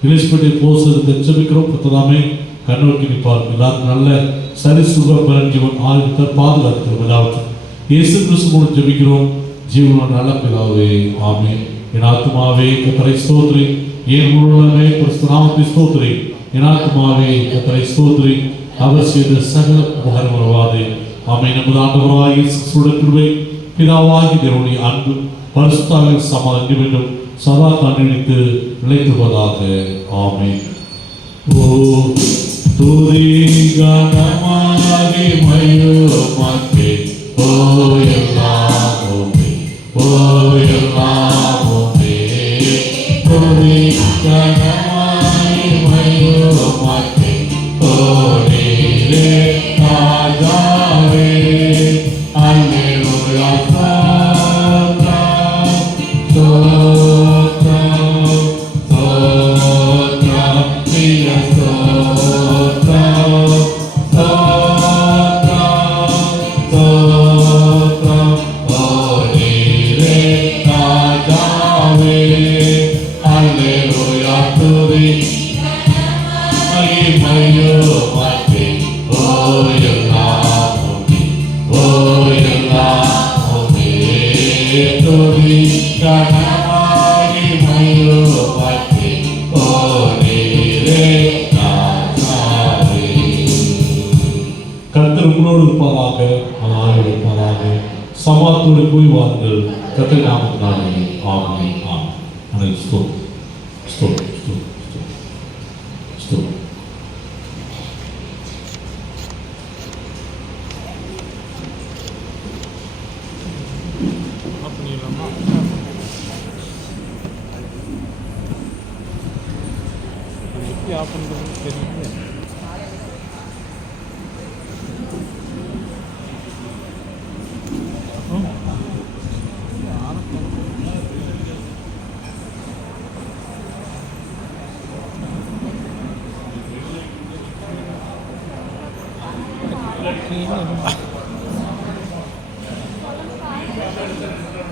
இலேஸ்பேட்டை போசருக்கு ஜெபிக்கிறோம். கர்த்தராமே கண்ணோக்கி நிற்பார். எல்லாருக்கும் நல்ல சரி சுக பலன் ஜீவன் ஆரோக்கியத்தை பாதுகாத்துக்கிறோம். எல்லாவற்றும் இயேசு கிறிஸ்து மூலம் ஜெபிக்கிறோம். ஜீவனோட நல்ல பிதாவே, ஆமென். என் ஆத்துமாவே கர்த்தரை ஸ்தோத்திரி. என் முழுவதுமே கிறிஸ்து நாமத்தை ஸ்தோத்திரி. என் ஆத்துமாவே கர்த்தரை ஸ்தோத்திரி. அவர் செய்த சகல உபகாரம் மறவாதே. ஆமென். நமது ஆண்டவராகிய இயேசு கிறிஸ்துவின் கிருபை, பிதாவாகிய தேவனுடைய அன்பு, பரிசுத்த ஆவியின் சமாதானம் வேண்டும் சதா கண்டித்து நிலைத்துவதாக. ஆமென். ஓ துதி கனமாகி மகிமையுமக்கே. ஓ எல்லாமே, ஓ எல்லாமே. துதி கனமாகி மகிமையுமக்கே. ஓ நீரே ராஜாவே. அல்லேலூயா கர்த்தர் உங்களோடு இருப்பதாக, இருப்பதாக. சமாத்தோடு போய் வாருங்கள். கர்த்தர் நாமத்தினாலே. ஆமென். ஆமென். ஸ்தோத்திரம், ஸ்தோத்திரம், ஸ்தோத்திரம், ஸ்தோத்திரம். ஆஃப் பண்ணுறது தெரியுது. Ini